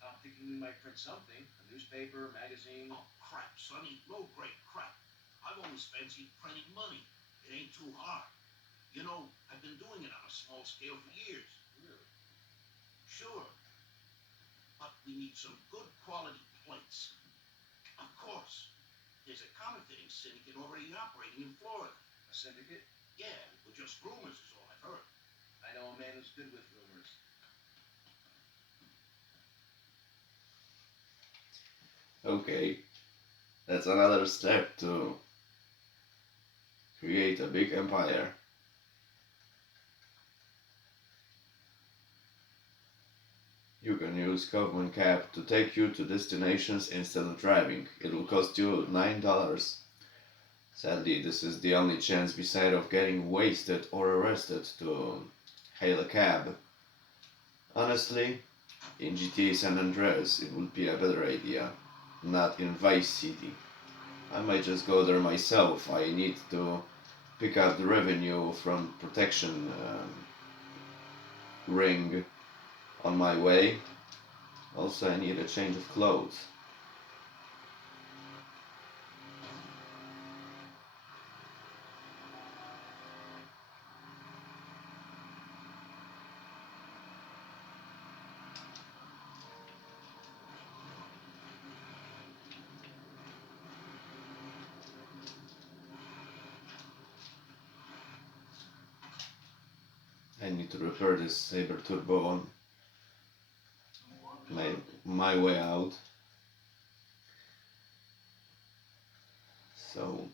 I'm thinking we might print something. A newspaper, magazine. Oh, crap, Sonny. Low-grade crap. I've always fancied printing money. It ain't too hard. You know, I've been doing it on a small scale for years. Really? Sure. But we need some good quality plates. Of course. There's a counterfeiting syndicate already operating in Florida. A syndicate? Yeah, but just rumors is all I've heard. I know a man who's good with rumors. Okay. That's another step to create a big empire. You can use government cab to take you to destinations instead of driving. It will cost you $9. Sadly, this is the only chance beside of getting wasted or arrested to hail a cab. Honestly, in GTA San Andreas it would be a better idea, not in Vice City. I might just go there myself. I need to pick up the revenue from protection ring on my way. Also, I need a change of clothes. I need to repair this Saber Turbo on my way out. So,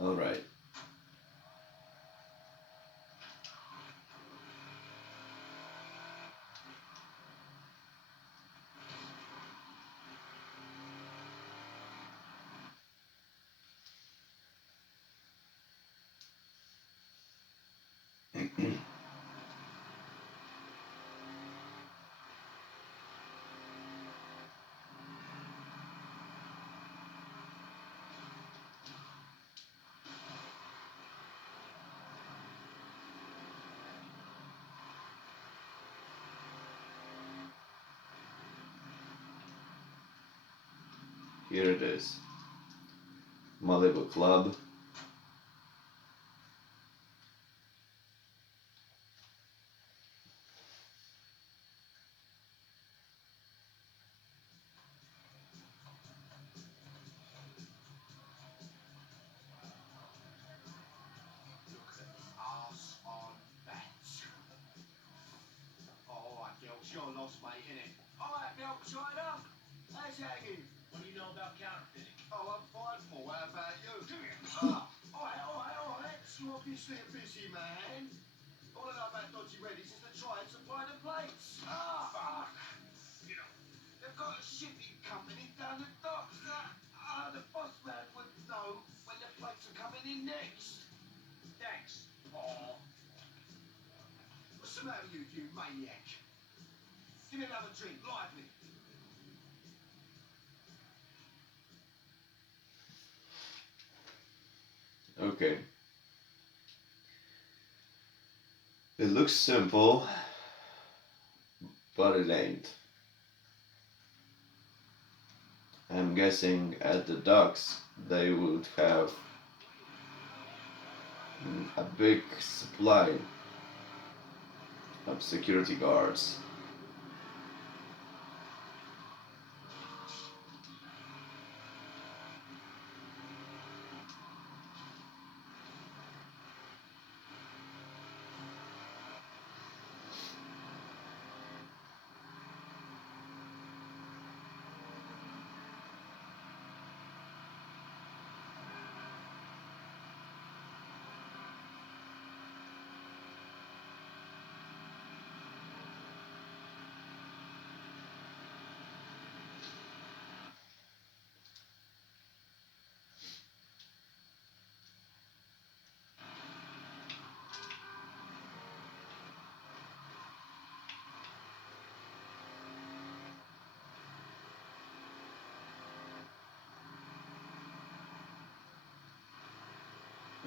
alright. Here it is. Malibu Club. Look at the arse on that. Alright, Gelks, you're lost, mate, innit? Alright, milk China. How's hanging? What do you know about counterfeiting? Oh, I'm fine, more. How about you? Come here. Alright. You're obviously a busy man. All I know about dodgy reddies is the try and supply the plates. Fuck. You know, they've got a shipping company down the docks. The boss man would know when the plates are coming in next. Thanks, Paul. What's the matter with you, you maniac? Give me another drink, lively. Okay. It looks simple, but it ain't. I'm guessing at the docks they would have a big supply of security guards.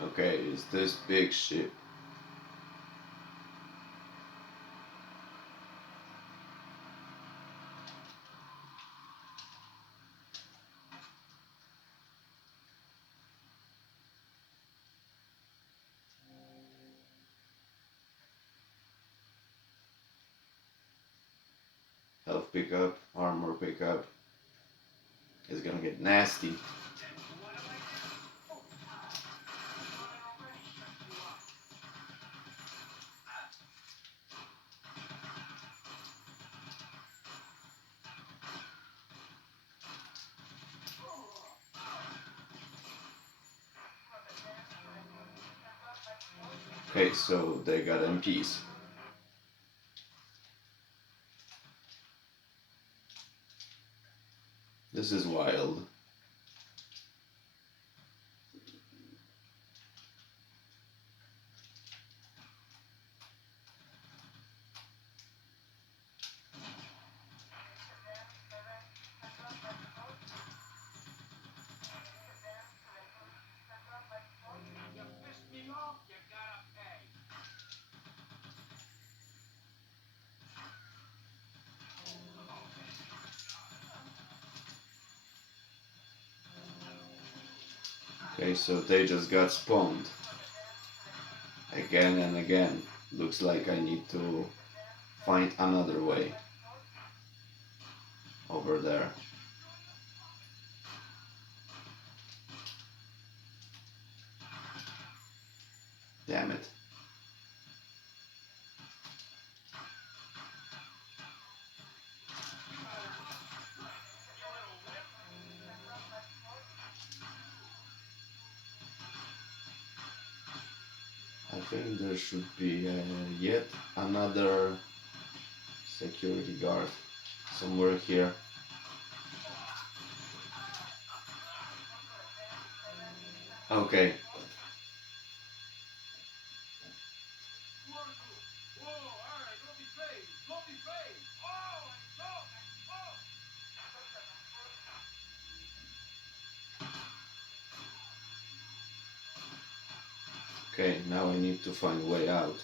Okay, is this big ship? Health pickup, armor pickup. It's gonna get nasty. Okay, so they got MPs. This is wild. You pissed me off, you gotta pay. Okay, so they just got spawned. Again and again. Looks like I need to find another way over there. Damn it. I think there should be yet another security guard somewhere here. Okay, Whoa, alright, don't be phased. Don't be phased. Oh, okay, now I need to find a way out.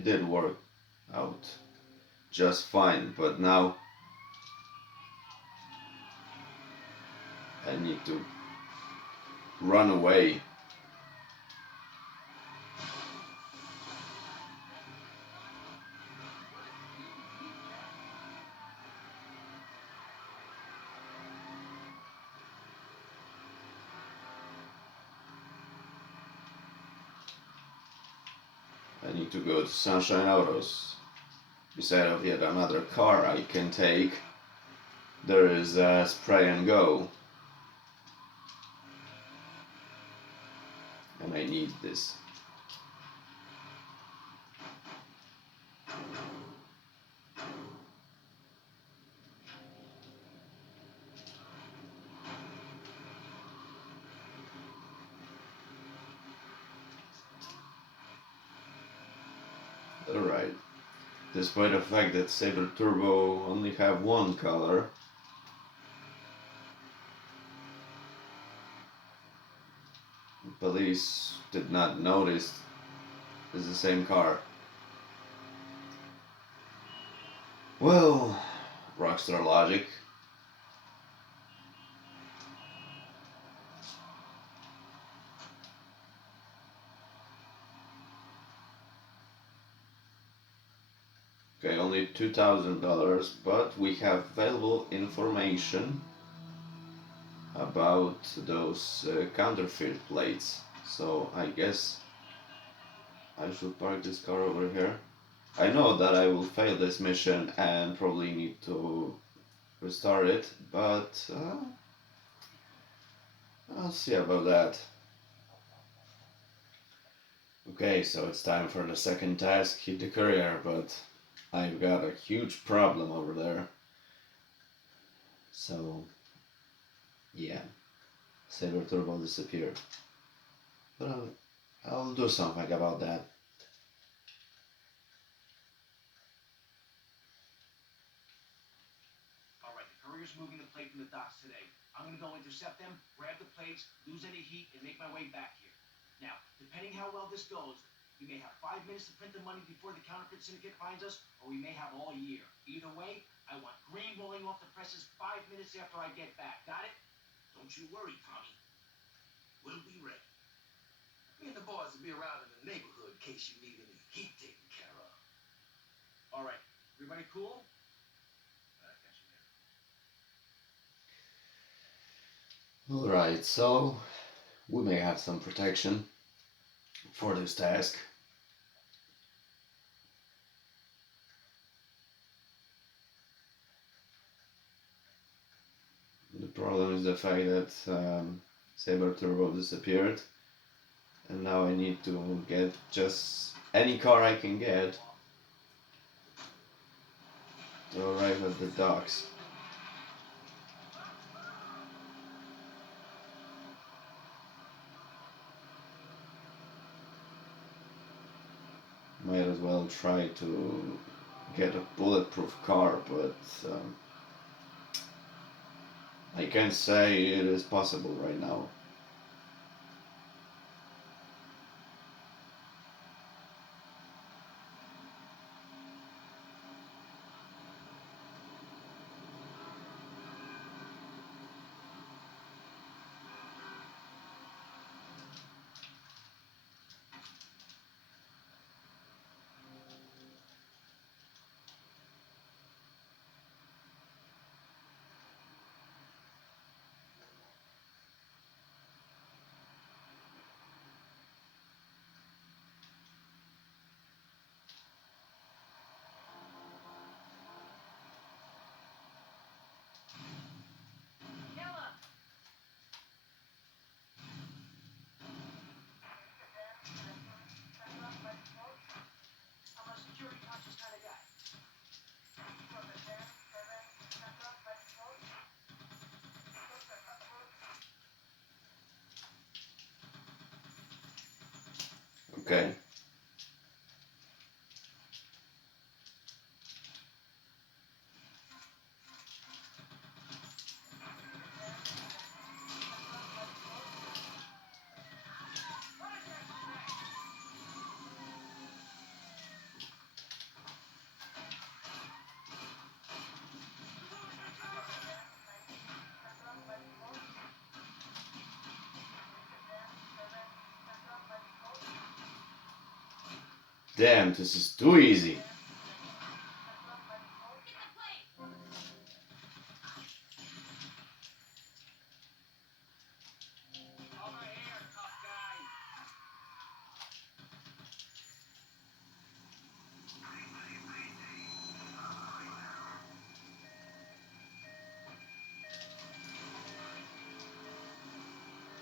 it did work out just fine, but now I need to run away. I need to go to Sunshine Autos. Beside of yet another car I can take, there is a spray and go. And I need this. Alright. Despite the fact that Saber Turbo only have one color, police did not notice it's the same car. Well, Rockstar logic. Okay, only $2,000, but we have valuable information about those counterfeit plates. So I guess I should park this car over here. I know that I will fail this mission and probably need to restart it, but I'll see about that. Okay, so it's time for the second task, hit the courier, but I've got a huge problem over there. So, yeah, Saber Turbo disappeared. But I'll do something about that. All right, the courier's moving the plate from the docks today. I'm gonna go intercept them, grab the plates, lose any heat, and make my way back here. Now, depending how well this goes, we may have 5 minutes to print the money before the counterfeit syndicate finds us, or we may have all year. Either way, I want green rolling off the presses 5 minutes after I get back. Got it? Don't you worry, Tommy. We'll be ready. Me and the boys will be around in the neighborhood in case you need any heat taken care of. All right, everybody cool? Alright, so we may have some protection for this task. The problem is the fact that Saber Turbo disappeared, and now I need to get just any car I can get to arrive at the docks. Might as well try to get a bulletproof car, but I can't say it is possible right now. Yella! I'm a security conscious kind of guy. Okay. Damn, this is too easy. Over here, tough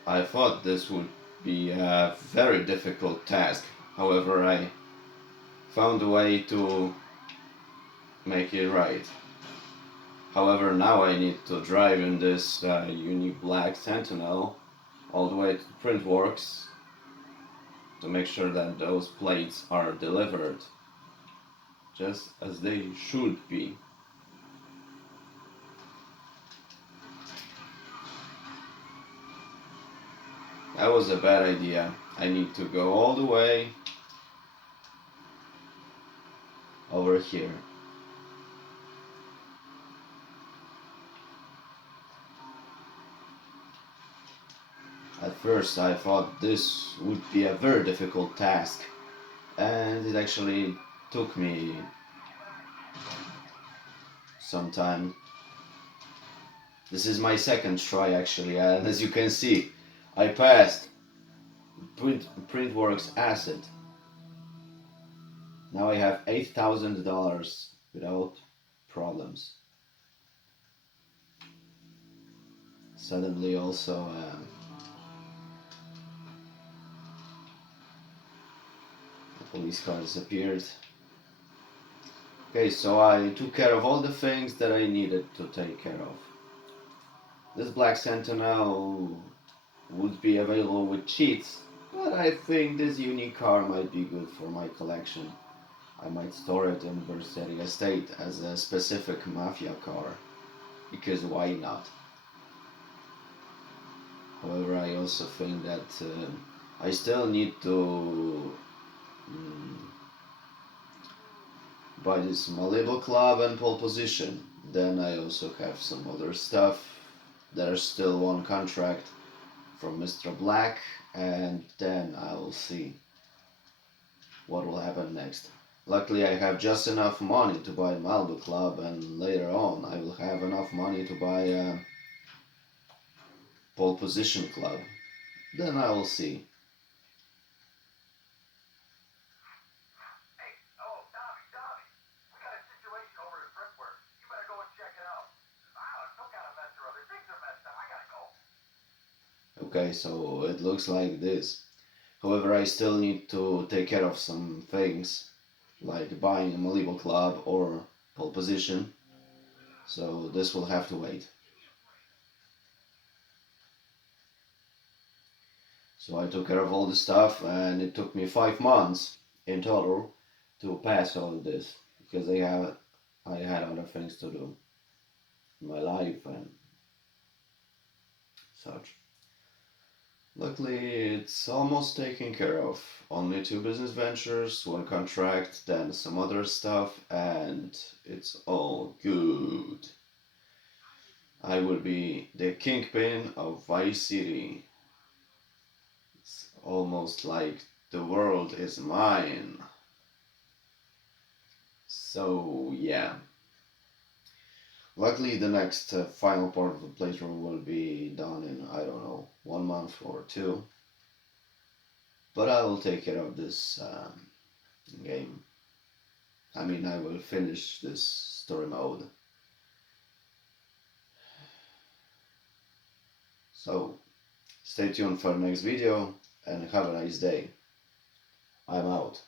guy. I thought this would be a very difficult task. However, I found a way to make it right. However, now I need to drive in this unique black Sentinel all the way to the printworks to make sure that those plates are delivered just as they should be. That was a bad idea. I need to go all the way over here. At first I thought this would be a very difficult task, and it actually took me some time. This is my second try actually, and as you can see, I passed Printworks Acid. Now I have $8,000 without problems. Suddenly also the police car disappeared. Okay, so I took care of all the things that I needed to take care of. This Black Sentinel would be available with cheats, but I think this unique car might be good for my collection. I might store it in Vercetti estate as a specific mafia car, because why not? However, I also think that I still need to buy this Malibu Club and pole position. Then I also have some other stuff that are still on contract from Mr. Black, and then I will see what will happen next. Luckily, I have just enough money to buy Malibu Club, and later on I will have enough money to buy a pole position club. Then I will see. Hey, oh, Tommy, we got a situation over at Brickwork. You better go and check it out. I don't know, some kind of mess or other. Things are messed up. I gotta go. Okay, so it looks like this. However, I still need to take care of some things, like buying a Malibu Club or pole position. So this will have to wait. So I took care of all the stuff, and it took me 5 months in total to pass all of this, because I had other things to do in my life and such. Luckily, it's almost taken care of. Only 2 business ventures, 1 contract, then some other stuff, and it's all good. I will be the kingpin of Vice City. It's almost like the world is mine. So, yeah. Luckily, the next final part of the playthrough will be done in, I don't know, 1 month or 2. But I will take care of this game. I mean, I will finish this story mode. So, stay tuned for the next video and have a nice day. I'm out.